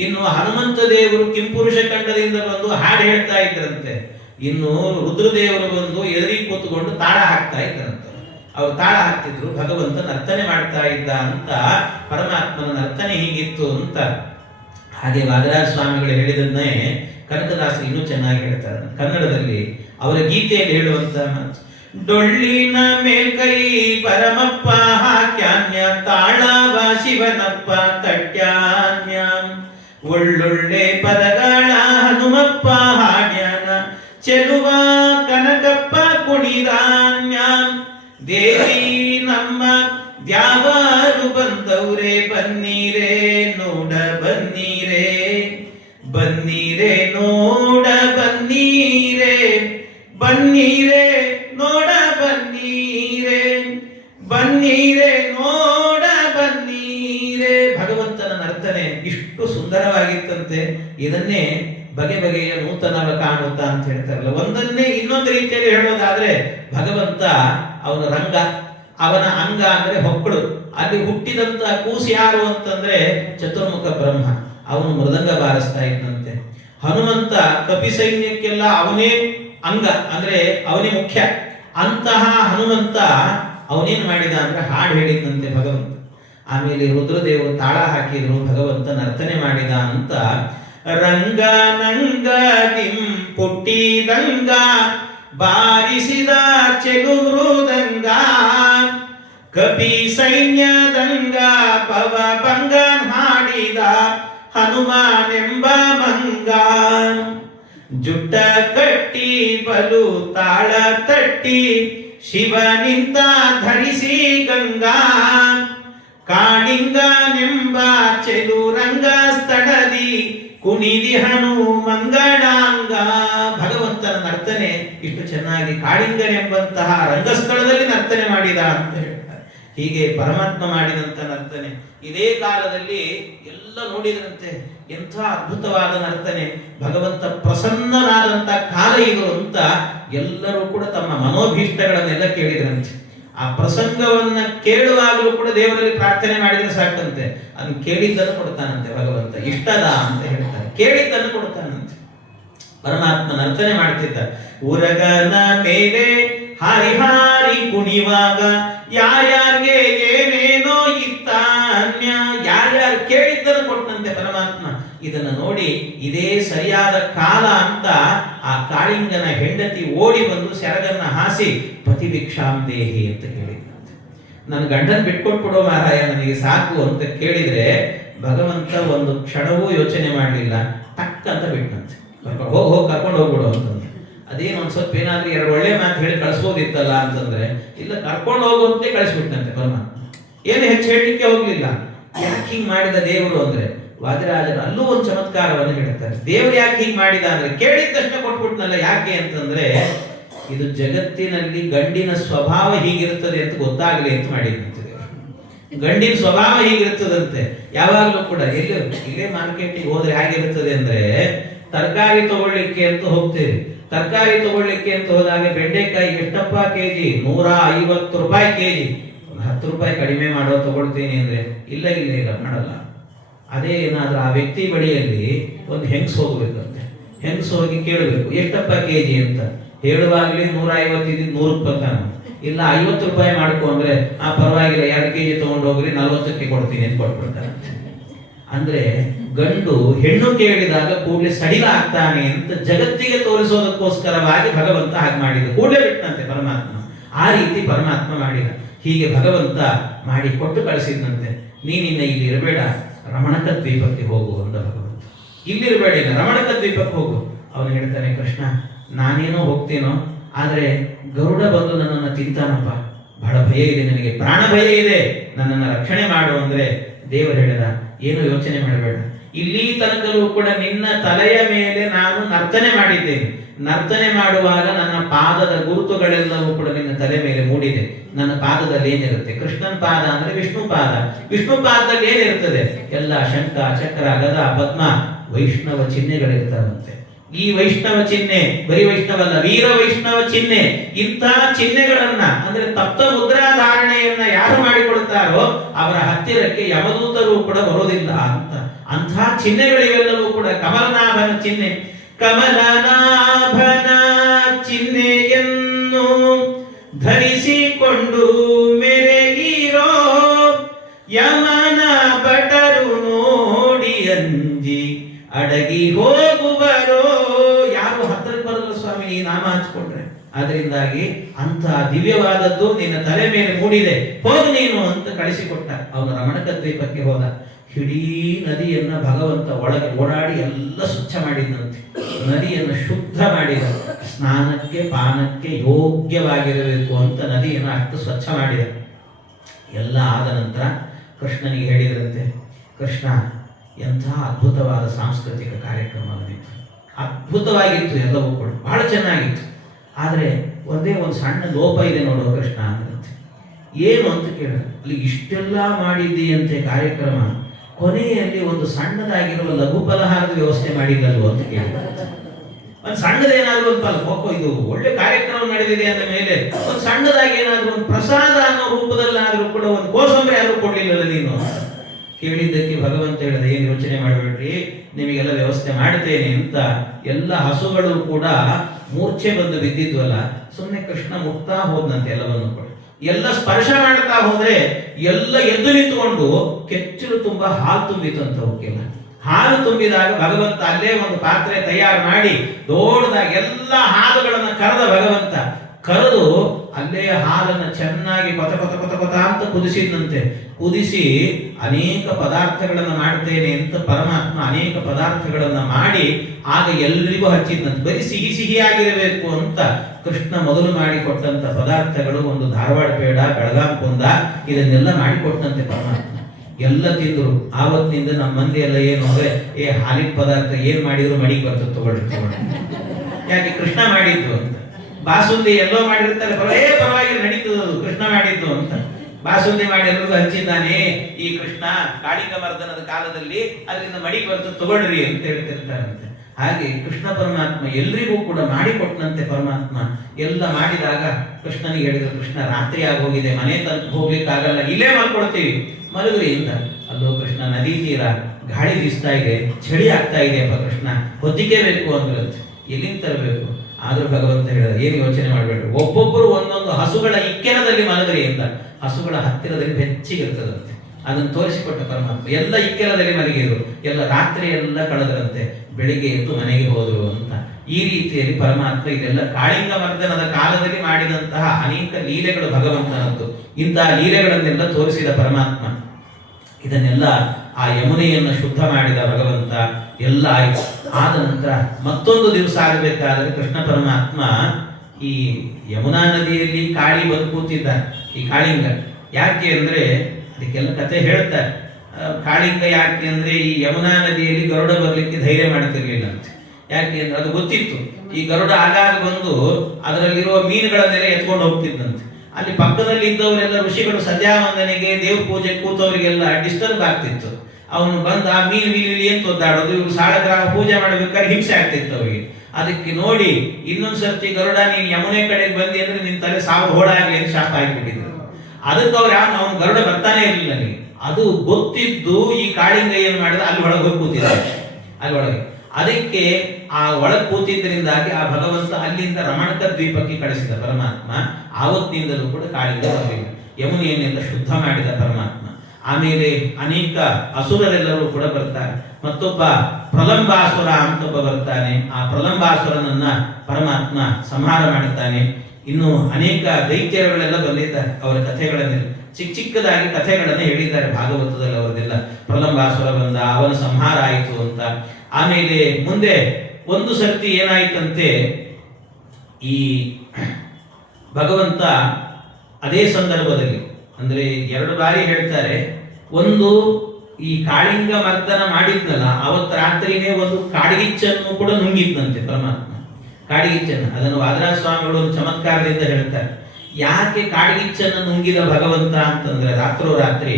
ಇನ್ನು ಹನುಮಂತ ದೇವರು ಕಿಂಪುರುಷ ಖಂಡದಿಂದ ಬಂದು ಹಾಡು ಹೇಳ್ತಾ ಇದ್ರಂತೆ. ಇನ್ನು ರುದ್ರದೇವರು ಬಂದು ಎದುರಿಗೆ ಕೂತ್ಕೊಂಡು ತಾಳ ಹಾಕ್ತಾ ಇದ್ರಂತೆ. ಅವರು ತಾಳ ಹಾಕ್ತಿದ್ರು, ಭಗವಂತ ನರ್ತನೆ ಮಾಡ್ತಾ ಇದ್ದ ಅಂತ. ಪರಮಾತ್ಮನ ನರ್ತನೆ ಹೀಗಿತ್ತು ಅಂತ. ಹಾಗೆ ವಾದರಾಜ ಸ್ವಾಮಿಗಳು ಹೇಳಿದನ್ನೇ ಕನಕದಾಸರು ಇನ್ನೂ ಚೆನ್ನಾಗಿ ಹೇಳ್ತಾರೆ ಕನ್ನಡದಲ್ಲಿ. ಅವರ ಗೀತೆಯಲ್ಲಿ ಹೇಳುವಂತ ಮಾತು, ಡೊಳ್ಳಿನ ಮೇಲ್ಕೈ ಪರಮಪ್ಪ ಹಾಕ್ಯಾನ್ಯ ತಾಳವ ಶಿವನಪ್ಪ ತಟ್ಯಾನ್ಯ ಒಳ್ಳೊಳ್ಳೆ ಪದಗಳ ಹನುಮಪ್ಪ ಹಾಡ್ಯಾನ ಚೆಲುವ ಕನಕಪ್ಪ ಕುಣಿದಾನ್ಯ ದೇವಿ ನಮ್ಮ ದ್ಯಾವಾರು ಬಂದವ್ರೆ ಬನ್ನೀರೇ ನೋಡ ಬನ್ನೀರೇ ಬನ್ನೀರೇ ನೋಡ ಬನ್ನೀರೇ ಬನ್ನೀರೇ ನೋಡ ಬನ್ನೀರೇ ಬನ್ನೀರೇ ನೋಡ ಬನ್ನೀರೇ. ಭಗವಂತನ ನರ್ತನೆ ಇಷ್ಟು ಸುಂದರವಾಗಿತ್ತಂತೆ. ಇದನ್ನೇ ಬಗೆ ಬಗೆಯ ನೂತನವ ಕಾಣುತ್ತಾ ಅಂತ ಹೇಳ್ತಾರಲ್ಲ. ಒಂದನ್ನೇ ಇನ್ನೊಂದು ರೀತಿಯಲ್ಲಿ ಹೇಳೋದಾದ್ರೆ, ಭಗವಂತ ಅವನ ರಂಗ, ಅವನ ಅಂಗ ಅಂದ್ರೆ ಹೊಕ್ಕಳು. ಅಲ್ಲಿ ಹುಟ್ಟಿದಂತ ಕೂಸು ಯಾರು ಅಂತಂದ್ರೆ ಚತುರ್ಮುಖ ಬ್ರಹ್ಮ. ಅವನು ಮೃದಂಗ ಬಾರಿಸ್ತಾ ಇದ್ದಂತೆ. ಹನುಮಂತ ಕಪಿ ಸೈನ್ಯಕ್ಕೆಲ್ಲ ಅವನೇ ಅಂಗ, ಅಂದ್ರೆ ಅವನೇ ಮುಖ್ಯ. ಅಂತಹ ಹನುಮಂತ ಅವನೇನ್ ಮಾಡಿದ ಅಂದ್ರೆ ಹಾಡು ಹೇಳಿದಂತೆ ಭಗವಂತ. ಆಮೇಲೆ ರುದ್ರದೇವರು ತಾಳ ಹಾಕಿದ್ರು, ಭಗವಂತ ನರ್ತನೆ ಮಾಡಿದ ಅಂತ. ರಂಗ ನಂಗ ನಿಂ ಪುಟ್ಟಿದಂಗ ಬಾರಿಸಿದ ಚೆಲು ಮೃದಂಗ ಕಪಿ ಸೈನ್ಯದಂಗ ಪವ ಭಂಗ ಹಾಡಿದ ಹನುಮಾನೆಂಬ ಮಂಗ ಜುಟ್ಟ ಕಟ್ಟಿ ಬಲು ತಾಳ ತಟ್ಟಿ ಶಿವನಿಂದ ಧರಿಸಿ ಗಂಗಾ ಕಾಳಿಂಗನೆಂಬ ಚೆಲು ರಂಗ ಸ್ಥಳದಿ ಕುಣಿದಿಹನು ಮಂಗಳಾಂಗ. ಭಗವಂತನ ನರ್ತನೆ ಇಷ್ಟು ಚೆನ್ನಾಗಿ ಕಾಳಿಂಗನೆಂಬಂತಹ ರಂಗಸ್ಥಳದಲ್ಲಿ ನರ್ತನೆ ಮಾಡಿದ ಅಂತ ಹೇಳ್ತಾರೆ. ಹೀಗೆ ಪರಮಾತ್ಮ ಮಾಡಿದಂತ ನರ್ತನೆ ಇದೇ ಕಾಲದಲ್ಲಿ ಎಲ್ಲ ನೋಡಿದ್ರಂತೆ. ಎಂಥ ಅದ್ಭುತವಾದ ನರ್ತನೆ, ಭಗವಂತ ಪ್ರಸನ್ನನಾದಂತ ಕಾಲ ಇದು ಅಂತ ಎಲ್ಲರೂ ಕೂಡ ತಮ್ಮ ಮನೋಭೀಷ್ಟಗಳನ್ನೆಲ್ಲ ಕೇಳಿದ್ರಂತೆ. ಆ ಪ್ರಸಂಗವನ್ನ ಕೇಳುವಾಗಲೂ ಕೂಡ ದೇವರಲ್ಲಿ ಪ್ರಾರ್ಥನೆ ಮಾಡಿದ್ರೆ ಸಾಕಂತೆ, ಅದನ್ನು ಕೇಳಿದ್ದನ್ನು ಕೊಡ್ತಾನಂತೆ ಭಗವಂತ. ಇಷ್ಟದ ಅಂತ ಹೇಳ್ತಾರೆ, ಕೇಳಿದ್ದನ್ನು ಕೊಡ್ತಾನಂತೆ. ಪರಮಾತ್ಮ ನರ್ತನೆ ಮಾಡ್ತಿದ್ದ. ಉರಗನ ಮೇಲೆ ಹಾರಿ ಹಾರಿ ಕುಣಿವಾಗ ಯಾರ್ಯಾರಿಗೆ ಏನೇನೋ ಇತ್ತ ಅನ್ಯ, ಯಾರ್ಯಾರು ಕೇಳಿದ್ದನ್ನು ಕೊಟ್ಟಂತೆ ಪರಮಾತ್ಮ. ಇದನ್ನ ನೋಡಿ ಇದೇ ಸರಿಯಾದ ಕಾಲ ಅಂತ ಆ ಕಾಳಿಂಗನ ಹೆಂಡತಿ ಓಡಿ ಬಂದು ಸೆರಗನ್ನ ಹಾಸಿ ಪತಿಭಿಕ್ಷಾಂ ದೇಹಿ ಅಂತ ಕೇಳಿದ್ದಂತೆ. ನನ್ನ ಗಂಡನ್ ಬಿಟ್ಕೊಟ್ಬಿಡೋ ಮಾರಾಯ, ನನಗೆ ಸಾಕು ಅಂತ ಕೇಳಿದ್ರೆ ಭಗವಂತ ಒಂದು ಕ್ಷಣವೂ ಯೋಚನೆ ಮಾಡಲಿಲ್ಲ, ಟಕ್ ಅಂತ ಬಿಟ್ಟಂತೆ. ಹೋಗಿ ಕರ್ಕೊಂಡು ಹೋಗ್ಬಿಡು ಅಂತಂದ್ರೆ, ಅದೇನು ಒಂದ್ ಸ್ವಲ್ಪ ಏನಾದ್ರೂ ಎರಡು ಒಳ್ಳೆ ಮಾತು ಹೇಳಿ ಕಳಿಸ್ಬೋದಿತ್ತಲ್ಲ ಅಂತಂದ್ರೆ, ಇಲ್ಲ ಕರ್ಕೊಂಡು ಹೋಗುವಂತೆ ಕಳಿಸ್ಬಿಟ್ಟಂತೆ ಪರಮಾತ್ಮ. ಏನು ಹೆಚ್ಚು ಹೇಳಲಿಕ್ಕೆ ಹೋಗ್ಲಿಲ್ಲ. ಯಾಕೆ ಹಿಂಗ್ ಮಾಡಿದ ದೇವರು ಅಂದ್ರೆ, ವಾದಿರಾಜರು ಅಲ್ಲೂ ಒಂದು ಚಮತ್ಕಾರವನ್ನು ಹೇಳ್ತಾರೆ. ದೇವರು ಯಾಕೆ ಹೀಗೆ ಮಾಡಿದ ಅಂದ್ರೆ, ಕೇಳಿದ ತಕ್ಷಣ ಕೊಟ್ಬಿಟ್ನಲ್ಲ. ಯಾಕೆ ಅಂತಂದ್ರೆ, ಇದು ಜಗತ್ತಿನಲ್ಲಿ ಗಂಡಿನ ಸ್ವಭಾವ ಹೀಗಿರುತ್ತದೆ ಅಂತ ಗೊತ್ತಾಗಲಿ ಅಂತ ಮಾಡಿದಂತೆ ದೇವರು. ಗಂಡಿನ ಸ್ವಭಾವ ಹೀಗಿರ್ತದಂತೆ ಯಾವಾಗಲೂ ಕೂಡ. ಇಲ್ಲೇ ಮಾರ್ಕೆಟಿಗೆ ಹೋದ್ರೆ ಹೇಗಿರ್ತದೆ ಅಂದ್ರೆ, ತರಕಾರಿ ತಗೊಳ್ಳಿಕ್ಕೆ ಅಂತ ಹೋಗ್ತೇವೆ. ತರಕಾರಿ ತಗೊಳ್ಳಿಕ್ಕೆ ಅಂತ ಹೋದಾಗ ಬೆಂಡೆಕಾಯಿ ಎಷ್ಟಪ್ಪ ಕೆಜಿ? 150 ರೂಪಾಯಿ ಕೆಜಿ. 10 ರೂಪಾಯಿ ಕಡಿಮೆ ಮಾಡೋ ತಗೊಳ್ತೀನಿ ಅಂದ್ರೆ, ಇಲ್ಲ ಮಾಡಲ್ಲ. ಅದೇ ಏನಾದ್ರೂ ಆ ವ್ಯಕ್ತಿ ಬಳಿಯಲ್ಲಿ ಒಂದು ಹೆಂಗ್ಸ್ ಹೋಗ್ಬೇಕಂತೆ. ಹೆಂಗ್ಸ್ ಹೋಗಿ ಕೇಳಬೇಕು, ಎಷ್ಟಪ್ಪ ಕೆಜಿ ಅಂತ. ಹೇಳುವಾಗ್ಲೇ 150 ಇದ್ದಿದ್ದು 100 ರೂಪಾಯಿ, ಇಲ್ಲ 50 ರೂಪಾಯಿ ಮಾಡ್ಕೊ ಅಂದ್ರೆ, ಪರವಾಗಿಲ್ಲ 2 ಕೆಜಿ ತಗೊಂಡು ಹೋಗ್ರಿ 40ಕ್ಕೆ ಕೊಡ್ತೀನಿ ಅಂತ ಕೊಟ್ಬಿಡ್ತಾರೆ. ಅಂದ್ರೆ ಗಂಡು ಹೆಣ್ಣು ಕೇಳಿದಾಗ ಕೂಡಲೇ ಸಡಿಲ ಆಗ್ತಾನೆ ಅಂತ ಜಗತ್ತಿಗೆ ತೋರಿಸೋದಕ್ಕೋಸ್ಕರವಾಗಿ ಭಗವಂತ ಹಾಗೆ ಮಾಡಿದ. ಕೂಡಲೇ ಬಿಟ್ಟಂತೆ ಪರಮಾತ್ಮ. ಆ ರೀತಿ ಪರಮಾತ್ಮ ಮಾಡಿದ. ಹೀಗೆ ಭಗವಂತ ಮಾಡಿ ಕೊಟ್ಟು ಕಳಿಸಿದಂತೆ. ನೀನಿನ್ನ ಇಲ್ಲಿ ಇರಬೇಡ, ರಮಣಕ ದ್ವೀಪಕ್ಕೆ ಹೋಗು ಅಂದ ಭಗವಂತ. ಇಲ್ಲಿರಬೇಡ, ಇಲ್ಲ ರಮಣಕ ದ್ವೀಪಕ್ಕೆ ಹೋಗು. ಅವನು ಹೇಳ್ತಾನೆ, ಕೃಷ್ಣ ನಾನೇನೋ ಹೋಗ್ತೀನೋ, ಆದ್ರೆ ಗರುಡ ಬಂದು ನನ್ನನ್ನು ತಿಂತಾನಪ್ಪ, ಬಹಳ ಭಯ ಇದೆ ನನಗೆ, ಪ್ರಾಣ ಭಯ ಇದೆ, ನನ್ನನ್ನು ರಕ್ಷಣೆ ಮಾಡು ಅಂದ್ರೆ ದೇವರು ಹೇಳಿದ, ಏನು ಯೋಚನೆ ಮಾಡಬೇಡ, ಇಲ್ಲಿ ತನಕಲೂ ಕೂಡ ನಿನ್ನ ತಲೆಯ ಮೇಲೆ ನಾನು ನರ್ತನೆ ಮಾಡಿದ್ದೇನೆ. ನರ್ತನೆ ಮಾಡುವಾಗ ನನ್ನ ಪಾದದ ಗುರುತುಗಳೆಲ್ಲವೂ ಕೂಡ ನಿನ್ನ ತಲೆ ಮೇಲೆ ಮೂಡಿದೆ. ನನ್ನ ಪಾದದಲ್ಲಿ ಏನಿರುತ್ತೆ? ಕೃಷ್ಣನ ಪಾದ ಅಂದ್ರೆ ವಿಷ್ಣು ಪಾದ. ವಿಷ್ಣು ಪಾದದಲ್ಲಿ ಏನಿರ್ತದೆ? ಎಲ್ಲ ಶಂಖ, ಚಕ್ರ, ಗದ, ಪದ್ಮ, ವೈಷ್ಣವ ಚಿಹ್ನೆಗಳಿರ್ತಾವಂತೆ. ಈ ವೈಷ್ಣವ ಚಿಹ್ನೆ ಬರೀ ವೈಷ್ಣವಲ್ಲ, ವೀರ ವೈಷ್ಣವ ಚಿಹ್ನೆ. ಇಂಥ ಚಿಹ್ನೆಗಳನ್ನ ಅಂದ್ರೆ ತಪ್ತ ಮುದ್ರಾಧಾರಣೆಯನ್ನ ಯಾರು ಮಾಡಿಕೊಡುತ್ತಾರೋ ಅವರ ಹತ್ತಿರಕ್ಕೆ ಯಮದೂತರು ಕೂಡ ಬರೋದಿಲ್ಲ ಅಂತ. ಅಂಥ ಚಿಹ್ನೆಗಳಿವೆಲ್ಲವೂ ಕೂಡ ಕಮಲನಾಭನ ಚಿಹ್ನೆ. ಕಮಲನಾಭನ ಚಿಹ್ನೆಯನ್ನು ಧರಿಸಿಕೊಂಡು ಮೆರೆಗಿರೋ ಯಮನ ಭಟರು ನೋಡಿ ಅಂಜಿ ಅಡಗಿ ಹೋಗುವರೋ. ಯಾರು ಹತ್ತಿರಕ್ಕೆ ಬರಲ್ಲ ಸ್ವಾಮಿ ಈ ನಾಮ ಹಂಚ್ಕೊಂಡ್ರೆ. ಅದರಿಂದಾಗಿ ಅಂತ ದಿವ್ಯವಾದದ್ದು ನಿನ್ನ ತಲೆ ಮೇಲೆ ಮೂಡಿದೆ, ಹೋಗು ನೀನು ಅಂತ ಕಳಿಸಿಕೊಟ್ಟ. ಅವನು ರಮಣಕ ದ್ವೀಪಕ್ಕೆ ಹೋದ. ಇಡೀ ನದಿಯನ್ನ ಭಗವಂತ ಒಳಗೆ ಓಡಾಡಿ ಎಲ್ಲ ಸ್ವಚ್ಛ ಮಾಡಿದಂತೆ. ನದಿಯನ್ನು ಶುದ್ಧ ಮಾಡಿದ. ಸ್ನಾನಕ್ಕೆ ಪಾನಕ್ಕೆ ಯೋಗ್ಯವಾಗಿರಬೇಕು ಅಂತ ನದಿಯನ್ನು ಅಷ್ಟು ಸ್ವಚ್ಛ ಮಾಡಿದ. ಎಲ್ಲ ಆದ ನಂತರ ಕೃಷ್ಣನಿಗೆ ಹೇಳಿದ್ರಂತೆ, ಕೃಷ್ಣ ಎಂಥ ಅದ್ಭುತವಾದ ಸಾಂಸ್ಕೃತಿಕ ಕಾರ್ಯಕ್ರಮ ನಡೆಯಿತು, ಅದ್ಭುತವಾಗಿತ್ತು, ಎಲ್ಲವೂ ಕೂಡ ಬಹಳ ಚೆನ್ನಾಗಿತ್ತು. ಆದರೆ ಒಂದೇ ಒಂದು ಸಣ್ಣ ಲೋಪ ಇದೆ ನೋಡುವ ಕೃಷ್ಣ ಅಂದ್ರಂತೆ. ಏನು ಅಂತ ಕೇಳ, ಅಲ್ಲಿ ಇಷ್ಟೆಲ್ಲ ಮಾಡಿದ್ದೀಯಂತೆ ಕಾರ್ಯಕ್ರಮ, ಕೊನೆಯಲ್ಲಿ ಒಂದು ಸಣ್ಣದಾಗಿರುವ ಲಘು ಫಲಹಾರದ ವ್ಯವಸ್ಥೆ ಮಾಡಿಲ್ಲಲ್ವ ಅಂತ ಕೇಳಿದ. ಒಂದು ಸಣ್ಣದೇನಾದ್ರೂ ಒಂದು ಫಲ, ಇದು ಒಳ್ಳೆ ಕಾರ್ಯಕ್ರಮ ನಡೆದಿದೆ ಅಂದ ಮೇಲೆ ಒಂದು ಸಣ್ಣದಾಗಿ ಏನಾದ್ರೂ ಒಂದು ಪ್ರಸಾದ ಅನ್ನೋ ರೂಪದಲ್ಲಾದ್ರೂ ಕೂಡ ಒಂದು ಕೋಸಂಬರಿ ಆದ್ರೂ ಕೊಡ್ಲಿಲ್ಲಲ್ಲ ನೀನು ಕೇಳಿದ್ದಕ್ಕೆ ಭಗವಂತ ಹೇಳಿದ, ಏನು ಯೋಚನೆ ಮಾಡಬೇಡ್ರಿ, ನಿಮಗೆಲ್ಲ ವ್ಯವಸ್ಥೆ ಮಾಡ್ತೇನೆ ಅಂತ. ಎಲ್ಲ ಹಸುಗಳು ಕೂಡ ಮೂರ್ಛೆ ಬಂದು ಬಿದ್ದಿದ್ವಲ್ಲ, ಸುಮ್ಮನೆ ಕೃಷ್ಣ ಮುಕ್ತಾ ಹೋದ್ನಂತೆ ಎಲ್ಲವನ್ನು ಕೂಡ. ಎಲ್ಲ ಸ್ಪರ್ಶ ಮಾಡ್ತಾ ಹೋದ್ರೆ ಎಲ್ಲ ಎದ್ದು ನಿಂತುಕೊಂಡು ಕೆಚ್ಚಲು ತುಂಬಾ ಹಾಲು ತುಂಬಿತಂತ. ಅವಕ್ಕೆಲ್ಲ ಹಾಲು ತುಂಬಿದಾಗ ಭಗವಂತ ಅಲ್ಲೇ ಒಂದು ಪಾತ್ರೆ ತಯಾರು ಮಾಡಿ ದೊಡ್ಡದಾಗಿ ಎಲ್ಲ ಹಾಲುಗಳನ್ನ ಕರೆದ ಭಗವಂತ. ಕರೆದು ಅಲ್ಲೇ ಹಾಲನ್ನು ಚೆನ್ನಾಗಿ ಕೊತ ಕೊತ ಕೊತ ಕೊತ ಅಂತ ಕುದಿಸಿದಂತೆ. ಕುದಿಸಿ ಅನೇಕ ಪದಾರ್ಥಗಳನ್ನು ಮಾಡ್ತೇನೆ ಅಂತ ಪರಮಾತ್ಮ ಅನೇಕ ಪದಾರ್ಥಗಳನ್ನ ಮಾಡಿ ಆಗ ಎಲ್ರಿಗೂ ಹಚ್ಚಿದಂತೆ. ಬರೀ ಸಿಹಿ ಸಿಹಿಯಾಗಿರಬೇಕು ಅಂತ ಕೃಷ್ಣ ಮೊದಲು ಮಾಡಿಕೊಟ್ಟಂತ ಪದಾರ್ಥಗಳು ಒಂದು ಧಾರವಾಡ ಪೇಡ, ಬೆಳಗಾಂ ಕುಂದ, ಇದನ್ನೆಲ್ಲ ಮಾಡಿಕೊಟ್ಟಂತೆ ಪರಮಾತ್ಮ. ಎಲ್ಲ ತಿಂದ್ರು. ಆವತ್ತಿನಿಂದ ನಮ್ಮ ಮಂದಿ ಎಲ್ಲ ಏನು ಅಂದ್ರೆ ಹಾಲಿನ ಪದಾರ್ಥ ಏನ್ ಮಾಡಿದ್ರು ಮಡಿಗೆ ಬರ್ತದೆ, ತಗೊಳ್ರಿ ತಗೊಳ್ರಿ. ಯಾಕೆ? ಕೃಷ್ಣ ಮಾಡಿದ್ದು ಅಂತ. ಬಾಸುಂದಿ ಎಲ್ಲೋ ಮಾಡಿರ್ತಾರೆ, ಪರವಾಗಿ ನಡೀತದದು ಕೃಷ್ಣ ಮಾಡಿದ್ದು ಅಂತ. ಬಾಸುಂದಿ ಮಾಡಿ ಎಲ್ಲರಿಗೂ ಹಂಚಿದ್ದಾನೆ ಈ ಕೃಷ್ಣ ಕಾಳಿಂಗ ಮರ್ದನದ ಕಾಲದಲ್ಲಿ, ಅದರಿಂದ ಮಡಿ ಬರ್ತದೆ ತಗೊಳ್ರಿ ಅಂತ ಹೇಳ್ತಿರ್ತಾರಂತೆ. ಹಾಗೆ ಕೃಷ್ಣ ಪರಮಾತ್ಮ ಎಲ್ರಿಗೂ ಕೂಡ ಮಾಡಿಕೊಟ್ಟನಂತೆ. ಪರಮಾತ್ಮ ಎಲ್ಲ ಮಾಡಿದಾಗ ಕೃಷ್ಣನಿಗೆ ಹೇಳಿದ್ರು, ಕೃಷ್ಣ ರಾತ್ರಿ ಆಗೋಗಿದೆ, ಮನೆ ತನಕ ಹೋಗ್ಲಿಕ್ಕಾಗಲ್ಲ, ಇಲ್ಲೇ ಮಲ್ಕೊಳ್ತೀವಿ, ಮಲಗ್ರಿ ಅಂತ. ಅಲ್ಲೋ ಕೃಷ್ಣ, ನದಿ ತೀರ ಗಾಳಿ ಬೀಸ್ತಾ ಇದೆ, ಚಳಿ ಆಗ್ತಾ ಇದೆ ಅಪ್ಪ ಕೃಷ್ಣ, ಹೊದ್ದಿಕೆ ಬೇಕು ಅಂದ್ರೆ ಎಲ್ಲಿಂದ ತರಬೇಕು? ಆದ್ರೂ ಭಗವಂತ ಹೇಳಿದ, ಏನು ಯೋಚನೆ ಮಾಡಬೇಡ್ರಿ, ಒಬ್ಬೊಬ್ಬರು ಒಂದೊಂದು ಹಸುಗಳ ಇಕ್ಕೆಲದಲ್ಲಿ ಮಲಗ್ರಿ ಅಂತ. ಹಸುಗಳ ಹತ್ತಿರದಲ್ಲಿ ಬೆಚ್ಚಿಗಿರ್ತದಂತೆ, ಅದನ್ನು ತೋರಿಸಿಕೊಟ್ಟ ಪರಮಾತ್ಮ. ಎಲ್ಲ ಇಕ್ಕೆಲದಲ್ಲಿ ಮಲಗಿದ್ರು, ಎಲ್ಲ ರಾತ್ರಿ ಎಲ್ಲ ಕಳೆದರಂತೆ, ಬೆಳಿಗ್ಗೆ ಎದ್ದು ಮನೆಗೆ ಹೋದ್ರು ಅಂತ. ಈ ರೀತಿಯಲ್ಲಿ ಪರಮಾತ್ಮ ಇದೆಲ್ಲ ಕಾಳಿಂಗ ಮರ್ದನದ ಕಾಲದಲ್ಲಿ ಮಾಡಿದಂತಹ ಅನೇಕ ಲೀಲೆಗಳು ಭಗವಂತನದ್ದು. ಇಂತಹ ಲೀಲೆಗಳನ್ನೆಲ್ಲ ತೋರಿಸಿದ ಪರಮಾತ್ಮ. ಇದನ್ನೆಲ್ಲ ಆ ಯಮುನೆಯನ್ನು ಶುದ್ಧ ಮಾಡಿದ ಭಗವಂತ. ಎಲ್ಲ ಆಯ್ತು. ಆದ ನಂತರ ಮತ್ತೊಂದು ದಿವಸ ಆಗಬೇಕಾದ್ರೆ ಕೃಷ್ಣ ಪರಮಾತ್ಮ ಈ ಯಮುನಾ ನದಿಯಲ್ಲಿ ಕಾಳಿ ಬಂದು ಕೂತಿದ್ದ. ಈ ಕಾಳಿಂಗ ಯಾಕೆ ಅಂದ್ರೆ ಅದಕ್ಕೆಲ್ಲ ಕತೆ ಹೇಳ್ತಾರೆ. ಕಾಳಿಂಗ ಯಾಕೆ ಅಂದ್ರೆ ಈ ಯಮುನಾ ನದಿಯಲ್ಲಿ ಗರುಡ ಬರ್ಲಿಕ್ಕೆ ಧೈರ್ಯ ಮಾಡ್ತಿರ್ಲಿಲ್ಲ ಅಂತ. ಯಾಕೆ ಅಂದ್ರೆ ಅದು ಗೊತ್ತಿತ್ತು, ಈ ಗರುಡ ಆಗಾಗ ಬಂದು ಅದರಲ್ಲಿರುವ ಮೀನುಗಳನ್ನೆಲ್ಲ ಎತ್ಕೊಂಡು ಹೋಗ್ತಿದ್ದಂತೆ. ಅಲ್ಲಿ ಪಕ್ಕದಲ್ಲಿ ಇದ್ದವರೆಲ್ಲ ಋಷಿಗಳು ಸಂಧ್ಯಾ ವಂದನೆಗೆ ದೇವ್ರ ಪೂಜೆ ಕೂತವರಿಗೆಲ್ಲ ಡಿಸ್ಟರ್ಬ್ ಆಗ್ತಿತ್ತು. ಅವನು ಬಂದು ಆ ಮೀನು ಏನ್ ಒದ್ದಾಡೋದು, ಇವ್ರು ಸಾಳಗ್ರಾಮ ಪೂಜೆ ಮಾಡಬೇಕಾದ್ರೆ ಹಿಂಸೆ ಆಗ್ತಿತ್ತು ಅವರಿಗೆ. ಅದಕ್ಕೆ ನೋಡಿ ಇನ್ನೊಂದ್ ಸರ್ತಿ ಗರುಡ ನೀನ್ ಯಮುನೆ ಕಡೆಗೆ ಬಂದಿ ಅಂದ್ರೆ ನಿನ್ ತಲೆ 1000 ಹೋಳಾಗ್ಲಿ ಅಂತ ಶಾಪ ಹಾಕಿಬಿಟ್ಟಿದ್ರು. ಅದಕ್ಕೆ ಅವ್ರು ಅವನು ಗರುಡ ಬರ್ತಾನೆ ಇರಲಿಲ್ಲ ನನಗೆ. ಅದು ಗೊತ್ತಿದ್ದು ಈ ಕಾಳಿಂಗ ಏನು ಮಾಡಿದ, ಅಲ್ಲಿ ಒಳಗೆ ಹೋಗಿ ಕೂತಿದ್ದಾರೆ. ಅಲ್ಲಿ ಒಳಗೆ ಅದಕ್ಕೆ ಆ ಒಳಗೆ ಕೂತಿದ್ದರಿಂದಾಗಿ ಆ ಭಗವಂತ ಅಲ್ಲಿಂದ ರಮಣಕ ದ್ವೀಪಕ್ಕೆ ಕಳಿಸಿದ ಪರಮಾತ್ಮ. ಆವತ್ತಿನಿಂದಲೂ ಕೂಡ ಕಾಳಿಂಗ ಬರಲಿಲ್ಲ. ಯಮುನೆಯನ್ನೆಲ್ಲ ಶುದ್ಧ ಮಾಡಿದ ಪರಮಾತ್ಮ. ಆಮೇಲೆ ಅನೇಕ ಅಸುರರೆಲ್ಲರೂ ಕೂಡ ಬರ್ತಾರೆ. ಮತ್ತೊಬ್ಬ ಪ್ರಲಂಬಾಸುರ ಅಂತೊಬ್ಬ ಬರ್ತಾನೆ. ಆ ಪ್ರಲಂಬಾಸುರನನ್ನ ಪರಮಾತ್ಮ ಸಂಹಾರ ಮಾಡುತ್ತಾನೆ. ಇನ್ನು ಅನೇಕ ದೈತ್ಯರುಗಳೆಲ್ಲ ಬಂದಿದ್ದಾರೆ. ಅವರ ಕಥೆಗಳನ್ನೆಲ್ಲ ಚಿಕ್ಕದಾಗಿ ಕಥೆಗಳನ್ನು ಹೇಳಿದ್ದಾರೆ ಭಾಗವತದಲ್ಲಿ. ಅವರದೆಲ್ಲ ಪ್ರಲಂಬಾಸುರ ಬಂದ, ಅವನ ಸಂಹಾರ ಆಯಿತು ಅಂತ. ಆಮೇಲೆ ಮುಂದೆ ಒಂದು ಸರ್ತಿ ಏನಾಯ್ತಂತೆ, ಈ ಭಗವಂತ ಅದೇ ಸಂದರ್ಭದಲ್ಲಿ ಅಂದ್ರೆ 2 ಬಾರಿ ಹೇಳ್ತಾರೆ. ಒಂದು ಈ ಕಾಳಿಂಗ ಮರ್ದನ ಮಾಡಿದ್ನಲ್ಲ, ಅವತ್ತು ರಾತ್ರಿನೇ ಒಂದು ಕಾಡ್ಗಿಚ್ಚನ್ನು ಕೂಡ ನುಂಗಿದ್ನಂತೆ ಪರಮಾತ್ಮ. ಕಾಡ್ಗಿಚ್ಚನ್ನು ಅದನ್ನು ವಾದರಾಜ ಸ್ವಾಮಿಗಳು ಒಂದು ಚಮತ್ಕಾರದಿಂದ ಹೇಳ್ತಾರೆ. ಯಾಕೆ ಕಾಡ್ಗಿಚ್ಚನ್ನು ನುಂಗಿದ ಭಗವಂತ ಅಂತಂದ್ರೆ, ರಾತ್ರಿ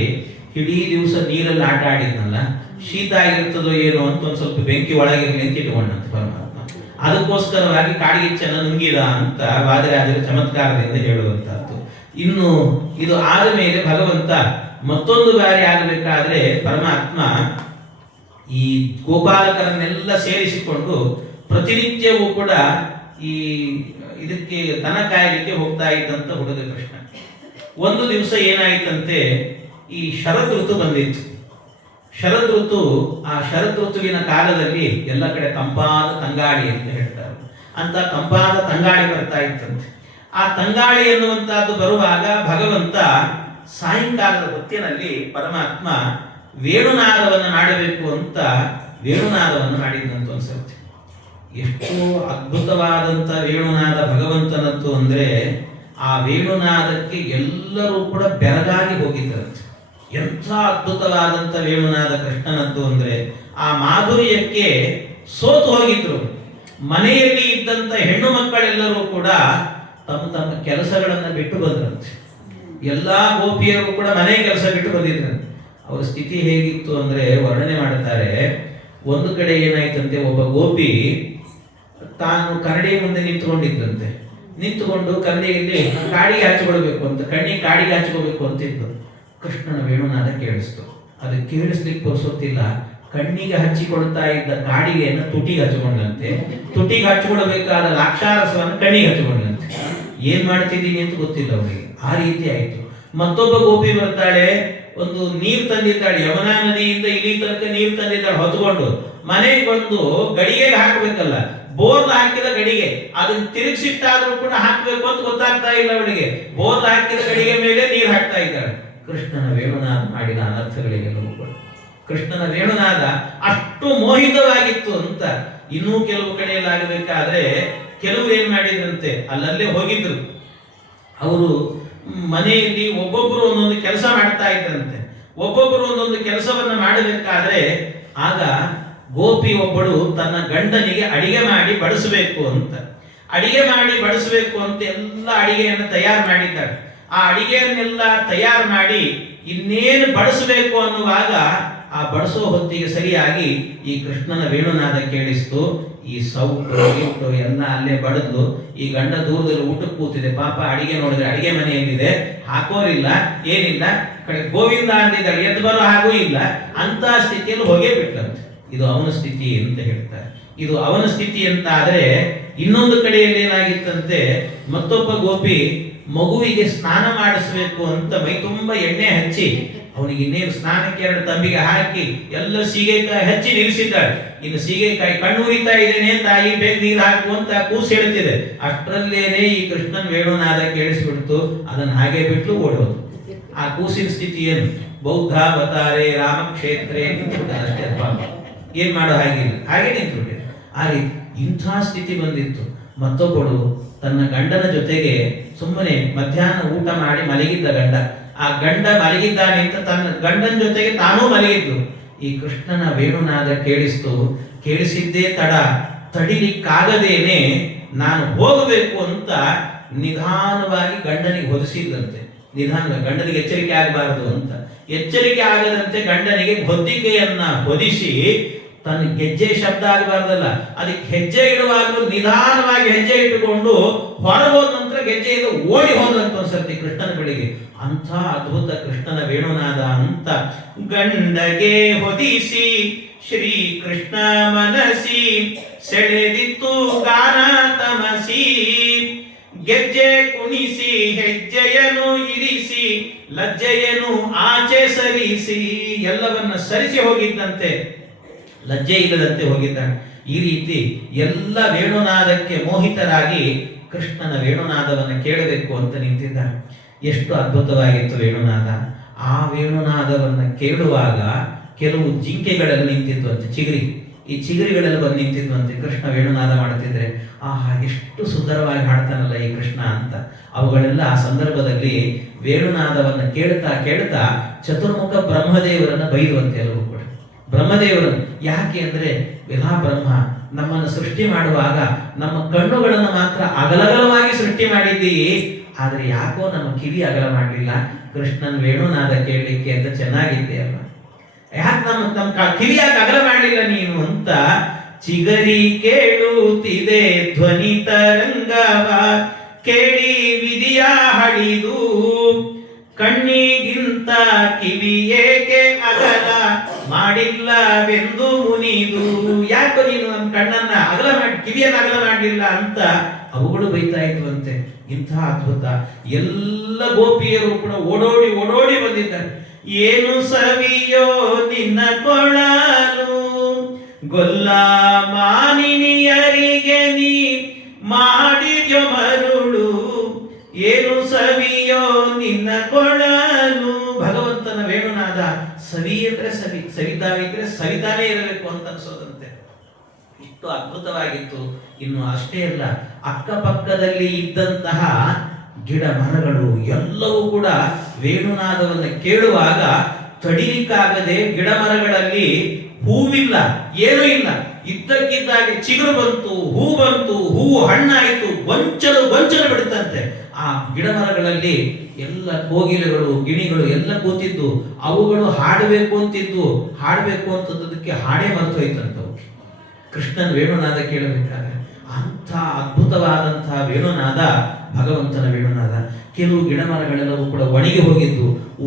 ಇಡೀ ದಿವಸ ನೀರಲ್ಲಿ ಆಟ ಆಡಿದ್ನಲ್ಲ, ಶೀತ ಆಗಿರ್ತದೋ ಏನೋ ಅಂತ ಒಂದ್ ಸ್ವಲ್ಪ ಬೆಂಕಿ ಒಳಗಿರಲಿ ಅಂತ ಇಟ್ಕೊಂಡಂತೆ ಪರಮಾತ್ಮ. ಅದಕ್ಕೋಸ್ಕರವಾಗಿ ಕಾಡ್ಗಿಚ್ಚನ್ನು ನುಂಗಿದ ಅಂತ ವಾದರಾಜರ ಚಮತ್ಕಾರದಿಂದ ಹೇಳುವಂತಹದ್ದು. ಇನ್ನು ಇದು ಆದ ಮೇಲೆ ಭಗವಂತ ಮತ್ತೊಂದು ಬಾರಿ ಆಗಬೇಕಾದ್ರೆ ಪರಮಾತ್ಮ ಈ ಗೋಪಾಲಕರನ್ನೆಲ್ಲ ಸೇರಿಸಿಕೊಂಡು ಪ್ರತಿನಿತ್ಯವೂ ಕೂಡ ಈ ಇದಕ್ಕೆ ದನ ಕಾಯಲಿಕ್ಕೆ ಹೋಗ್ತಾ ಇದ್ದಂತ ಹುಡುಗ ಕೃಷ್ಣ. ಒಂದು ದಿವಸ ಏನಾಯ್ತಂತೆ, ಈ ಶರದ್ ಋತು ಬಂದಿತ್ತು. ಶರದ್ ಋತು, ಆ ಶರದ್ ಋತುವಿನ ಕಾಲದಲ್ಲಿ ಎಲ್ಲ ಕಡೆ ತಂಪಾದ ತಂಗಾಳಿ ಅಂತ ಹೇಳ್ತಾರೆ. ಅಂತ ತಂಪಾದ ತಂಗಾಳಿ ಬರ್ತಾ ಇತ್ತಂತೆ. ಆ ತಂಗಾಳಿ ಎನ್ನುವಂತಹದ್ದು ಬರುವಾಗ ಭಗವಂತ ಸಾಯಂಕಾಲದ ಹೊತ್ತಿನಲ್ಲಿ ಪರಮಾತ್ಮ ವೇಣುನಾದವನ್ನು ಮಾಡಬೇಕು ಅಂತ ವೇಣುನಾದವನ್ನು ಮಾಡಿದಂತ ಅನ್ಸುತ್ತೆ. ಎಷ್ಟು ಅದ್ಭುತವಾದಂತ ವೇಣುನಾದ ಭಗವಂತನದ್ದು ಅಂದ್ರೆ, ಆ ವೇಣುನಾದಕ್ಕೆ ಎಲ್ಲರೂ ಕೂಡ ಬೆರಗಾಗಿ ಹೋಗಿದ್ದರಂತೆ. ಎಂಥ ಅದ್ಭುತವಾದಂತ ವೇಣುನಾದ ಕೃಷ್ಣನದ್ದು ಅಂದ್ರೆ, ಆ ಮಾಧುರ್ಯಕ್ಕೆ ಸೋತು ಹೋಗಿದ್ರು. ಮನೆಯಲ್ಲಿ ಇದ್ದಂತ ಹೆಣ್ಣು ಮಕ್ಕಳೆಲ್ಲರೂ ಕೂಡ ತಮ್ಮ ತಮ್ಮ ಕೆಲಸಗಳನ್ನ ಬಿಟ್ಟು ಬಂದ್ರಂತೆ. ಎಲ್ಲಾ ಗೋಪಿಯರು ಕೂಡ ಮನೆ ಕೆಲಸ ಬಿಟ್ಟು ಬಂದಿದ್ರಂತೆ. ಅವರ ಸ್ಥಿತಿ ಹೇಗಿತ್ತು ಅಂದ್ರೆ ವರ್ಣನೆ ಮಾಡುತ್ತಾರೆ. ಒಂದು ಕಡೆ ಏನಾಯ್ತಂತೆ, ಒಬ್ಬ ಗೋಪಿ ತಾನು ಕರಡಿ ಮುಂದೆ ನಿಂತುಕೊಂಡಿದ್ದಂತೆ. ನಿಂತುಕೊಂಡು ಕರಡಿಯಲ್ಲಿ ಕಾಡಿಗೆ ಹಚ್ಕೊಳ್ಬೇಕು ಅಂತ, ಕಣ್ಣಿಗೆ ಕಾಡಿಗೆ ಹಚ್ಕೋಬೇಕು ಅಂತಿದ್ದು. ಕೃಷ್ಣನ ವೇಣುನಾದ ಕೇಳಿಸ್ತು. ಅದು ಕೇಳಿಸ್ಲಿಕ್ಕೆ ತೋರಿಸೋತಿಲ್ಲ, ಕಣ್ಣಿಗೆ ಹಚ್ಚಿಕೊಳ್ತಾ ಇದ್ದ ಕಾಡಿಗೆಯನ್ನು ತುಟಿಗೆ ಹಚ್ಚಿಕೊಂಡಂತೆ. ತುಟಿಗೆ ಹಚ್ಚಿಕೊಳ್ಬೇಕಾದ ಲಾಕ್ಷಾರಸವನ್ನು ಕಣ್ಣಿಗೆ ಹಚ್ಚಿಕೊಂಡಂತೆ. ಏನ್ ಮಾಡ್ತಿದ್ದೀನಿ ಅಂತ ಗೊತ್ತಿಲ್ಲ ಅವರಿಗೆ. ಆ ರೀತಿ ಆಯ್ತು. ಮತ್ತೊಬ್ಬ ಗೋಪಿ ಬರ್ತಾಳೆ, ಒಂದು ನೀರು ತಂದಿದ್ದಾಳೆ, ಯಮುನಾ ನದಿಯಿಂದ ಇಲ್ಲಿ ತನಕ ನೀರು ತಂದಿದ್ದಾಳೆ ಹೊತ್ಕೊಂಡು. ಮನೆಗೆ ಬಂದು ಗಡಿಗೆಗೆ ಹಾಕಬೇಕಲ್ಲ, ಬೋರ್ಲ್ ಹಾಕಿದ ಗಡಿಗೆ ಅದನ್ನ ತಿರುಗಿಸಿಟ್ಟಾದ್ರೂ ಕೂಡ ಹಾಕಬೇಕು ಅಂತ ಗೊತ್ತಾಗ್ತಾ ಇಲ್ಲ ಅವಳಿಗೆ. ಬೋರ್ಲ್ ಹಾಕಿದ ಗಡಿಗೆ ಮೇಲೆ ನೀರು ಹಾಕ್ತಾ ಇದ್ದಾಳೆ. ಕೃಷ್ಣನ ವೇಣುನಾದ ಮಾಡಿದ ಅನರ್ಥಗಳಿಗೆಲ್ಲವೂ ಕೂಡ ಕೃಷ್ಣನ ವೇಣುನಾದ ಅಷ್ಟು ಮೋಹಿತವಾಗಿತ್ತು ಅಂತ. ಇನ್ನೂ ಕೆಲವು ಕಡೆಯಲ್ಲಿ ಆಗಬೇಕಾದ್ರೆ ಕೆಲವರು ಏನ್ ಮಾಡಿದ್ರಂತೆ, ಅಲ್ಲಲ್ಲೇ ಹೋಗಿದ್ರು. ಅವರು ಮನೆಯಲ್ಲಿ ಒಬ್ಬೊಬ್ರು ಒಂದೊಂದು ಕೆಲಸ ಮಾಡ್ತಾ ಇದ್ರಂತೆ. ಒಬ್ಬೊಬ್ಬರು ಒಂದೊಂದು ಕೆಲಸವನ್ನ ಮಾಡಬೇಕಾದ್ರೆ ಆಗ ಗೋಪಿ ಒಬ್ಬಳು ತನ್ನ ಗಂಡನಿಗೆ ಅಡಿಗೆ ಮಾಡಿ ಬಡಿಸಬೇಕು ಅಂತ ಎಲ್ಲ ಅಡಿಗೆಯನ್ನು ತಯಾರು ಮಾಡಿದ್ದಾಳೆ. ಆ ಅಡಿಗೆಯನ್ನೆಲ್ಲ ತಯಾರು ಮಾಡಿ ಇನ್ನೇನು ಬಡಿಸಬೇಕು ಅನ್ನುವಾಗ ಆ ಬಡಿಸೋ ಹೊತ್ತಿಗೆ ಸರಿಯಾಗಿ ಈ ಕೃಷ್ಣನ ವೇಣುನಾದ ಕೇಳಿಸ್ತು. ಈ ಸೌಟು ಎಲ್ಲ ಅಲ್ಲೇ ಬಡದ್ಲು. ಈ ಗಂಡ ದೂರದಲ್ಲಿ ಊಟಕ್ಕೆ ಕೂತಿದೆ. ಪಾಪ ಅಡಿಗೆ ನೋಡಿದ್ರೆ ಅಡಿಗೆ ಮನೆಯಲ್ಲಿದೆ, ಹಾಕೋರಿಲ್ಲ, ಏನಿಲ್ಲ, ಕಡೆ ಗೋವಿಂದ ಅಂದಿದ್ದಾಳೆ, ಎದ್ದು ಬರೋ ಹಾಗೂ ಇಲ್ಲ. ಅಂತ ಸ್ಥಿತಿಯಲ್ಲಿ ಹೋಗೇ ಬಿಟ್ಲಂತೆ. ಇದು ಅವನ ಸ್ಥಿತಿ ಅಂತ ಹೇಳ್ತಾರೆ. ಇದು ಅವನ ಸ್ಥಿತಿ ಅಂತ ಆದ್ರೆ ಇನ್ನೊಂದು ಕಡೆಯಲ್ಲಿ ಏನಾಗಿತ್ತಂತೆ, ಮತ್ತೊಬ್ಬ ಗೋಪಿ ಮಗುವಿಗೆ ಸ್ನಾನ ಮಾಡಿಸ್ಬೇಕು ಅಂತ ಮೈ ತುಂಬಾ ಎಣ್ಣೆ ಹಚ್ಚಿ ಅವನಿಗೆ ಇನ್ನೇನು ಸ್ನಾನಕ್ಕೆ 2 ತಂಬಿಗೆ ಹಾಕಿ ಎಲ್ಲ ಸೀಗೆಕಾಯಿ ಹಚ್ಚಿ ನಿಲ್ಲಿಸಿದ್ದಾಳೆ. ಇನ್ನು ಸೀಗೆಕಾಯಿ ಕಣ್ಣುರಿತಾ ಇದ್ದೇನೆ, ತಾಯಿ ಬೇಗ ನೀರು ಹಾಕು ಅಂತ ಕೂಸು ಹೇಳ್ತಿದೆ. ಅಷ್ಟರಲ್ಲೇನೆ ಈ ಕೃಷ್ಣನ್ ವೇಣುನಾದ ಕೇಳಿಸ್ಬಿಡ್ತು. ಅದನ್ನ ಹಾಗೆ ಬಿಟ್ಲು ಓಡೋದು. ಆ ಕೂಸಿನ ಸ್ಥಿತಿ ಏನು, ಬೌದ್ಧಾವತಾರೆ ರಾಮಕ್ಷೇತ್ರೇ ಅಷ್ಟೇ. ಏನ್ ಮಾಡೋ ಹಾಗಿಲ್ಲ, ಹಾಗೆ ನಿಂತ್ಬಿಟ್ಟೆ. ಆ ರೀತಿ ಇಂಥ ಸ್ಥಿತಿ ಬಂದಿತ್ತು. ಮತ್ತೊಬ್ಬಳು ತನ್ನ ಗಂಡನ ಜೊತೆಗೆ ಸುಮ್ಮನೆ ಮಧ್ಯಾಹ್ನ ಊಟ ಮಾಡಿ ಮಲಗಿದ್ದ ಗಂಡ. ಆ ಗಂಡ ಮಲಗಿದ್ದಾನೆ ಅಂತ ತನ್ನ ಗಂಡನ ಜೊತೆಗೆ ತಾನೂ ಮಲಗಿದ್ಲು. ಈ ಕೃಷ್ಣನ ವೇಣುನಾದ ಕೇಳಿಸಿದ್ದೇ ತಡಿಲಿಕ್ಕಾಗದೇನೆ ನಾನು ಹೋಗಬೇಕು ಅಂತ ನಿಧಾನವಾಗಿ ಗಂಡನಿಗೆ ಹೊದಿಸಿದ್ದಂತೆ. ಗಂಡನಿಗೆ ಎಚ್ಚರಿಕೆ ಆಗಬಾರದು ಅಂತ, ಎಚ್ಚರಿಕೆ ಆಗದಂತೆ ಗಂಡನಿಗೆ ಹೊದ್ದಿಕೆಯನ್ನ ಹೊದಿಸಿ, ತನ್ನ ಹೆಜ್ಜೆ ಶಬ್ದ ಆಗಬಾರ್ದಲ್ಲ, ಅದಕ್ಕೆ ಹೆಜ್ಜೆ ಇಡುವಾಗಲೂ ನಿಧಾನವಾಗಿ ಹೆಜ್ಜೆ ಇಟ್ಟುಕೊಂಡು ಹೊರಗೋದ ನಂತರ ಗೆಜ್ಜೆಯಿಂದ ಓಡಿ ಹೋದಂತ ಒಂದ್ಸರ್ತಿ ಕೃಷ್ಣನ ಬಳಿಗೆ. ಅಂಥ ಅದ್ಭುತ ಕೃಷ್ಣನ ವೇಣುನಾದ ಅಂತ. ಗಂಡಗೆ ಹೊದಿಸಿ ಶ್ರೀ ಕೃಷ್ಣ ಮನಸಿ ಸೆಳೆದಿತ್ತು ಗಾನ ತಮಸಿ, ಗೆಜ್ಜೆ ಕುಣಿಸಿ ಹೆಜ್ಜೆಯನ್ನು ಇರಿಸಿ ಲಜ್ಜೆಯನ್ನು ಆಚೆ ಸರಿಸಿ, ಎಲ್ಲವನ್ನ ಸರಿಸಿ ಹೋಗಿದ್ದಂತೆ, ಲಜ್ಜೆ ಇಲ್ಲದಂತೆ ಹೋಗಿದ್ದಾನೆ. ಈ ರೀತಿ ಎಲ್ಲ ವೇಣುನಾದಕ್ಕೆ ಮೋಹಿತರಾಗಿ ಕೃಷ್ಣನ ವೇಣುನಾದವನ್ನು ಕೇಳಬೇಕು ಅಂತ ನಿಂತಿದ್ದಾನೆ. ಎಷ್ಟು ಅದ್ಭುತವಾಗಿತ್ತು ವೇಣುನಾದ. ಆ ವೇಣುನಾದವನ್ನು ಕೇಳುವಾಗ ಕೆಲವು ಜಿಂಕೆಗಳಲ್ಲಿ ನಿಂತಿದ್ವಂತೆ, ಈ ಚಿಗರಿಗಳಲ್ಲಿ ಬಂದು ನಿಂತಿದ್ವಂತೆ. ಕೃಷ್ಣ ವೇಣುನಾದ ಮಾಡುತ್ತಿದ್ರೆ ಆಹಾ ಎಷ್ಟು ಸುಂದರವಾಗಿ ಹಾಡ್ತಾನಲ್ಲ ಈ ಕೃಷ್ಣ ಅಂತ. ಅವುಗಳೆಲ್ಲ ಆ ಸಂದರ್ಭದಲ್ಲಿ ವೇಣುನಾದವನ್ನು ಕೇಳ್ತಾ ಚತುರ್ಮುಖ ಬ್ರಹ್ಮದೇವರನ್ನ ಬೈದುವಂತೆ ಎಲ್ಲವೂ ಕೂಡ. ಬ್ರಹ್ಮದೇವರನ್ನು ಯಾಕೆ ಅಂದ್ರೆ, ವಿಧಾ ಬ್ರಹ್ಮ ನಮ್ಮನ್ನು ಸೃಷ್ಟಿ ಮಾಡುವಾಗ ನಮ್ಮ ಕಣ್ಣುಗಳನ್ನು ಮಾತ್ರ ಅಗಲಗಲವಾಗಿ ಸೃಷ್ಟಿ ಮಾಡಿದ್ದೀವಿ, ಆದ್ರೆ ಯಾಕೋ ನಮ್ಮ ಕಿವಿ ಅಗಲ ಮಾಡಲಿಲ್ಲ. ಕೃಷ್ಣನ್ ವೇಣುನಾದ ಕೇಳಲಿಕ್ಕೆ ಅಂತ ಚೆನ್ನಾಗಿದ್ದೆ ಅಲ್ಲ, ಯಾಕೆ ನಮ್ಮ ಕಿವಿ ಯಾಕೆ ಅಗಲ ಮಾಡಲಿಲ್ಲ ನೀನು ಅಂತ. ಚಿಗರಿ ಕೇಳುತ್ತಿದೆ ಧ್ವನಿ ತರಂಗವ ಕೇಳಿ ವಿಧಿಯ ಹಳಿದು, ಕಣ್ಣಿಗಿಂತ ಕಿವಿ ಏಕೆ ಅಗಲ ಮಾಡಿಲ್ಲವೆಂದು ಮುನಿದು. ಯಾಕೆ ನೀನು ನಮ್ಮ ಕಣ್ಣನ್ನ ಅಗಲ ಮಾಡಿ ಕಿವಿಯನ್ನ ಅಗಲ ಮಾಡಲಿಲ್ಲ ಅಂತ ಅವುಗಳು ಬೈತಾ ಇದ್ವಂತೆ. ಇಂಥ ಅದ್ಭುತ. ಎಲ್ಲ ಗೋಪಿಯರು ಕೂಡ ಓಡೋಡಿ ಬಂದಿದ್ದಾರೆ. ಏನು ಸವಿಯೋ ನಿನ್ನ ಕೊಳಲು ಗೊಲ್ಲ ಮಾನಿನಿಯರಿಗೆ ನೀ ಮಾಡಿದ್ಯೋ ಮರುಳು, ಏನು ಸವಿಯೋ ನಿನ್ನ ಕೊಳಲು. ಭಗವಂತನ ವೇಣುನಾದ ಸವಿ ಅಂದ್ರೆ ಸವಿತಾವಿದ್ರೆ ಸವಿತಾನೇ ಇರಬೇಕು ಅಂತ ಅನ್ಸೋದಂತೆ. ಇಷ್ಟು ಅದ್ಭುತವಾಗಿತ್ತು. ಇನ್ನು ಅಷ್ಟೇ ಅಲ್ಲ, ಅಕ್ಕಪಕ್ಕದಲ್ಲಿ ಇದ್ದಂತಹ ಗಿಡ ಮರಗಳು ಎಲ್ಲವೂ ಕೂಡ ವೇಣುನಾದವನ್ನು ಕೇಳುವಾಗ ತಡಿಲಿಕ್ಕಾಗದೆ ಗಿಡ ಮರಗಳಲ್ಲಿ ಹೂವಿಲ್ಲ, ಏನೂ ಇಲ್ಲ, ಇದ್ದಕ್ಕಿದ್ದಾಗೆ ಚಿಗುರು ಬಂತು, ಹೂವು ಹಣ್ಣಾಯಿತು, ಗೊಂಚಲು ಬಿಡುತ್ತಂತೆ. ಆ ಗಿಡ ಮರಗಳಲ್ಲಿ ಎಲ್ಲ ಕೋಗಿಲೆಗಳು ಗಿಣಿಗಳು ಎಲ್ಲ ಕೂತಿದ್ದು, ಅವುಗಳು ಹಾಡಬೇಕು ಅಂತದ್ದಕ್ಕೆ ಹಾಡೇ ಮರೆತು ಹೋಯ್ತಂತವು ಕೃಷ್ಣನ ವೇಣುನಾದ ಕೇಳಬೇಕಾದ್ರೆ. ಅಂಥ ಅದ್ಭುತವಾದಂತಹ ವೇಣುನಾದ ಭಗವಂತನ ವೇಣುನಾದ. ಕೆಲವು ಗಿಡ ಮರಗಳೆಲ್ಲವೂ ಕೂಡ ಒಣಗಿ ಹೋಗಿದ್ದು,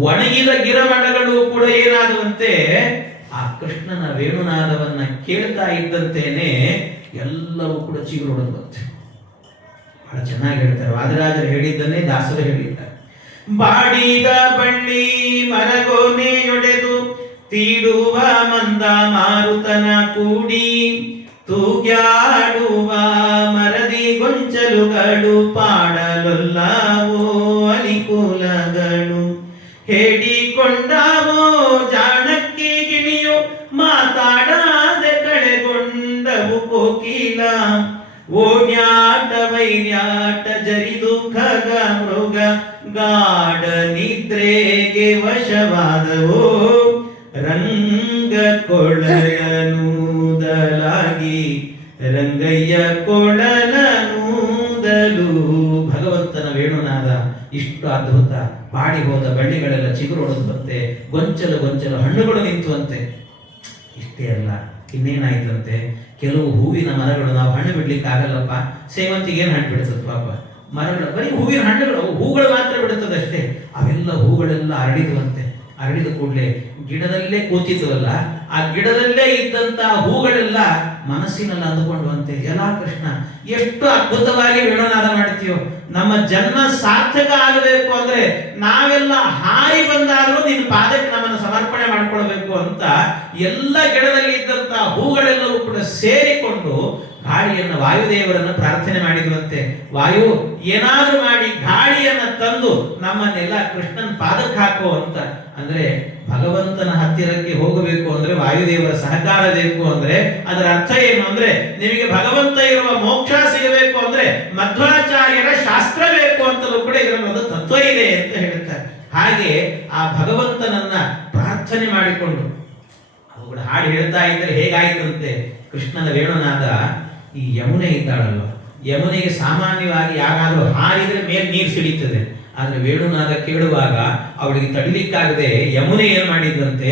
ಒಣಗಿದ ಗಿಡಮರಗಳು ಕೂಡ ಏನಾದವಂತೆ ಆ ಕೃಷ್ಣನ ವೇಣುನಾದವನ್ನ ಕೇಳ್ತಾ ಇದ್ದಂತೇನೆ ಎಲ್ಲವೂ ಕೂಡ ಚಿಗುರೊಡದಂತೆ. ಬಹಳ ಚೆನ್ನಾಗಿ ಹೇಳ್ತಾರೆ. ವಾದಿರಾಜರು ಹೇಳಿದ್ದನ್ನೇ ದಾಸರು ಹೇಳಿದ್ದಾರೆ. ಬಾಡಿದ ಬಳ್ಳಿ ಮರಗೋನೆಯೊಡೆದು ತೀಡುವ ಮಂದ ಮಾರುತನ ಕೂಡಿ, ತೂಗ್ಯಾಡುವ ಮರದಿ ಗೊಂಚಲುಗಳು ಪಾಡಲೊಲ್ಲವೋ ಅಲಿಕುಲಗಳು, ಹೇಳಿಕೊಂಡವೋ ಜಾಣಕ್ಕಿ ಗಿಣಿಯು ಮಾತಾಡದೆ ಕಳೆಗೊಂಡವು ಕೋಕಿಲ, ಓಡ್ಯಾಟ ವೈರ್ಯಾಟ ಜರಿದು ಖಗ ಮೃಗ ಗಾಢ ನಿದ್ರೆಗೆ ವಶವಾದವೋ ಕೊಳಲನೂದಲು. ಭಗವಂತನ ವೇಣುನಾದ ಇಷ್ಟು ಅದ್ಭುತ. ಬಾಡಿ ಹೋದ ಬಳ್ಳಿಗಳೆಲ್ಲ ಚಿಗುರೊಡೆದಂತೆ, ಗೊಂಚಲು ಗೊಂಚಲು ಹಣ್ಣುಗಳು ನಿಂತುವಂತೆ. ಇಷ್ಟೇ ಅಲ್ಲ, ಇನ್ನೇನಾಯ್ತಂತೆ, ಕೆಲವು ಹೂವಿನ ಮರಗಳು ನಾವು ಹಣ್ಣು ಬಿಡ್ಲಿಕ್ಕೆ ಆಗಲ್ಲಪ್ಪ, ಸೇವಂತಿಗೆ ಏನು ಹಣ್ಣು ಬಿಡ್ತದೆ ಪಾಪ, ಮರಗಳು ಬರೀ ಹೂವಿನ ಹಣ್ಣುಗಳು, ಹೂಗಳು ಮಾತ್ರ ಬಿಡುತ್ತದಷ್ಟೇ. ಅವೆಲ್ಲ ಹೂಗಳೆಲ್ಲ ಹರಡಿದುವಂತೆ. ಹರಡಿದ ಕೂಡಲೇ ಗಿಡದಲ್ಲೇ ಕೂತಿದ್ವಲ್ಲ, ಆ ಗಿಡದಲ್ಲೇ ಇದ್ದಂತ ಹೂಗಳೆಲ್ಲ ಮನಸ್ಸಿನಲ್ಲಿ ಅಂದುಕೊಂಡುವಂತೆ, ಎಲ್ಲ ಕೃಷ್ಣ ಎಷ್ಟು ಅದ್ಭುತವಾಗಿ ವೇಣುನಾದ ಮಾಡ್ತೀಯೋ, ನಮ್ಮ ಜನ್ಮ ಸಾರ್ಥಕ ಆಗಬೇಕು ಅಂದ್ರೆ ನಾವೆಲ್ಲ ಹಾರಿ ಬಂದಾದ್ರೂ ನಿನ್ನ ಪಾದಕ್ಕೆ ನಮ್ಮನ್ನು ಸಮರ್ಪಣೆ ಮಾಡ್ಕೊಳ್ಬೇಕು ಅಂತ ಎಲ್ಲ ಗಿಡದಲ್ಲಿ ಇದ್ದಂತ ಹೂಗಳೆಲ್ಲವೂ ಕೂಡ ಸೇರಿಕೊಂಡು ಗಾಳಿಯನ್ನ, ವಾಯುದೇವರನ್ನು ಪ್ರಾರ್ಥನೆ ಮಾಡಿರುವಂತೆ. ವಾಯು ಏನಾದ್ರೂ ಮಾಡಿ ಗಾಳಿಯನ್ನ ತಂದು ನಮ್ಮನ್ನೆಲ್ಲ ಕೃಷ್ಣನ ಪಾದಕ್ಕೆ ಹಾಕೋ ಅಂತ. ಅಂದ್ರೆ ಭಗವಂತನ ಹತ್ತಿರಕ್ಕೆ ಹೋಗಬೇಕು ಅಂದ್ರೆ ವಾಯುದೇವರ ಸಹಕಾರ ಬೇಕು. ಅಂದ್ರೆ ಅದರ ಅರ್ಥ ಏನು ಅಂದ್ರೆ, ನಿಮಗೆ ಭಗವಂತ ಇರುವ ಮೋಕ್ಷ ಸಿಗಬೇಕು ಅಂದ್ರೆ ಮಧ್ವಾಚಾರ್ಯರ ಶಾಸ್ತ್ರ ಬೇಕು ಅಂತಲೂ ಕೂಡ ಇದರಲ್ಲಿ ಒಂದು ತತ್ವ ಇದೆ ಅಂತ ಹೇಳ್ತಾರೆ. ಹಾಗೆ ಆ ಭಗವಂತನನ್ನ ಪ್ರಾರ್ಥನೆ ಮಾಡಿಕೊಂಡು ಅವುಗಳು ಹಾಡು ಹೇಳ್ತಾ ಇದ್ರೆ ಹೇಗಾಯ್ತಂತೆ, ಕೃಷ್ಣನ ವೇಣುನಾದ. ಈ ಯಮುನೆ ಇದ್ದಾಳಲ್ವ, ಯಮುನೆಗೆ ಸಾಮಾನ್ಯವಾಗಿ ಯಾರಾದ್ರೂ ಹಾರಿದ್ರೆ ಮೇಲೆ ನೀರು ಸಿಡಿತದೆ. ಆದ್ರೆ ವೇಣುನಾದ ಕೇಳುವಾಗ ಅವಳಿಗೆ ತಡಿಲಿಕ್ಕಾಗದೆ ಯಮುನೆ ಏನ್ ಮಾಡಿದ್ದಂತೆ,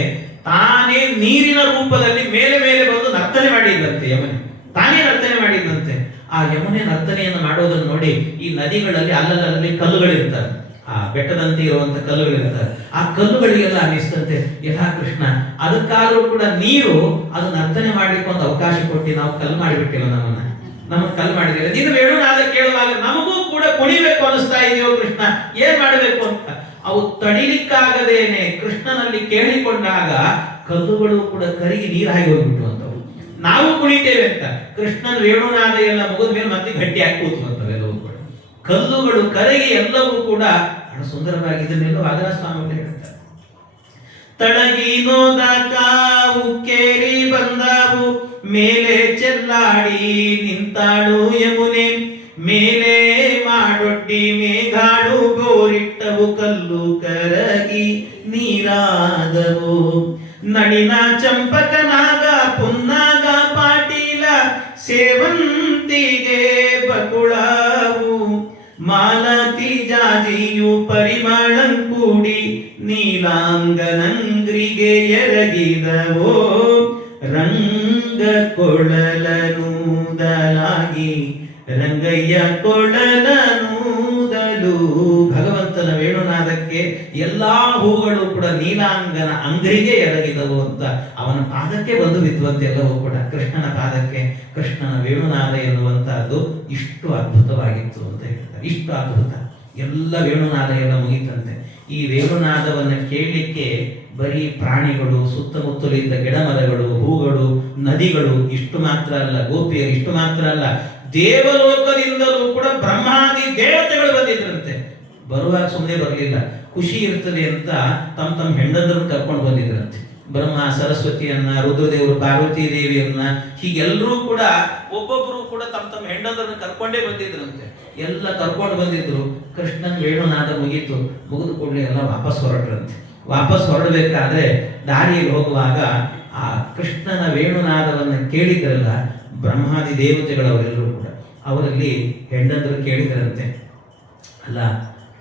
ತಾನೇ ನೀರಿನ ರೂಪದಲ್ಲಿ ಮೇಲೆ ಮೇಲೆ ಬಂದು ನರ್ತನೆ ಮಾಡಿದ್ದಂತೆ. ಯಮುನೆ ತಾನೇ ನರ್ತನೆ ಮಾಡಿದ್ದಂತೆ. ಆ ಯಮುನೆ ನರ್ತನೆಯನ್ನು ಮಾಡೋದನ್ನು ನೋಡಿ ಈ ನದಿಗಳಲ್ಲಿ ಅಲ್ಲಲ್ಲಿ ಕಲ್ಲುಗಳಿರ್ತಾರೆ, ಆ ಬೆಟ್ಟದಂತೆ ಇರುವಂತ ಕಲ್ಲುಗಳಿರ್ತಾರೆ. ಆ ಕಲ್ಲುಗಳಿಗೆಲ್ಲ ಅನ್ನಿಸ್ತಂತೆ, ಯಥಾ ಕೃಷ್ಣ ಅದಕ್ಕಾದ್ರೂ ಕೂಡ ನೀರು ಅದು ನರ್ತನೆ ಮಾಡ್ಲಿಕ್ಕೆ ಒಂದು ಅವಕಾಶ ಕೊಟ್ಟು ನಾವು ಕಲ್ಲು ಮಾಡಿಬಿಟ್ಟಿಲ್ಲ, ನಮ್ಮನ್ನ ಕಲ್ಲು ಮಾಡಿದ್ದೇವೆ. ನೀನು ವೇಣುನಾದ ಕೇಳುವಾಗ ನಮಗೂ ಕೂಡ ಕುಣಿಬೇಕು ಅನಿಸ್ತಾ ಇದೆಯೋ ಕೃಷ್ಣ, ಏನ್ ಮಾಡಬೇಕು ಅಂತ. ಅವು ತಡಿಲಿಕ್ಕಾಗದೇನೆ ಕೃಷ್ಣನಲ್ಲಿ ಕೇಳಿಕೊಂಡಾಗ ಕಲ್ಲುಗಳು ಕೂಡ ಕರಗಿ ನೀರಾಗಿ ಹೋಗ್ಬಿಟ್ಟು ಅಂತವು. ನಾವು ಕುಣಿತೇವೆ ಅಂತ ಕೃಷ್ಣನ ವೇಣುನಾದ ಎಲ್ಲ ಮುಗಿದ ಮೇಲೆ ಮತ್ತೆ ಗಟ್ಟಿಯಾಗಿ ಕೂತ್ಕೊಂತವೆಲ್ಲವೂ ಕೂಡ. ಕಲ್ಲುಗಳು ಕರಗಿ ಎಲ್ಲವೂ ಕೂಡ ಬಹಳ ಸುಂದರವಾಗಿ ಇದನ್ನೆಲ್ಲ ವಾದನ ಸ್ವಾಮಿ ಹೇಳ್ತಾರೆ. ತಳಗಿನೋದ ಕಾವು ಕೇರಿ ಬಂದಾವು, ಮೇಲೆ ಚೆಲ್ಲಾಡಿ ನಿಂತಾಳು ಯಮುನೆ, ಮೇಲೆ ಮಾಡೊಡ್ಡಿ ಮೇಘಾಳು ಗೋರಿಟ್ಟವು, ಕಲ್ಲು ಕರಗಿ ನೀರಾದವು. ನಳಿನ ಚಂಪಕನಾಗ ಪುನ್ನಾಗ ಪಾಟೀಲ ಸೇವಂತಿಗೆ ಬಕುಳಾವು, ಮಾಲತಿ ಜಾಜಿಯು ಪರಿಮಳಂಕೂಡಿ ನೀಲಾಂಗನಂಗ್ರಿಗೆ ಎರಗಿದವೋ, ರಂಗ ಕೊಳಲನೂದಲಾಗಿ ರಂಗಯ್ಯ ಕೊಳಲನೂದಲು. ಭಗವಂತನ ವೇಣುನಾದಕ್ಕೆ ಎಲ್ಲಾ ಹೂಗಳು ಕೂಡ ನೀಲಾಂಗನ ಅಂಗ್ರಿಗೆ ಎರಗಿದವು ಅಂತ ಅವನ ಪಾದಕ್ಕೆ ಬಂದು ಬಿದ್ದುವಂತೆ ಎಲ್ಲವೂ ಕೂಡ ಕೃಷ್ಣನ ಪಾದಕ್ಕೆ. ಕೃಷ್ಣನ ವೇಣುನಾದ ಎನ್ನುವಂತಹದ್ದು ಇಷ್ಟು ಅದ್ಭುತವಾಗಿತ್ತು ಅಂತ ಹೇಳ್ತಾರೆ. ಇಷ್ಟು ಅದ್ಭುತ, ಎಲ್ಲ ವೇಣುನಾದ ಎಲ್ಲ ಮುಗಿತಂತೆ. ಈ ವೇಣುನಾದವನ್ನು ಕೇಳಲಿಕ್ಕೆ ಬರೀ ಪ್ರಾಣಿಗಳು, ಸುತ್ತಮುತ್ತಲು ಇದ್ದ ಗಿಡ ಮರಗಳು, ಹೂಗಳು, ನದಿಗಳು ಇಷ್ಟು ಮಾತ್ರ ಅಲ್ಲ, ಗೋಪಿಯರು ಇಷ್ಟು ಮಾತ್ರ ಅಲ್ಲ, ದೇವಲೋಕದಿಂದಲೂ ಕೂಡ ಬ್ರಹ್ಮಾದಿ ದೇವತೆಗಳು ಬಂದಿದ್ರಂತೆ. ಬರುವಾಗ ಸುಮ್ಮನೆ ಬರಲಿಲ್ಲ, ಖುಷಿ ಇರ್ತದೆ ಅಂತ ತಮ್ಮ ಹೆಂಡಂದ್ರನ್ನು ಕರ್ಕೊಂಡು ಬಂದಿದ್ರಂತೆ. ಬ್ರಹ್ಮ ಸರಸ್ವತಿಯನ್ನ, ರುದ್ರದೇವರು ಪಾರ್ವತಿ ದೇವಿಯನ್ನ, ಹೀಗೆಲ್ಲರೂ ಕೂಡ ಒಬ್ಬೊಬ್ರು ಕೂಡ ತಮ್ಮ ಹೆಂಡಂದ್ರನ್ನು ಕರ್ಕೊಂಡೇ ಬಂದಿದ್ರಂತೆ. ಎಲ್ಲ ಕರ್ಕೊಂಡು ಬಂದಿದ್ರು. ಕೃಷ್ಣನ ವೇಣುನಾದ ಮುಗಿತು. ಮುಗಿದು ಕೂಡಲೇ ಎಲ್ಲ ವಾಪಸ್ ಹೊರಟ್ರಂತೆ. ವಾಪಸ್ ಹೊರಡಬೇಕಾದ್ರೆ ದಾರಿಯಲ್ಲಿ ಹೋಗುವಾಗ ಆ ಕೃಷ್ಣನ ವೇಣುನಾದವನ್ನು ಕೇಳಿದ್ರಲ್ಲ ಬ್ರಹ್ಮಾದಿ ದೇವತೆಗಳವರೆಲ್ಲರೂ ಕೂಡ, ಅವರಲ್ಲಿ ಹೆಂಡಂದ್ರು ಕೇಳಿದ್ರಂತೆ, ಅಲ್ಲ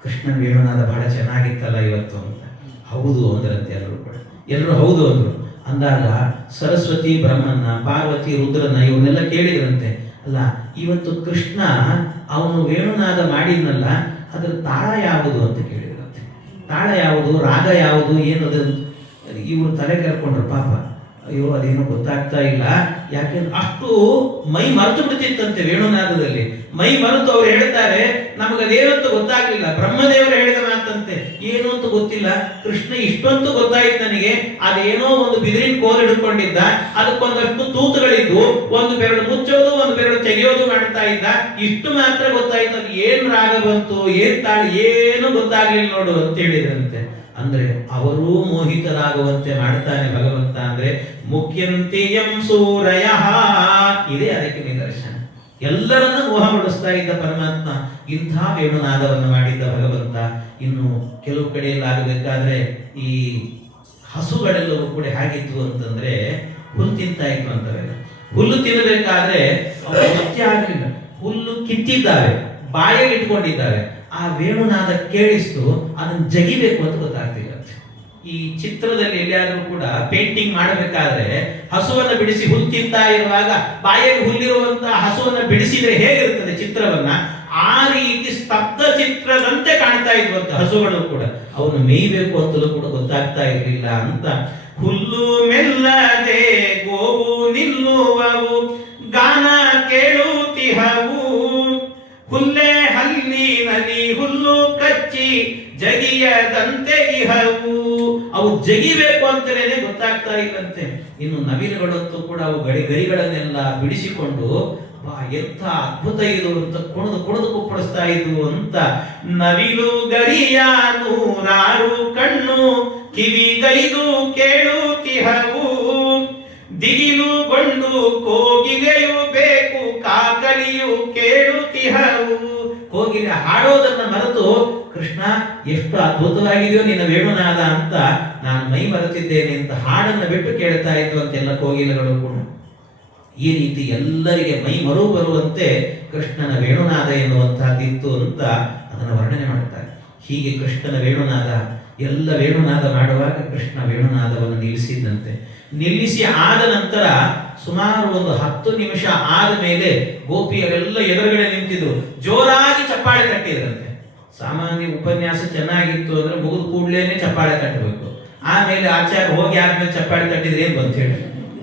ಕೃಷ್ಣನ ವೇಣುನಾದ ಬಹಳ ಚೆನ್ನಾಗಿತ್ತಲ್ಲ ಇವತ್ತು ಅಂತ. ಹೌದು ಅಂದ್ರಂತೆ ಎಲ್ಲರೂ ಕೂಡ. ಎಲ್ಲರೂ ಹೌದು ಅಂದ್ರು. ಅಂದಾಗ ಸರಸ್ವತಿ ಬ್ರಹ್ಮನ್ನ, ಪಾರ್ವತಿ ರುದ್ರನ್ನ ಇವನ್ನೆಲ್ಲ ಕೇಳಿದ್ರಂತೆ, ಅಲ್ಲ ಇವತ್ತು ಕೃಷ್ಣ ಅವನು ವೇಣುನಾದ ಮಾಡಿದ್ನಲ್ಲ ಅದ್ರ ತಾಳ ಯಾವುದು ಅಂತ ಕೇಳಿದ್ರಂತೆ. ತಾಳ ಯಾವುದು, ರಾಗ ಯಾವುದು, ಏನದು? ಇವರು ತಲೆ ಕೆರ್ಕೊಂಡ್ರು ಪಾಪ. ಅಯ್ಯೋ ಅದೇನೋ ಗೊತ್ತಾಗ್ತಾ ಇಲ್ಲ. ಯಾಕೆಂದ್ರೆ ಅಷ್ಟು ಮೈ ಮರೆತು ಬಿಡ್ತಿತ್ತಂತೆ ವೇಣುನಾದದಲ್ಲಿ. ಮೈ ಮರೆತು ಅವ್ರು ಹೇಳ್ತಾರೆ, ನಮಗದೇನಂತ ಗೊತ್ತಾಗ್ಲಿಲ್ಲ. ಬ್ರಹ್ಮದೇವರು ಹೇಳಿದ ಮಾತಂತೆ, ಏನು ಅಂತ ಗೊತ್ತಿಲ್ಲ. ಕೃಷ್ಣ ಇಷ್ಟೊಂದು ಗೊತ್ತಾಯ್ತು ನನಗೆ, ಅದೇನೋ ಒಂದು ಬಿದಿರಿನ ಕೋಲು ಹಿಡ್ಕೊಂಡಿದ್ದ, ಅದಕ್ಕೊಂದಷ್ಟು ತೂತುಗಳಿದ್ದು, ಒಂದು ಬೆರಳು ಮುಚ್ಚೋದು ಒಂದು ಬೆರಳು ತೆಗೆಯೋದು ಮಾಡ್ತಾ ಇದ್ದ. ಇಷ್ಟು ಮಾತ್ರ ಗೊತ್ತಾಯ್ತು. ಅದು ಏನ್ ರಾಗ ಬಂತು, ಏನ್ ತಾಳಿ, ಏನು ಗೊತ್ತಾಗ್ಲಿಲ್ಲ ನೋಡು ಅಂತ ಹೇಳಿದ್ರಂತೆ. ಅಂದ್ರೆ ಅವರೂ ಮೋಹಿತರಾಗುವಂತೆ ಮಾಡ್ತಾನೆ ಭಗವಂತ. ಅಂದ್ರೆ ಮುಖ್ಯಂತಿಯಂ ಸೂರಯ, ಇದೇ ಅದಕ್ಕೆ ನಿದರ್ಶನ. ಎಲ್ಲರನ್ನ ಮೋಹಗೊಳಿಸ್ತಾ ಇದ್ದ ಪರಮಾತ್ಮ ಇಂಥ ವೇಣುನಾದವನ್ನು ಮಾಡಿದ್ದ ಭಗವಂತ. ಇನ್ನು ಕೆಲವು ಕಡೆಯಲ್ಲಿ ಆಗಬೇಕಾದ್ರೆ ಈ ಹಸುಗಳೆಲ್ಲವೂ ಕೂಡ ಹೇಗಿತ್ತು ಅಂತಂದ್ರೆ ಹುಲ್ಲು ತಿಂತಾ ಇತ್ತು ಅಂತವೆಲ್ಲ. ಹುಲ್ಲು ತಿನ್ನಬೇಕಾದ್ರೆ ಸತ್ಯ ಆಗಲಿಲ್ಲ. ಹುಲ್ಲು ಕಿತ್ತಿದ್ದಾರೆ, ಬಾಯಲ್ಲಿ ಇಟ್ಕೊಂಡಿದ್ದಾರೆ. ಆ ವೇಣುನಾದ ಕೇಳಿಸ್ತು, ಅದನ್ನು ಜಗಿಬೇಕು ಅಂತ ಗೊತ್ತಾಗ್ತಿಲ್ಲ. ಈ ಚಿತ್ರದಲ್ಲಿ ಎಲ್ಲಿಯಾದ್ರೂ ಕೂಡ ಪೇಂಟಿಂಗ್ ಮಾಡಬೇಕಾದ್ರೆ ಹಸುವನ್ನು ಬಿಡಿಸಿ ಹುಲ್ಲು ತಿಂತಾ ಇರುವಾಗ ಬಾಯಲ್ಲಿ ಹುಲ್ಲಿರುವಂತಹ ಹಸುವನ್ನ ಬಿಡಿಸಿದ್ರೆ ಹೇಗಿರುತ್ತದೆ ಚಿತ್ರವನ್ನ, ಆ ರೀತಿ ಸ್ತಬ್ಧ ಚಿತ್ರದಂತೆ ಕಾಣ್ತಾ ಇದ್ವಂತ ಹಸುಗಳು ಕೂಡ. ಅವನು ಮೇಯ್ಬೇಕು ಅಂತಲೂ ಕೂಡ ಗೊತ್ತಾಗ್ತಾ ಇರಲಿಲ್ಲ ಅಂತ. ಹುಲ್ಲು ಮೆಲ್ಲದೆ ಗೋವು ನಿಲ್ಲುವವು, ಗಾನ ಕೇಳುತ್ತಿಹವು, ಹುಲ್ಲೆ ಹಲ್ಲಿನಲ್ಲಿ ಹುಲ್ಲು ಕಚ್ಚಿ ಜಗಿಯದಂತೆ ಇಹವು. ಅವು ಜಗಿಬೇಕು ಅಂತಲೇ ಗೊತ್ತಾಗ್ತಾ ಇಲ್ಲಂತೆ. ಇನ್ನು ನವಿಲುಗಳಂತೂ ಕೂಡ ಅವು ಗರಿಗಳನ್ನೆಲ್ಲ ಬಿಡಿಸಿಕೊಂಡು ಎಂಥ ಅದ್ಭುತ ಇದು ಅಂತ ಕುಣಿದು ಕುಪ್ಪಳಿಸ್ತಾ ಇದ್ವು ಅಂತ. ನವಿಲು ಗರಿಯ ನೂರಾರು ಕಣ್ಣು ಕಿವಿಗೈದು ಕೇಳುತ್ತಿಹವು, ದಿಗಿಲುಗೊಂಡು ಕೋಗಿಲೆಯು ಬೇಕು ಕಾಕಲಿಯು ಕೇಳುತ್ತಿಹವು. ಕೋಗಿಲೆ ಹಾಡೋದನ್ನ ಮರೆತು ಕೃಷ್ಣ ಎಷ್ಟು ಅದ್ಭುತವಾಗಿದೆಯೋ ನಿನ್ನ ವೇಣುನಾದ ಅಂತ ನಾನು ಮೈ ಮರೆತಿದ್ದೇನೆ ಅಂತ ಹಾಡನ್ನು ಬಿಟ್ಟು ಕೇಳ್ತಾ ಇದ್ವು ಅಂತೆಲ್ಲ ಕೋಗಿಲೆಗಳು ಕೂಡ. ಈ ರೀತಿ ಎಲ್ಲರಿಗೆ ಮೈ ಮರು ಬರುವಂತೆ ಕೃಷ್ಣನ ವೇಣುನಾದ ಎನ್ನುವಂತಹದ್ದಿತ್ತು ಅಂತ ಅದನ್ನು ವರ್ಣನೆ ಮಾಡುತ್ತಾರೆ. ಹೀಗೆ ಕೃಷ್ಣನ ವೇಣುನಾದ, ಎಲ್ಲ ವೇಣುನಾದ ಮಾಡುವಾಗ ಕೃಷ್ಣ ವೇಣುನಾದವನ್ನು ನಿಲ್ಲಿಸಿದ್ದಂತೆ. ನಿಲ್ಲಿಸಿ ಆದ ನಂತರ ಸುಮಾರು ಒಂದು 10 ನಿಮಿಷ ಆದ ಮೇಲೆ ಗೋಪಿಯರೆಲ್ಲ ಎದುರುಗಡೆ ನಿಂತಿದ್ರು, ಜೋರಾಗಿ ಚಪ್ಪಾಳೆ ತಟ್ಟಿದ್ರಂತೆ. ಸಾಮಾನ್ಯ ಉಪನ್ಯಾಸ ಚೆನ್ನಾಗಿತ್ತು ಅಂದ್ರೆ ಮುಗಿದ ಕೂಡ್ಲೇನೆ ಚಪ್ಪಾಳೆ ತಟ್ಟಬೇಕು, ಆಮೇಲೆ ಆಚಾರ್ಯ ಹೋಗಿ ಆದ್ಮೇಲೆ ಚಪ್ಪಾಳೆ ತಟ್ಟಿದ್ರೆ ಏನ್ ಬಂತ ಹೇಳಿ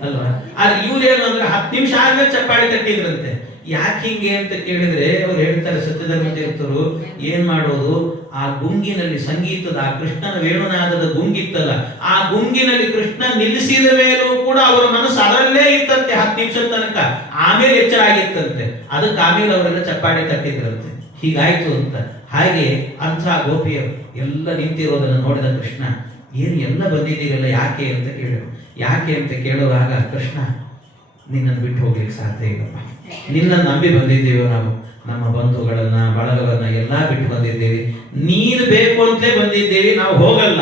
ಅಲ್ವಾ. ಆದ್ರೆ ಇವ್ರು ಏನು ಅಂದ್ರೆ 10 ನಿಮಿಷ ಆದ್ಮೇಲೆ ಚಪ್ಪಾಳೆ ತಟ್ಟಿದ್ರಂತೆ. ಯಾಕೆ ಹಿಂಗೆ ಅಂತ ಕೇಳಿದ್ರೆ ಅವ್ರು ಹೇಳ್ತಾರೆ ಸತ್ಯಧರ್ಮ ತೀರ್ಥರು, ಏನ್ ಮಾಡೋದು, ಆ ಗುಂಗಿನಲ್ಲಿ ಸಂಗೀತದ ಆ ಕೃಷ್ಣನ ವೇಣುನಾದದ ಗುಂಗಿತ್ತಲ್ಲ, ಆ ಗುಂಗಿನಲ್ಲಿ ಕೃಷ್ಣ ನಿಲ್ಲಿಸಿದ ಮೇಲೂ ಕೂಡ ಅವರ ಮನಸ್ಸು ಅದರಲ್ಲೇ ಇತ್ತಂತೆ 10 ನಿಮಿಷದ ತನಕ. ಆಮೇಲೆ ಎಚ್ಚರ ಆಗಿತ್ತಂತೆ, ಅದಕ್ಕೆ ಆಮೇಲೆ ಅವರೆಲ್ಲ ಚಪ್ಪಾಳೆ ತಟ್ಟಿದ್ರಂತೆ. ಹೀಗಾಯ್ತು ಅಂತ. ಹಾಗೆ ಅಂಥ ಗೋಪಿಯರು ಎಲ್ಲ ನಿಂತಿರೋದನ್ನು ನೋಡಿದ ಕೃಷ್ಣ, ಏನು ಎಲ್ಲ ಬಂದಿದ್ದೀರಲ್ಲ ಯಾಕೆ ಅಂತ ಕೇಳಿದ್ರು. ಯಾಕೆ ಅಂತ ಕೇಳುವಾಗ ಕೃಷ್ಣ, ನಿನ್ನನ್ನು ಬಿಟ್ಟು ಹೋಗ್ಲಿಕ್ಕೆ ಸಾಧ್ಯ ಇಲ್ಲಪ್ಪ, ನಿನ್ನನ್ನು ನಂಬಿ ಬಂದಿದ್ದೇವೆ ನಾವು, ನಮ್ಮ ಬಂಧುಗಳನ್ನ ಬಳಗವನ್ನ ಎಲ್ಲ ಬಿಟ್ಟು ಬಂದಿದ್ದೇವೆ, ನೀನು ಬೇಕು ಅಂತಲೇ ಬಂದಿದ್ದೇವೆ, ನಾವು ಹೋಗಲ್ಲ.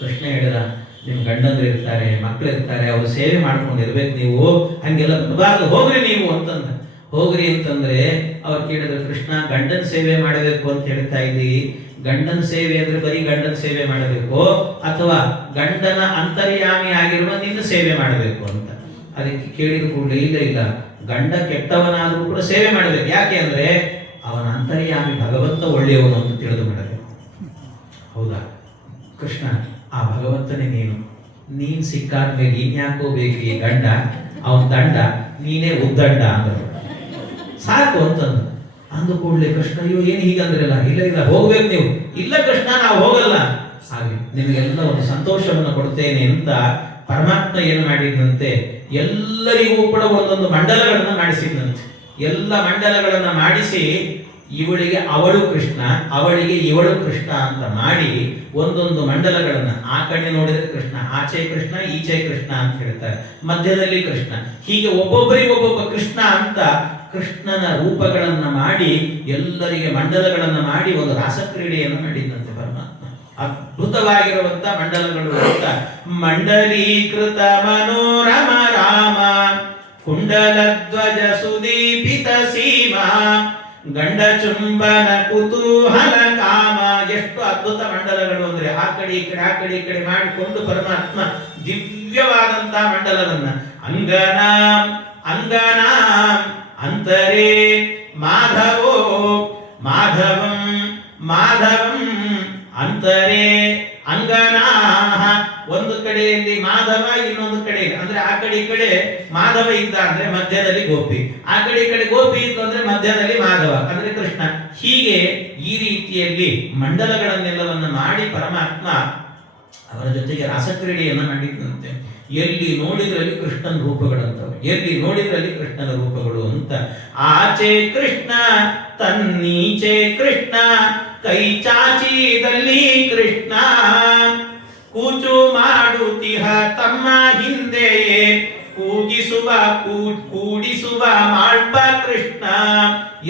ಕೃಷ್ಣ ಹೇಳಿದ, ನಿಮ್ ಗಂಡಂದ್ರು ಇರ್ತಾರೆ, ಮಕ್ಕಳು ಇರ್ತಾರೆ, ಅವ್ರು ಸೇವೆ ಮಾಡ್ಕೊಂಡಿರ್ಬೇಕು, ನೀವು ಹಂಗೆಲ್ಲ ಬರಬಾರ್ದು, ಹೋಗ್ರಿ ನೀವು ಅಂತಂದ. ಹೋಗ್ರಿ ಅಂತಂದ್ರೆ ಅವ್ರು ಕೇಳಿದ್ರು, ಕೃಷ್ಣ ಗಂಡನ ಸೇವೆ ಮಾಡಬೇಕು ಅಂತ ಹೇಳ್ತಾ ಇದ್ದೀವಿ, ಗಂಡನ ಸೇವೆ ಅಂದ್ರೆ ಬರೀ ಗಂಡನ ಸೇವೆ ಮಾಡಬೇಕು ಅಥವಾ ಗಂಡನ ಅಂತರ್ಯಾಮಿ ಆಗಿರುವ ನಿನ್ನ ಸೇವೆ ಮಾಡಬೇಕು ಅಂತ. ಅದಕ್ಕೆ ಕೇಳಿದ ಕೂಡಲೇ ಇಲ್ಲ, ಗಂಡ ಕೆಟ್ಟವನಾದ್ರೂ ಕೂಡ ಸೇವೆ ಮಾಡಬೇಕು. ಯಾಕೆ ಅಂದ್ರೆ ಅವನ ಅಂತರ್ಯಾಮಿ ಭಗವಂತ ಒಳ್ಳೆಯವನು ಅಂತ ತಿಳಿದು ಮಾಡಬೇಕು. ಹೌದಾ ಕೃಷ್ಣ, ಆ ಭಗವಂತನೇ ನೀನ್ ಸಿಕ್ಕಾದ್ಮೇಲೆ ಇನ್ಯಾಕೋ ಬೇಕು ಈ ಗಂಡ, ಅವನ ದಂಡ ನೀನೇ ಉದ್ದಂಡ ಅಂದರು. ಸಾಕು ಅಂತಂದು ಅಂದು ಕೂಡಲೇ ಕೃಷ್ಣ, ಅಯ್ಯೋ ಏನು ಹೀಗಂದ್ರಲ್ಲ, ಇಲ್ಲ ಹೋಗ್ಬೇಕು ನೀವು. ಇಲ್ಲ ಕೃಷ್ಣ ನಾವು ಹೋಗಲ್ಲ, ಹಾಗೆ ನಿಮಗೆಲ್ಲ ಒಂದು ಸಂತೋಷವನ್ನು ಕೊಡ್ತೇನೆ ಅಂತ ಪರಮಾತ್ಮ ಏನು ಮಾಡಿದಂತೆ, ಎಲ್ಲರಿಗೂ ಕೂಡ ಒಂದೊಂದು ಮಂಡಲಗಳನ್ನ ಮಾಡಿಸಿದಂತೆ. ಎಲ್ಲ ಮಂಡಲಗಳನ್ನ ಮಾಡಿಸಿ ಇವಳಿಗೆ ಅವಳು ಕೃಷ್ಣ, ಅವಳಿಗೆ ಇವಳು ಕೃಷ್ಣ ಅಂತ ಮಾಡಿ ಒಂದೊಂದು ಮಂಡಲಗಳನ್ನ, ಆ ಕಡೆ ನೋಡಿದ್ರೆ ಕೃಷ್ಣ, ಆಚೆ ಕೃಷ್ಣ, ಈಚೆ ಕೃಷ್ಣ ಅಂತ ಹೇಳ್ತಾರೆ, ಮಧ್ಯದಲ್ಲಿ ಕೃಷ್ಣ, ಹೀಗೆ ಒಬ್ಬೊಬ್ಬರಿಗೊಬ್ಬೊಬ್ಬ ಕೃಷ್ಣ ಅಂತ ಕೃಷ್ಣನ ರೂಪಗಳನ್ನ ಮಾಡಿ ಎಲ್ಲರಿಗೆ ಮಂಡಲಗಳನ್ನ ಮಾಡಿ ಒಂದು ರಾಸಕ್ರೀಡೆಯನ್ನು ಮಾಡಿದಂತೆ ಪರಮಾತ್ಮ. ಅದ್ಭುತವಾಗಿರುವಂತ ಮಂಡಲಗಳು ಅಂತ. ಮಂಡಲೀಕೃತ ಮನೋರಮ ರಾಮ ಕುಂಡಲ ಧ್ವಜ ಸುದೀಪಿತ ಸೀಮಾ ಗಂಡ ಚುಂಬನ ಕುತೂಹಲ ಕಾಮ. ಎಷ್ಟು ಅದ್ಭುತ ಮಂಡಲಗಳು ಅಂದ್ರೆ ಆ ಕಡೆ ಈ ಕಡೆ, ಆ ಕಡೆ ಈ ಕಡೆ ಮಾಡಿಕೊಂಡು ಪರಮಾತ್ಮ ದಿವ್ಯವಾದಂತಹ ಮಂಡಲವನ್ನ. ಅಂಗನಾಂ ಅಂಗನಾಂ ಅಂತರೇ ಮಾಧವೋ ಮಾಧವಂ ಮಾಧವಂ ಅಂತರೇ ಅಂಗನಾಹ. ಒಂದು ಕಡೆಯಲ್ಲಿ ಮಾಧವ, ಇನ್ನೊಂದು ಕಡೆ ಅಂದ್ರೆ ಆ ಕಡೆ ಈ ಕಡೆ ಮಾಧವ ಇದ್ದ ಅಂದ್ರೆ ಮಧ್ಯದಲ್ಲಿ ಗೋಪಿ, ಆ ಕಡೆ ಈ ಕಡೆ ಗೋಪಿ ಇತ್ತು ಅಂದ್ರೆ ಮಧ್ಯದಲ್ಲಿ ಮಾಧವ ಅಂದ್ರೆ ಕೃಷ್ಣ. ಹೀಗೆ ಈ ರೀತಿಯಲ್ಲಿ ಮಂಡಲಗಳನ್ನೆಲ್ಲವನ್ನ ಮಾಡಿ ಪರಮಾತ್ಮ ಅವರ ಜೊತೆಗೆ ರಾಸಕ್ರೀಡೆಯನ್ನ ಮಾಡಿದ್ದಂತೆ. ಎಲ್ಲಿ ನೋಡಿದ್ರಲ್ಲಿ ಕೃಷ್ಣನ ರೂಪಗಳಂತವೆ, ಎಲ್ಲಿ ನೋಡಿದ್ರಲ್ಲಿ ಕೃಷ್ಣನ ರೂಪಗಳು ಅಂತ. ಆಚೆ ಕೃಷ್ಣ ತನ್ನೀಚೆ ಕೃಷ್ಣ, ಕೈ ಚಾಚಿದಲ್ಲಿ ಕೃಷ್ಣ, ಕೂಚು ಮಾಡುತ್ತಿಹ ತಮ್ಮ ಹಿಂದೆಯೇ ಕೂಗಿಸುವ ಕೂಡಿಸುವ ಮಾಳ್ಪ ಕೃಷ್ಣ.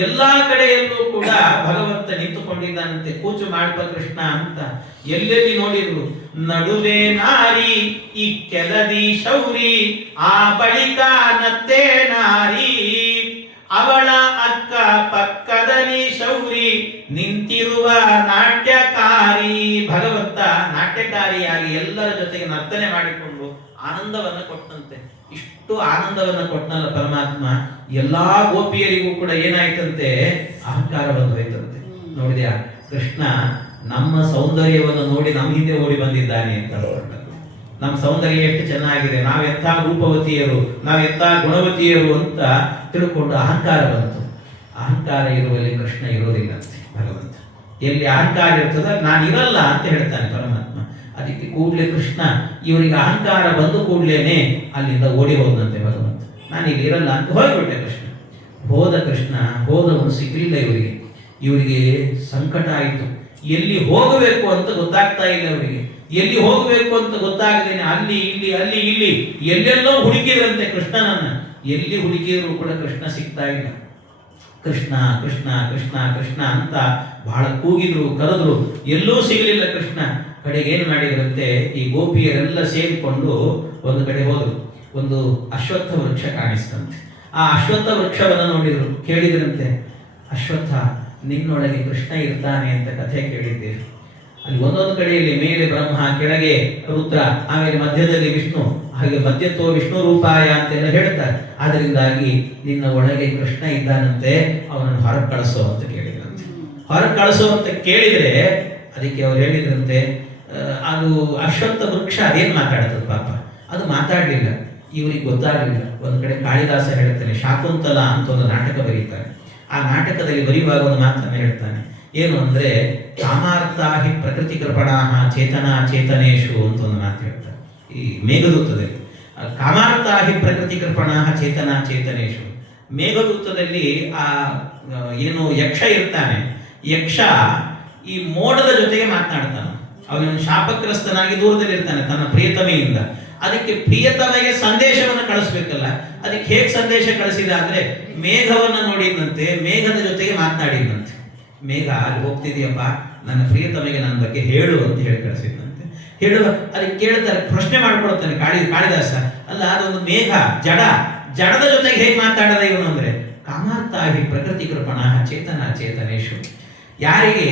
ಎಲ್ಲಾ ಕಡೆಯಲ್ಲೂ ಕೂಡ ಭಗವಂತ ನಿಂತುಕೊಂಡಿದ್ದಾನಂತೆ, ಕೂಚು ಮಾಳ್ಪ ಕೃಷ್ಣ ಅಂತ. ಎಲ್ಲೆಲ್ಲಿ ನೋಡಿದ್ರು ನಡುವೆ ನಾರಿ ಈ ಕೆಳದಿ ಶೌರಿ, ಆ ಬಳಿಕ ನತ್ತೆ ನಾರಿ, ಅವಳ ಪಕ್ಕದಲ್ಲಿ ಶೌರಿ ನಿಂತಿರುವ ನಾಟ್ಯಕಾರಿ. ಭಗವಂತ ನಾಟ್ಯಕಾರಿಯಾಗಿ ಎಲ್ಲರ ಜೊತೆಗೆ ನರ್ತನೆ ಮಾಡಿಕೊಂಡು ಆನಂದವನ್ನ ಕೊಟ್ಟಂತೆ. ಇಷ್ಟು ಆನಂದವನ್ನ ಕೊಟ್ಟನಲ್ಲ ಪರಮಾತ್ಮ, ಎಲ್ಲಾ ಗೋಪಿಯರಿಗೂ ಕೂಡ ಏನಾಯ್ತಂತೆ, ಅಹಂಕಾರ ಬಂದೋಯ್ತಂತೆ. ನೋಡಿದ್ಯಾ, ಕೃಷ್ಣ ನಮ್ಮ ಸೌಂದರ್ಯವನ್ನು ನೋಡಿ ನಮ್ಮ ಹಿಂದೆ ಓಡಿ ಬಂದಿದ್ದಾನೆ ಅಂತ ಹೊರಟದ್ದು. ನಮ್ಮ ಸೌಂದರ್ಯ ಎಷ್ಟು ಚೆನ್ನಾಗಿದೆ, ನಾವೆಂಥ ರೂಪವತಿಯರು, ನಾವೆಂಥ ಗುಣವತಿಯರು ಅಂತ ತಿಳ್ಕೊಂಡು ಅಹಂಕಾರ ಬಂತು. ಅಹಂಕಾರ ಇರುವಲ್ಲಿ ಕೃಷ್ಣ ಇರೋದಿಲ್ಲಂತೆ ಭಗವಂತ. ಎಲ್ಲಿ ಅಹಂಕಾರ ಇರ್ತದ ನಾನು ಇರಲ್ಲ ಅಂತ ಹೇಳ್ತಾನೆ ಪರಮಾತ್ಮ. ಅದಕ್ಕೆ ಕೂಡಲೇ ಕೃಷ್ಣ ಇವರಿಗೆ ಅಹಂಕಾರ ಬಂದು ಕೂಡ್ಲೇನೆ ಅಲ್ಲಿಂದ ಓಡಿ ಹೋದಂತೆ ಭಗವಂತ. ನಾನು ಇಲ್ಲಿ ಇರಲ್ಲ ಅಂತ ಹೋಗ್ಬಿಟ್ಟೆ ಕೃಷ್ಣ. ಹೋದ ಕೃಷ್ಣ ಹೋದವನು ಸಿಗಲಿಲ್ಲ ಇವರಿಗೆ. ಇವರಿಗೆ ಸಂಕಟ ಆಯಿತು. ಎಲ್ಲಿ ಹೋಗಬೇಕು ಅಂತ ಗೊತ್ತಾಗ್ತಾ ಇಲ್ಲ ಅವರಿಗೆ. ಎಲ್ಲಿ ಹೋಗಬೇಕು ಅಂತ ಗೊತ್ತಾಗದೇನೆ ಅಲ್ಲಿ ಇಲ್ಲಿ ಅಲ್ಲಿ ಇಲ್ಲಿ ಎಲ್ಲೆಲ್ಲೋ ಹುಡುಕಿದ್ರಂತೆ ಕೃಷ್ಣನನ್ನ. ಎಲ್ಲಿ ಹುಡುಕಿದ್ರು ಕೂಡ ಕೃಷ್ಣ ಸಿಗ್ತಾ ಇಲ್ಲ. ಕೃಷ್ಣ ಕೃಷ್ಣ ಕೃಷ್ಣ ಕೃಷ್ಣ ಅಂತ ಬಹಳ ಕೂಗಿದ್ರು, ಕರೆದ್ರು, ಎಲ್ಲೂ ಸಿಗಲಿಲ್ಲ ಕೃಷ್ಣ. ಕಡೆಗೆ ಏನು ಮಾಡಿದ್ರಂತೆ, ಈ ಗೋಪಿಯರೆಲ್ಲ ಸೇರಿಕೊಂಡು ಒಂದು ಕಡೆ ಹೋದ್ರು. ಒಂದು ಅಶ್ವತ್ಥ ವೃಕ್ಷ ಕಾಣಿಸ್ತಂತೆ. ಆ ಅಶ್ವತ್ಥ ವೃಕ್ಷವನ್ನು ನೋಡಿದ್ರು, ಕೇಳಿದ್ರಂತೆ, ಅಶ್ವತ್ಥ ನಿನ್ನೊಳಗೆ ಕೃಷ್ಣ ಇರ್ತಾನೆ ಅಂತ ಕಥೆ ಕೇಳಿದ್ದೀರಿ. ಅಲ್ಲಿ ಒಂದೊಂದು ಕಡೆಯಲ್ಲಿ ಮೇಲೆ ಬ್ರಹ್ಮ, ಕೆಳಗೆ ರುದ್ರ, ಆಮೇಲೆ ಮಧ್ಯದಲ್ಲಿ ವಿಷ್ಣು, ಹಾಗೆ ಮಧ್ಯತ್ವ ವಿಷ್ಣು ರೂಪಾಯ ಅಂತೆಲ್ಲ ಹೇಳ್ತಾರೆ. ಆದ್ದರಿಂದಾಗಿ ನಿನ್ನ ಒಳಗೆ ಕೃಷ್ಣ ಇದ್ದಾನಂತೆ, ಅವನನ್ನು ಹೊರಗೆ ಕಳಿಸೋ ಅಂತ ಕೇಳಿದ್ರಂತೆ. ಹೊರಗೆ ಕಳಿಸೋ ಅಂತ ಕೇಳಿದ್ರೆ ಅದಕ್ಕೆ ಅವ್ರು ಹೇಳಿದ್ರಂತೆ, ಅದು ಅಶ್ವತ್ಥ ವೃಕ್ಷ ಅದೇನು ಮಾತಾಡ್ತದೆ ಪಾಪ, ಅದು ಮಾತಾಡಲಿಲ್ಲ. ಇವ್ರಿಗೆ ಗೊತ್ತಾಗಲಿಲ್ಲ. ಒಂದು ಕಡೆ ಕಾಳಿದಾಸ ಹೇಳ್ತಾನೆ, ಶಾಕುಂತಲ ಅಂತ ಒಂದು ನಾಟಕ ಬರೀತಾನೆ. ಆ ನಾಟಕದಲ್ಲಿ ಬರೆಯುವಾಗ ಒಂದು ಮಾತನ್ನು ಹೇಳ್ತಾನೆ, ಏನು ಅಂದರೆ ಕಾಮಾರ್ಥ ಹಿ ಪ್ರಕೃತಿ ಕೃಪಣಾಹ ಚೇತನಾ ಚೇತನೇಶು ಅಂತ ಒಂದು ಮಾತು ಹೇಳ್ತಾರೆ ಈ ಮೇಘದೂತದಲ್ಲಿ. ಕಾಮಾರ್ಥ ಹಿ ಪ್ರಕೃತಿ ಕೃಪಣಾಹ ಚೇತನಾ ಚೇತನೇಶು. ಮೇಘದೂತದಲ್ಲಿ ಆ ಏನು ಯಕ್ಷ ಇರ್ತಾನೆ, ಯಕ್ಷ ಈ ಮೋಡದ ಜೊತೆಗೆ ಮಾತನಾಡ್ತಾನೆ. ಅವನನ್ನು ಶಾಪಗ್ರಸ್ತನಾಗಿ ದೂರದಲ್ಲಿ ಇರ್ತಾನೆ ತನ್ನ ಪ್ರಿಯತಮೆಯಿಂದ. ಅದಕ್ಕೆ ಪ್ರಿಯತಮೆಗೆ ಸಂದೇಶವನ್ನು ಕಳಿಸ್ಬೇಕಲ್ಲ, ಅದಕ್ಕೆ ಹೇಗೆ ಸಂದೇಶ ಕಳಿಸಿದ ಅಂದ್ರೆ ಮೇಘವನ್ನು ನೋಡಿದಂತೆ, ಮೇಘದ ಜೊತೆಗೆ ಮಾತನಾಡಿದಂತೆ. ಮೇಘ ಅಲ್ಲಿ ಹೋಗ್ತಿದೆಯಪ್ಪ, ನನ್ನ ಪ್ರಿಯತಮೆಗೆ ನನ್ನ ಬಗ್ಗೆ ಹೇಳು ಅಂತ ಹೇಳಿ ಕಳಿಸಿದಂತೆ. ಹೇಳುವ ಅದಕ್ಕೆ ಕೇಳ್ತಾರೆ, ಪ್ರಶ್ನೆ ಮಾಡ್ಕೊಳ್ತಾನೆ ಕಾಳಿದಾಸ, ಅಲ್ಲ ಅದೊಂದು ಮೇಘ ಜಡದ ಜೊತೆಗೆ ಹೇಗೆ ಮಾತಾಡದ ಇವನು ಅಂದ್ರೆ ಕಾಮಾರ್ಥಾಹಿ ಪ್ರಕೃತಿ ಕೃಪಣಾಹ ಚೇತನಾ ಚೇತನೇಶು. ಯಾರಿಗೆ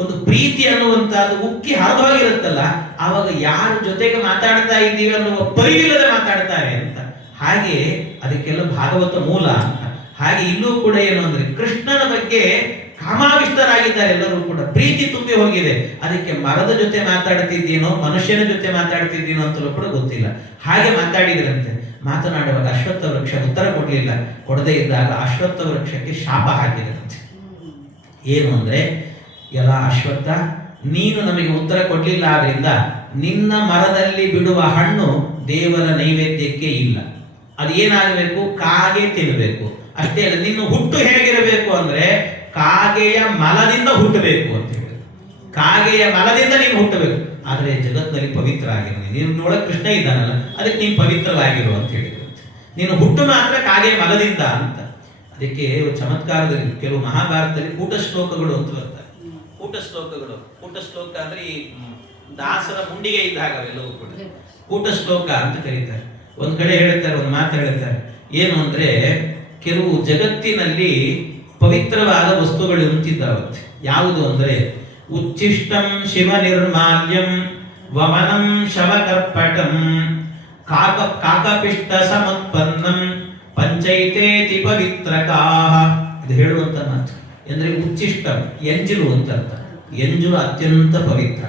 ಒಂದು ಪ್ರೀತಿ ಅನ್ನುವಂಥದ್ದು ಉಕ್ಕಿ ಹರಿದೋಗಿರುತ್ತಲ್ಲ, ಆವಾಗ ಯಾರ ಜೊತೆಗೆ ಮಾತಾಡ್ತಾ ಇದ್ದೀವಿ ಅನ್ನುವ ಪರಿವಿಲ್ಲದೆ ಮಾತಾಡ್ತಾರೆ ಅಂತ. ಹಾಗೆ ಅದಕ್ಕೆಲ್ಲ ಭಾಗವತ ಮೂಲ ಅಂತ. ಹಾಗೆ ಇಲ್ಲೂ ಕೂಡ ಏನು ಅಂದ್ರೆ ಕೃಷ್ಣನ ಬಗ್ಗೆ ಕಾಮಾವಿಷ್ಟರಾಗಿದ್ದಾರೆ ಎಲ್ಲರೂ ಕೂಡ, ಪ್ರೀತಿ ತುಂಬಿ ಹೋಗಿದೆ. ಅದಕ್ಕೆ ಮರದ ಜೊತೆ ಮಾತಾಡ್ತಿದ್ದೀನೋ ಮನುಷ್ಯನ ಜೊತೆ ಮಾತಾಡ್ತಿದ್ದೀನೋ ಅಂತಲೂ ಕೂಡ ಗೊತ್ತಿಲ್ಲ. ಹಾಗೆ ಮಾತಾಡಿದ್ರಂತೆ. ಮಾತನಾಡುವಾಗ ಅಶ್ವತ್ಥ ವೃಕ್ಷ ಉತ್ತರ ಕೊಡಲಿಲ್ಲ. ಕೊಡದೇ ಇದ್ದಾಗ ಅಶ್ವತ್ಥ ವೃಕ್ಷಕ್ಕೆ ಶಾಪ ಹಾಕಿದ್ರಂತೆ. ಏನು ಅಂದ್ರೆ, ಎಲ್ಲ ಅಶ್ವತ್ಥ, ನೀನು ನಮಗೆ ಉತ್ತರ ಕೊಡಲಿಲ್ಲ, ಆದ್ರಿಂದ ನಿನ್ನ ಮರದಲ್ಲಿ ಬಿಡುವ ಹಣ್ಣು ದೇವರ ನೈವೇದ್ಯಕ್ಕೆ ಇಲ್ಲ. ಅದು ಏನಾಗಬೇಕು, ಕಾಗೆ ತಿನ್ನಬೇಕು. ಅಷ್ಟೇ ಅಲ್ಲ, ನಿನ್ನ ಹುಟ್ಟು ಹೇಗಿರಬೇಕು ಅಂದ್ರೆ ಕಾಗೆಯ ಮಲದಿಂದ ಹುಟ್ಟಬೇಕು ಅಂತ ಹೇಳಿದ್ರು. ಕಾಗೆಯ ಮಲದಿಂದ ನೀನು ಹುಟ್ಟಬೇಕು. ಆದರೆ ಜಗತ್ತಿನಲ್ಲಿ ಪವಿತ್ರ ಆಗಿರು, ನಿನ್ನೊಳಗೆ ಕೃಷ್ಣ ಇದ್ದಾನಲ್ಲ, ಅದಕ್ಕೆ ನೀನು ಪವಿತ್ರವಾಗಿರು ಅಂತ ಹೇಳಿದ್ರು. ನೀನು ಹುಟ್ಟು ಮಾತ್ರ ಕಾಗೆಯ ಮಲದಿಂದ ಅಂತ. ಅದಕ್ಕೆ ಚಮತ್ಕಾರದಲ್ಲಿ ಕೆಲವು ಮಹಾಭಾರತದಲ್ಲಿ ಕೂಟ ಶ್ಲೋಕಗಳು ಅಂತ ಬರ್ತಾರೆ. ಕೂಟ ಶ್ಲೋಕ ಅಂದ್ರೆ ಈ ದಾಸರ ಮುಂಡಿಗೆ ಇದ್ದಾಗ ಅವೆಲ್ಲವೂ ಕೂಡ ಕೂಟ ಶ್ಲೋಕ ಅಂತ ಕರೀತಾರೆ. ಒಂದ್ ಕಡೆ ಹೇಳ್ತಾರೆ, ಒಂದು ಮಾತು ಹೇಳ್ತಾರೆ, ಏನು ಅಂದ್ರೆ ಕೆಲವು ಜಗತ್ತಿನಲ್ಲಿ ಪವಿತ್ರವಾದ ವಸ್ತುಗಳು ಅಂತಿದ್ದಾವಂತೆ. ಯಾವುದು ಅಂದ್ರೆ ಉಚ್ಚಿಷ್ಟಂ ಶಿವ ನಿರ್ಮಾಲ್ಯಂ ವಮನಂ ಶವಕರ್ಪಟಂ ಕಾಕಪಿಷ್ಟ ಸಮತ್ಪನ್ನಂ ಪಂಚೈತೇತಿ ಪವಿತ್ರಕಾಹ. ಇದು ಹೇಳುವಂತ ಮಾತು. ಅಂದ್ರೆ ಉಚ್ಚಿಷ್ಟಂ ಎಂಜಲು ಅಂತ ಅರ್ಥ. ಎಂಜಲು ಅತ್ಯಂತ ಪವಿತ್ರ.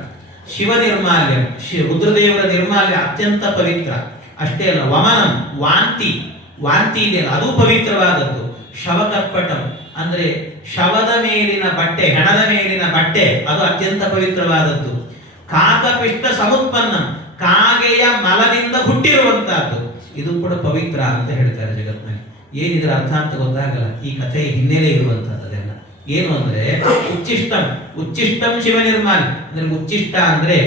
ಶಿವ ನಿರ್ಮಾಲ್ಯ, ರುದ್ರದೇವರ ನಿರ್ಮಾಲ್ಯ ಅತ್ಯಂತ ಪವಿತ್ರ. ಅಷ್ಟೇ ಅಲ್ಲ, ವಮನಂ ವಾಂತಿ ಇದೆಯಲ್ಲ ಅದು ಪವಿತ್ರವಾದದ್ದು. ಶವಕರ್ಪಟಂ ಅಂದ್ರೆ ಶವದ ಮೇಲಿನ ಬಟ್ಟೆ, ಹೆಣದ ಮೇಲಿನ ಬಟ್ಟೆ, ಅದು ಅತ್ಯಂತ ಪವಿತ್ರವಾದದ್ದು. ಕಾಕಪಿಷ್ಟ ಸಮುತ್ಪನ್ನ, ಕಾಗೆಯ ಮಲದಿಂದ ಹುಟ್ಟಿರುವಂತಹದ್ದು, ಇದು ಕೂಡ ಪವಿತ್ರ ಅಂತ ಹೇಳ್ತಾರೆ ಜಗತ್ತಿನಲ್ಲಿ. ಏನಿದ್ರ ಅರ್ಥ ಅಂತ ಗೊತ್ತಾಗಲ್ಲ. ಈ ಕಥೆಯ ಹಿನ್ನೆಲೆ ಇರುವಂತಹದ್ದೆಲ್ಲ ಏನು ಅಂದ್ರೆ ಉಚ್ಚಿಷ್ಟಂ ಶಿವ ನಿರ್ಮಾಣ ಅಂದ್ರೆ ಉಚ್ಚಿಷ್ಟ ಅಂದ್ರೆ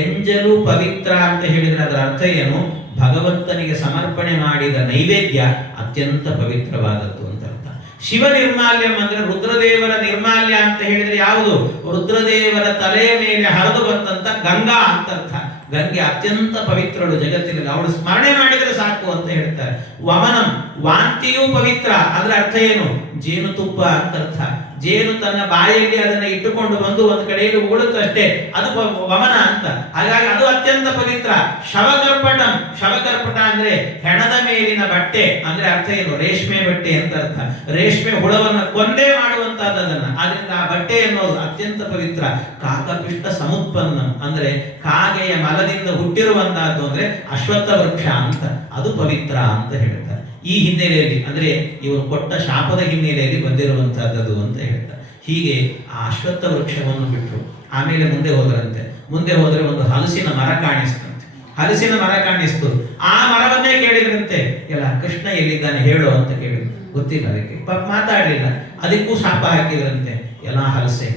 ಎಂಜಲು ಪವಿತ್ರ ಅಂತ ಹೇಳಿದ್ರೆ ಅದರ ಅರ್ಥ ಏನು, ಭಗವಂತನಿಗೆ ಸಮರ್ಪಣೆ ಮಾಡಿದ ನೈವೇದ್ಯ ಅತ್ಯಂತ ಪವಿತ್ರವಾದದ್ದು ಅಂತ ಅರ್ಥ. ಶಿವ ನಿರ್ಮಾಲ್ಯಂ ಅಂದ್ರೆ ರುದ್ರದೇವರ ನಿರ್ಮಾಲ್ಯ ಅಂತ ಹೇಳಿದ್ರೆ ಯಾವುದು, ರುದ್ರದೇವರ ತಲೆಯ ಮೇಲೆ ಹರಿದು ಬಂದಂತ ಗಂಗಾ ಅಂತ ಅರ್ಥ. ಗಂಗೆ ಅತ್ಯಂತ ಪವಿತ್ರಳು ಜಗತ್ತಿನಲ್ಲಿ, ಅವಳು ಸ್ಮರಣೆ ಮಾಡಿದರೆ ಸಾಕು ಅಂತ ಹೇಳ್ತಾರೆ. ವಮನಂ, ವಾಂತಿಯೂ ಪವಿತ್ರ. ಅದರ ಅರ್ಥ ಏನು? ಜೇನುತುಪ್ಪ ಅಂತ ಅರ್ಥ. ಜೇನು ತನ್ನ ಬಾಯಲ್ಲಿ ಅದನ್ನ ಇಟ್ಟುಕೊಂಡು ಬಂದು ಒಂದು ಕಡೆಯಲ್ಲಿ ಉಗುಳುತ್ತಷ್ಟೇ, ಅದು ವಮನ ಅಂತ. ಹಾಗಾಗಿ ಅದು ಅತ್ಯಂತ ಪವಿತ್ರ. ಶವಕರ್ಪಟಂ, ಶವಕರ್ಪಟ ಅಂದ್ರೆ ಹೆಣದ ಮೇಲಿನ ಬಟ್ಟೆ ಅಂದ್ರೆ ಅರ್ಥ ಏನು? ರೇಷ್ಮೆ ಬಟ್ಟೆ ಅಂತ ಅರ್ಥ. ರೇಷ್ಮೆ ಹುಳವನ್ನ ಕೊಂದೇ ಮಾಡುವಂತಹದನ್ನ, ಆದ್ರಿಂದ ಆ ಬಟ್ಟೆ ಎನ್ನುವುದು ಅತ್ಯಂತ ಪವಿತ್ರ. ಕಾಕಪಿಷ್ಟ ಸಮುತ್ಪನ್ನಂ ಅಂದ್ರೆ ಕಾಗೆಯ ಮಲದಿಂದ ಹುಟ್ಟಿರುವಂತಹದ್ದು ಅಂದ್ರೆ ಅಶ್ವತ್ಥ ವೃಕ್ಷ ಅಂತ, ಅದು ಪವಿತ್ರ ಅಂತ ಹೇಳ್ತಾರೆ. ಈ ಹಿನ್ನೆಲೆಯಲ್ಲಿ ಅಂದ್ರೆ ಇವರು ಕೊಟ್ಟ ಶಾಪದ ಹಿನ್ನೆಲೆಯಲ್ಲಿ ಬಂದಿರುವಂತಹದ್ದು ಅಂತ ಹೇಳ್ತಾರೆ. ಹೀಗೆ ಆ ಅಶ್ವತ್ಥ ವೃಕ್ಷವನ್ನು ಬಿಟ್ಟರು. ಆಮೇಲೆ ಮುಂದೆ ಹೋದ್ರಂತೆ. ಮುಂದೆ ಹೋದ್ರೆ ಒಂದು ಹಲಸಿನ ಮರ ಕಾಣಿಸ್ತಂತೆ. ಹಲಸಿನ ಮರ ಕಾಣಿಸ್ತು. ಆ ಮರವನ್ನೇ ಕೇಳಿದ್ರಂತೆ, ಎಲ್ಲ ಕೃಷ್ಣ ಎಲ್ಲಿದ್ದಾನೆ ಹೇಳು ಅಂತ ಕೇಳಿದ್ರು. ಗೊತ್ತಿಲ್ಲ ಅದಕ್ಕೆ, ಮಾತಾಡ್ಲಿಲ್ಲ. ಅದಕ್ಕೂ ಶಾಪ ಹಾಕಿದ್ರಂತೆ, ಎಲ್ಲ ಹಲಸೆ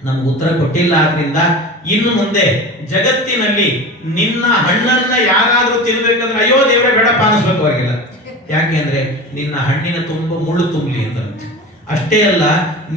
ನಮ್ಗೆ ಉತ್ತರ ಕೊಟ್ಟಿಲ್ಲ, ಆದ್ರಿಂದ ಇನ್ನು ಮುಂದೆ ಜಗತ್ತಿನಲ್ಲಿ ನಿನ್ನ ಹಣ್ಣನ್ನ ಯಾರಾದ್ರೂ ತಿನ್ಬೇಕಂದ್ರೆ ಅಯ್ಯೋ ದೇವರೇ ಬೇಡಪ್ಪ ಅನಿಸ್ಬೇಕು ಅವರಿಗೆಲ್ಲ. ಯಾಕೆ ಅಂದ್ರೆ ನಿನ್ನ ಹಣ್ಣಿನ ತುಂಬ ಮುಳ್ಳು ತುಂಬಲಿ ಅಂತಂತೆ. ಅಷ್ಟೇ ಅಲ್ಲ,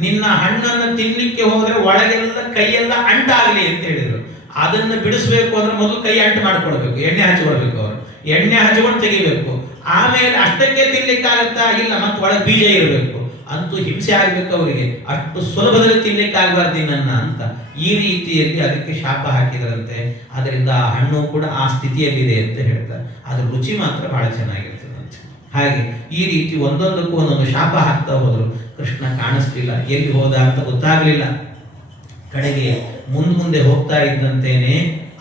ನಿನ್ನ ಹಣ್ಣನ್ನ ತಿನ್ಲಿಕ್ಕೆ ಹೋದ್ರೆ ಒಳಗೆಲ್ಲ ಕೈಯೆಲ್ಲ ಅಂಟಾಗ್ಲಿ ಅಂತ ಹೇಳಿದ್ರು. ಅದನ್ನ ಬಿಡಿಸ್ಬೇಕು ಅಂದ್ರೆ ಮೊದಲು ಕೈ ಅಂಟು ಮಾಡ್ಕೊಡ್ಬೇಕು, ಎಣ್ಣೆ ಹಚ್ಕೊಡ್ಬೇಕು. ಅವರು ಎಣ್ಣೆ ಹಚ್ಕೊಂಡು ತೆಗಿಬೇಕು. ಆಮೇಲೆ ಅಷ್ಟಕ್ಕೆ ತಿನ್ಲಿಕ್ಕಾಗತ್ತಾ? ಇಲ್ಲ, ಮತ್ತೆ ಒಳಗೆ ಬೀಜ ಇರಬೇಕು. ಅಂತೂ ಹಿಂಸೆ ಆಗ್ಬೇಕು ಅವರಿಗೆ. ಅಷ್ಟು ಸುಲಭದಲ್ಲಿ ತಿನ್ಲಿಕ್ಕೆ ಆಗಬಾರ್ದು ನನ್ನ ಅಂತ ಈ ರೀತಿಯಲ್ಲಿ ಅದಕ್ಕೆ ಶಾಪ ಹಾಕಿದ್ರಂತೆ. ಅದರಿಂದ ಆ ಹಣ್ಣು ಕೂಡ ಆ ಸ್ಥಿತಿಯಲ್ಲಿದೆ ಅಂತ ಹೇಳ್ತಾರೆ. ಅದ್ರ ರುಚಿ ಮಾತ್ರ ಬಹಳ ಚೆನ್ನಾಗಿರ್ತದಂತೆ. ಹಾಗೆ ಈ ರೀತಿ ಒಂದೊಂದಕ್ಕೂ ಒಂದೊಂದು ಶಾಪ ಹಾಕ್ತಾ ಹೋದ್ರು. ಕೃಷ್ಣ ಕಾಣಿಸ್ಲಿಲ್ಲ, ಎಲ್ಲಿ ಹೋದ ಅಂತ ಗೊತ್ತಾಗ್ಲಿಲ್ಲ. ಕಡೆಗೆ ಮುಂದೆ ಹೋಗ್ತಾ ಇದ್ದಂತೇನೆ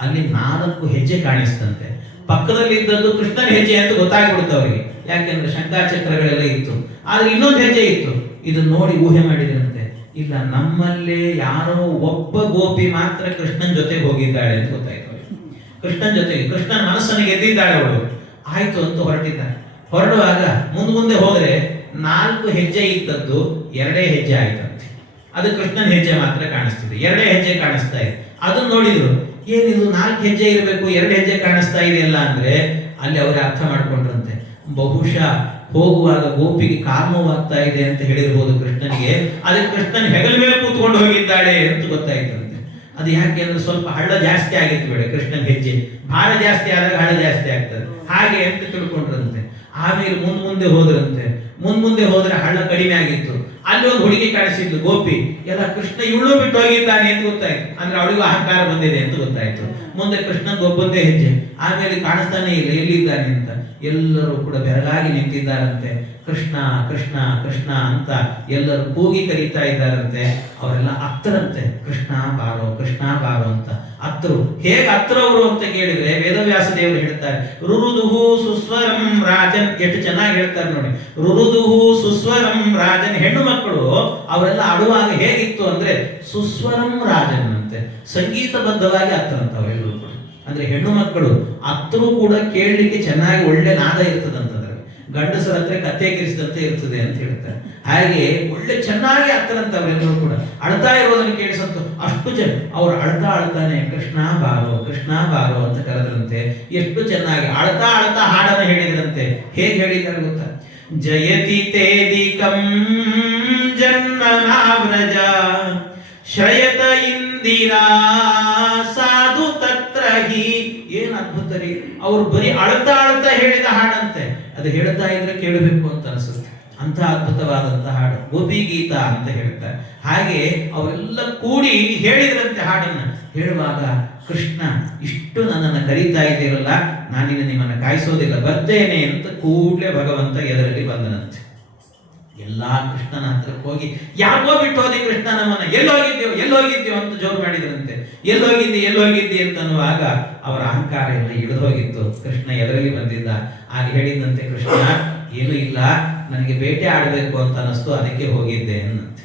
ಅಲ್ಲಿ 4 ಹೆಜ್ಜೆ ಕಾಣಿಸ್ತಂತೆ. ಪಕ್ಕದಲ್ಲಿ ಇದ್ದದ್ದು ಕೃಷ್ಣನ ಹೆಜ್ಜೆ ಅಂತ ಗೊತ್ತಾಗ್ಬಿಡುತ್ತೆ ಅವರಿಗೆ. ಯಾಕೆಂದ್ರೆ ಶಂಖಾಚಕ್ರಗಳೆಲ್ಲ ಇತ್ತು. ಆದ್ರೆ ಇನ್ನೊಂದು ಹೆಜ್ಜೆ ಇತ್ತು. ಇದನ್ನ ನೋಡಿ ಊಹೆ ಮಾಡಿದ್ರಂತೆ, ಇಲ್ಲ ನಮ್ಮಲ್ಲೇ ಯಾರೋ ಒಬ್ಬ ಗೋಪಿ ಮಾತ್ರ ಕೃಷ್ಣನ್ ಜೊತೆಗೆ ಹೋಗಿದ್ದಾಳೆ ಅಂತ ಗೊತ್ತಾಯ್ತು ಅವರಿಗೆ. ಕೃಷ್ಣನ್ ಜೊತೆಗೆ, ಕೃಷ್ಣನ ಮನಸ್ಸನ್ನು ಗೆದ್ದಿದ್ದಾಳೆ ಅವಳು. ಆಯ್ತು ಅಂತ ಹೊರಟಿದ್ದಾರೆ. ಹೊರಡುವಾಗ ಮುಂದೆ ಹೋದ್ರೆ 4 ಹೆಜ್ಜೆ ಇದ್ದದ್ದು 2 ಹೆಜ್ಜೆ ಆಯ್ತಂತೆ. ಅದು ಕೃಷ್ಣನ ಹೆಜ್ಜೆ ಮಾತ್ರ ಕಾಣಿಸ್ತಿದೆ, 2 ಹೆಜ್ಜೆ ಕಾಣಿಸ್ತಾ ಇದೆ. ಅದನ್ನ ನೋಡಿದ್ರು, ಏನಿದು 4 ಹೆಜ್ಜೆ ಇರಬೇಕು 2 ಹೆಜ್ಜೆ ಕಾಣಿಸ್ತಾ ಇದೆಯಲ್ಲ ಅಂದ್ರೆ ಅಲ್ಲಿ ಅವ್ರಿಗೆ ಅರ್ಥ ಮಾಡ್ಕೊಂಡ್ರಂತೆ, ಬಹುಶಃ ಹೋಗುವಾಗ ಗೋಪಿಗೆ ಕಾಲು ನೋವಾಗ್ತಾ ಇದೆ ಅಂತ ಹೇಳಿರ್ಬೋದು ಕೃಷ್ಣನಿಗೆ. ಅದಕ್ಕೆ ಕೃಷ್ಣನ್ ಹೆಗಲ ಮೇಲೆ ಕೂತ್ಕೊಂಡು ಹೋಗಿದ್ದಾಳೆ ಅಂತ ಗೊತ್ತಾಯ್ತಂತೆ. ಅದು ಯಾಕೆ ಅಂದ್ರೆ ಸ್ವಲ್ಪ ಹಳ್ಳ ಜಾಸ್ತಿ ಆಗಿತ್ತು ಬೇಡ, ಕೃಷ್ಣನ ಹೆಜ್ಜೆ ಭಾರ ಜಾಸ್ತಿ ಆದಾಗ ಹಳ್ಳ ಜಾಸ್ತಿ ಆಗ್ತದೆ ಹಾಗೆ ಅಂತ ತಿಳ್ಕೊಂಡ್ರಂತೆ. ಆಮೇಲೆ ಮುಂದೆ ಹೋದ್ರಂತೆ. ಮುಂದೆ ಹೋದ್ರೆ ಹಳ್ಳ ಕಡಿಮೆ ಆಗಿತ್ತು. ಅಲ್ಲಿ ಒಂದು ಹುಡುಗಿ ಕಾಣಿಸಿದ್ಲು ಗೋಪಿ. ಎಲ್ಲ ಕೃಷ್ಣ ಇವಳು ಬಿಟ್ಟು ಹೋಗಿದ್ದಾನೆ ಅಂತ ಗೊತ್ತಾಯ್ತು. ಅಂದ್ರೆ ಅವಳಿಗೂ ಅಹಂಕಾರ ಬಂದಿದೆ ಅಂತ ಗೊತ್ತಾಯ್ತು. ಮುಂದೆ ಕೃಷ್ಣನ್ ಒಬ್ಬಂದೇ ಹೆಜ್ಜೆ. ಆಮೇಲೆ ಕಾಣಿಸ್ತಾನೆ ಇಲ್ಲ ಎಲ್ಲಿದ್ದಾನೆ ಅಂತ. ಎಲ್ಲರೂ ಕೂಡ ಬೆರಗಾಗಿ ನಿಂತಿದ್ದಾರಂತೆ. ಕೃಷ್ಣ ಕೃಷ್ಣ ಕೃಷ್ಣ ಅಂತ ಎಲ್ಲರೂ ಕೂಗಿ ಕರೀತಾ ಇದ್ದಾರಂತೆ. ಅವರೆಲ್ಲ ಅತ್ತರಂತೆ, ಕೃಷ್ಣ ಬಾರೋ ಕೃಷ್ಣ ಬಾರೋ ಅಂತ ಅತ್ತರು. ಹೇಗೆ ಅತ್ತರವರು ಅಂತ ಕೇಳಿದ್ರೆ ವೇದವ್ಯಾಸ ದೇವರು ಹೇಳ್ತಾರೆ, ರುರುದುಹು ಸುಸ್ವರಂ ರಾಜನ್. ಎಷ್ಟು ಚೆನ್ನಾಗಿ ಹೇಳ್ತಾರೆ ನೋಡಿ. ರುರುದುಹು ಸುಸ್ವರಂ ರಾಜನ್. ಹೆಣ್ಣು ಮಕ್ಕಳು ಅವರೆಲ್ಲ ಆಡುವಾಗ ಹೇಗಿತ್ತು ಅಂದ್ರೆ ಸುಸ್ವರಂ ರಾಜನ್ ಅಂತೆ, ಸಂಗೀತಬದ್ಧವಾಗಿ ಅತ್ತರಂತ ಅವೆಲ್ಲರೂ ಕೂಡ. ಅಂದ್ರೆ ಹೆಣ್ಣು ಮಕ್ಕಳು ಅತ್ತರೂ ಕೂಡ ಕೇಳಲಿಕ್ಕೆ ಚೆನ್ನಾಗಿ ಒಳ್ಳೆ ನಾದ ಇರ್ತದಂತಂದ್ರೆ, ಗಂಡಸರ ಹತ್ರ ಕತ್ತೆ ಕಿರಿಸಿದಂತೆ ಇರ್ತದೆ ಅಂತ ಹೇಳ್ತಾರೆ. ಹಾಗೆ ಒಳ್ಳೆ ಚೆನ್ನಾಗಿ ಅತ್ತರಂತ ಅವರೆಲ್ಲರೂ ಕೂಡ. ಅಳ್ತಾ ಇರೋದನ್ನು ಕೇಳಿಸಂತು ಅಷ್ಟು ಅವ್ರು ಅಳ್ತಾನೆ ಕೃಷ್ಣ ಬಾರೋ ಅಂತ ಕರೆದ್ರಂತೆ. ಎಷ್ಟು ಚೆನ್ನಾಗಿ ಅಳ್ತಾ ಹಾಡನ್ನು ಹೇಳಿದ್ರಂತೆ. ಹೇಗೆ ಹೇಳಿದ್ದಾರೆ ಗೊತ್ತಾ? ಜಯತಿ ತೇದಿಕಂ ಜನ್ಮನಾವ್ರಜ ಶ್ರಯತ ಇಂದಿರಾ ಸಾಧು ತತ್ರ ಹಿ. ಏನ್ ಅದ್ಭುತ ರೀ! ಅವ್ರು ಬರೀ ಅಳ್ತಾ ಹೇಳಿದ ಹಾಡಂತೆ. ಅದು ಹೇಳ್ತಾ ಇದ್ರೆ ಕೇಳಬೇಕು ಅಂತ ಅನಿಸುತ್ತೆ. ಅಂತ ಅದ್ಭುತವಾದಂತಹ ಹಾಡು ಗೋಪಿ ಗೀತ ಅಂತ ಹೇಳ್ತಾರೆ. ಹಾಗೆ ಅವರೆಲ್ಲ ಕೂಡಿ ಹೇಳಿದ್ರಂತೆ ಹಾಡನ್ನ. ಹೇಳುವಾಗ ಕೃಷ್ಣ ಇಷ್ಟು ನನ್ನನ್ನು ಕರೀತಾ ಇದ್ದೀರಲ್ಲ, ನಾನಿನ್ನ ನಿಮ್ಮನ್ನು ಕಾಯಿಸೋದಿಲ್ಲ, ಬರ್ತೇನೆ ಅಂತ ಕೂಡಲೇ ಭಗವಂತ ಎದರಲ್ಲಿ ಬಂದನಂತೆ. ಎಲ್ಲಾ ಕೃಷ್ಣನ ಹತ್ರಕ್ಕೆ ಹೋಗಿ, ಯಾಕೋ ಬಿಟ್ಟು ಹೋದಿ ಕೃಷ್ಣ ನಮ್ಮನ್ನ, ಎಲ್ಲೋಗಿದ್ದೇವು ಅಂತ ಜೋರು ಮಾಡಿದ್ರಂತೆ. ಎಲ್ಲೋಗಿದ್ದಿ ಅಂತ ಅನ್ನುವಾಗ ಅವರ ಅಹಂಕಾರ ಎಲ್ಲ ಇಳಿದು ಹೋಗಿತ್ತು. ಕೃಷ್ಣ ಎದರಲ್ಲಿ ಬಂದಿದ್ದ. ಆಗ ಹೇಳಿದಂತೆ, ಕೃಷ್ಣ ಏನೂ ಇಲ್ಲ, ನನಗೆ ಬೇಟೆ ಆಡಬೇಕು ಅಂತ ಅನಿಸ್ತು, ಅದಕ್ಕೆ ಹೋಗಿದ್ದೆ ಅನ್ನಂತೆ.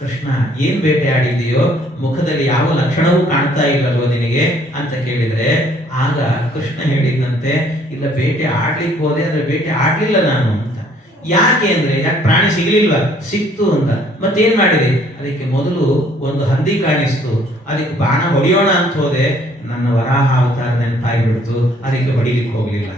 ಕೃಷ್ಣ ಏನ್ ಬೇಟೆ ಆಡಿದೆಯೋ, ಮುಖದಲ್ಲಿ ಯಾವ ಲಕ್ಷಣವೂ ಕಾಣ್ತಾ ಇಲ್ಲಲ್ವೋ ನಿನಗೆ ಅಂತ ಕೇಳಿದ್ರೆ, ಆಗ ಕೃಷ್ಣ ಹೇಳಿದಂತೆ, ಇಲ್ಲ ಬೇಟೆ ಆಡ್ಲಿಕ್ಕೆ ಹೋದೆ, ಆದ್ರೆ ಬೇಟೆ ಆಡ್ಲಿಲ್ಲ ನಾನು ಅಂತ. ಯಾಕೆ ಅಂದ್ರೆ, ಯಾಕೆ ಪ್ರಾಣಿ ಸಿಗ್ಲಿಲ್ವಾ? ಸಿಕ್ತು ಅಂತ. ಮತ್ತೇನ್ ಮಾಡಿದೆ? ಅದಕ್ಕೆ ಮೊದಲು ಒಂದು ಹಂದಿ ಕಾಣಿಸ್ತು, ಅದಕ್ಕೆ ಬಾಣ ಹೊಡೆಯೋಣ ಅಂತ ಹೋದೆ, ನನ್ನ ವರಾಹ ಅವತಾರ ನೆನಪಾಗಿಬಿಡ್ತು, ಅದಕ್ಕೆ ಹೊಡಿಲಿಕ್ಕೆ ಹೋಗ್ಲಿಲ್ಲ.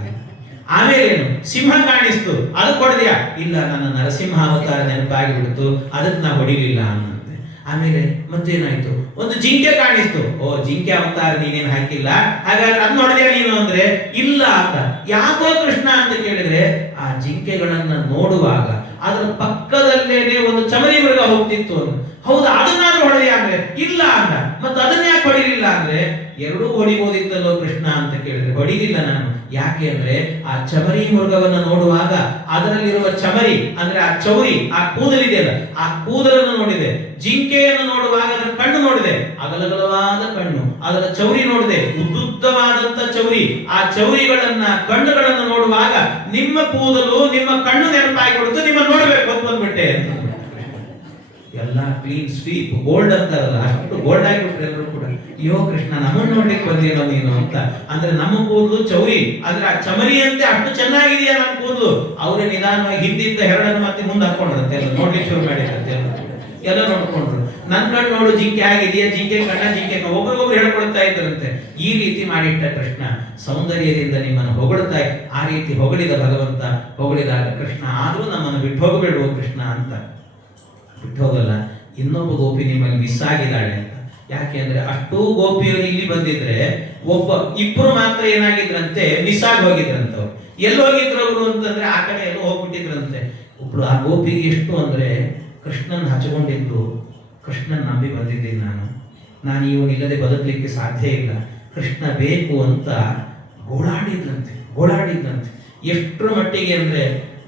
ಆಮೇಲೆ ಏನು? ಸಿಂಹ ಕಾಣಿಸ್ತು, ಅದು ಹೊಡೆದ್ಯಾ? ಇಲ್ಲ, ನನ್ನ ನರಸಿಂಹ ಅವತಾರ ನೆನಪಾಗಿಬಿಡ್ತು, ಅದಕ್ಕೆ ನಾ ಹೊಡಿಲಿಲ್ಲ ಅನ್ನಂತೆ. ಆಮೇಲೆ ಮತ್ತೇನಾಯ್ತು, ಒಂದು ಜಿಂಕೆ ಕಾಣಿಸ್ತು. ಓ, ಜಿಂಕೆ ಅವತಾರ ನೀನೇನು ಹಾಕಿಲ್ಲ, ಹಾಗಾದ್ರೆ ಅದ್ ನೋಡಿದೆ ನೀನು ಅಂದ್ರೆ ಇಲ್ಲ ಅಂತ. ಯಾಕೋ ಕೃಷ್ಣ ಅಂತ ಕೇಳಿದ್ರೆ, ಆ ಜಿಂಕೆಗಳನ್ನ ನೋಡುವಾಗ ಅದರ ಪಕ್ಕದಲ್ಲೇನೆ ಒಂದು ಚಮರಿ ಮೃಗ ಹೋಗ್ತಿತ್ತು ಅಂತ. ಹೌದಾ, ಅದನ್ನಾದ್ರೂ ಹೊಡೆದ ಅಂದ್ರೆ ಇಲ್ಲ ಅಂತ. ಮತ್ತೆ ಅದನ್ನ ಯಾಕೆ ಹೊಡಿಲಿಲ್ಲ ಅಂದ್ರೆ, ಎರಡೂ ಹೊಡಿಬೋದಿತ್ತಲ್ಲೋ ಕೃಷ್ಣ ಅಂತ ಕೇಳಿದ್ರೆ, ಹೊಡಿಲಿಲ್ಲ ನಾನು. ಯಾಕೆ ಅಂದ್ರೆ ಆ ಚಮರಿ ಮೃಗವನ್ನು ನೋಡುವಾಗ ಅದರಲ್ಲಿರುವ ಚಮರಿ ಅಂದ್ರೆ ಆ ಚೌರಿ, ಆ ಕೂದಲಿದೆಯಲ್ಲ, ಆ ಕೂದಲನ್ನು ನೋಡಿದೆ. ಜಿಂಕೆಯನ್ನು ನೋಡುವಾಗ ಅದರ ಕಣ್ಣು ನೋಡಿದೆ, ಅಗಲಗಲವಾದ ಕಣ್ಣು. ಅದರ ಚೌರಿ ನೋಡಿದೆ, ಉದ್ದುದ್ದವಾದಂತ ಚೌರಿ. ಆ ಚೌರಿಗಳನ್ನ, ಕಣ್ಣುಗಳನ್ನು ನೋಡುವಾಗ ನಿಮ್ಮ ಕೂದಲು, ನಿಮ್ಮ ಕಣ್ಣು ನೆನಪಾಗಿ ಕೊಡುತ್ತೆ, ನಿಮ್ಮ ನೋಡ್ಬೇಕು ಅಂತ ಬಂದ್ಬಿಟ್ಟೆ ಅಂತ. ಎಲ್ಲ ಕ್ಲೀನ್ ಸ್ವೀಪ್ ಗೋಲ್ಡ್ ಅಂತಾರಲ್ಲ, ಅಷ್ಟು ಗೋಲ್ಡ್ ಆಗಿಬಿಟ್ರೆ ಎಲ್ಲರೂ ಕೂಡ, ಅಯ್ಯೋ ಕೃಷ್ಣ ನಮ್ಮನ್ನು ನೋಡ್ಲಿಕ್ಕೆ ಬಂದಿರೋ ನೀನು ಅಂತ. ಅಂದ್ರೆ ನಮ್ಮ ಕೂದಲು ಚೌರಿ, ಅಂದ್ರೆ ಆ ಚಮರಿಯಂತೆ ಅಷ್ಟು ಚೆನ್ನಾಗಿದೆಯಾ ನಮ್ಮ ಕೂದಲು. ಅವರೇ ನಿಧಾನವಾಗಿ ಹಿಂದಿದ್ದ ಹೆರಡನ್ನು ಮತ್ತೆ ಮುಂದೆ ಹಾಕೊಂಡ್ರಂತೆ, ಎಲ್ಲ ನೋಡ್ಲಿಕ್ಕೆ ಶುರು ಮಾಡಿದ್ರಂತೆ. ಎಲ್ಲ ನೋಡ್ಕೊಂಡ್ರು. ನನ್ ಕಣ್ಣು ನೋಡು ಜಿಂಕೆ ಆಗಿದೆಯಾ, ಜಿಂಕೆ ಕಣ್ಣ, ಜಿಂಕೆ ಒಬ್ಬರಿಗೊಬ್ರು ಹೇಳ್ಕೊಳ್ತಾ ಇದ್ರಂತೆ. ಈ ರೀತಿ ಮಾಡಿಟ್ಟ ಕೃಷ್ಣ ಸೌಂದರ್ಯದಿಂದ ನಿಮ್ಮನ್ನು ಹೊಗಳ್ತಾ, ಆ ರೀತಿ ಹೊಗಳಿದ ಭಗವಂತ. ಹೊಗಳಿದಾಗ ಕೃಷ್ಣ ಆದ್ರೂ ನಮ್ಮನ್ನು ಬಿಟ್ಟು ಹೋಗಬೇಡುವ ಕೃಷ್ಣ ಅಂತ. ಬಿಟ್ಟು ಹೋಗಲ್ಲ. ಇನ್ನೊಬ್ಬ ಗೋಪಿ ನಿಮ್ಮಲ್ಲಿ ಮಿಸ್ ಆಗಿದ್ದಾಳೆ ಅಂತ. ಯಾಕೆ ಅಂದ್ರೆ ಅಷ್ಟೂ ಗೋಪಿಯರು ಇಲ್ಲಿ ಬಂದಿದ್ರೆ ಇಬ್ರು ಮಾತ್ರ ಏನಾಗಿದ್ರಂತೆ, ಮಿಸ್ ಆಗಿ ಹೋಗಿದ್ರಂತವ್ರು. ಎಲ್ಲಿ ಹೋಗಿದ್ರು ಅವರು ಅಂತಂದ್ರೆ ಆ ಕಡೆ ಎಲ್ಲೋ ಹೋಗ್ಬಿಟ್ಟಿದ್ರಂತೆ. ಒಬ್ರು ಆ ಗೋಪಿಗೆ ಎಷ್ಟು ಅಂದ್ರೆ, ಕೃಷ್ಣನ್ ಹಚ್ಕೊಂಡಿದ್ರು, ಕೃಷ್ಣನ್ ನಂಬಿ ಬಂದಿದ್ದೀನಿ ನಾನು ಇವನಿಲ್ಲದೆ ಬದುಕಲಿಕ್ಕೆ ಸಾಧ್ಯ ಇಲ್ಲ, ಕೃಷ್ಣ ಬೇಕು ಅಂತ ಗೋಳಾಡಿದ್ರಂತೆ. ಎಷ್ಟರ ಮಟ್ಟಿಗೆ ಅಂದ್ರೆ,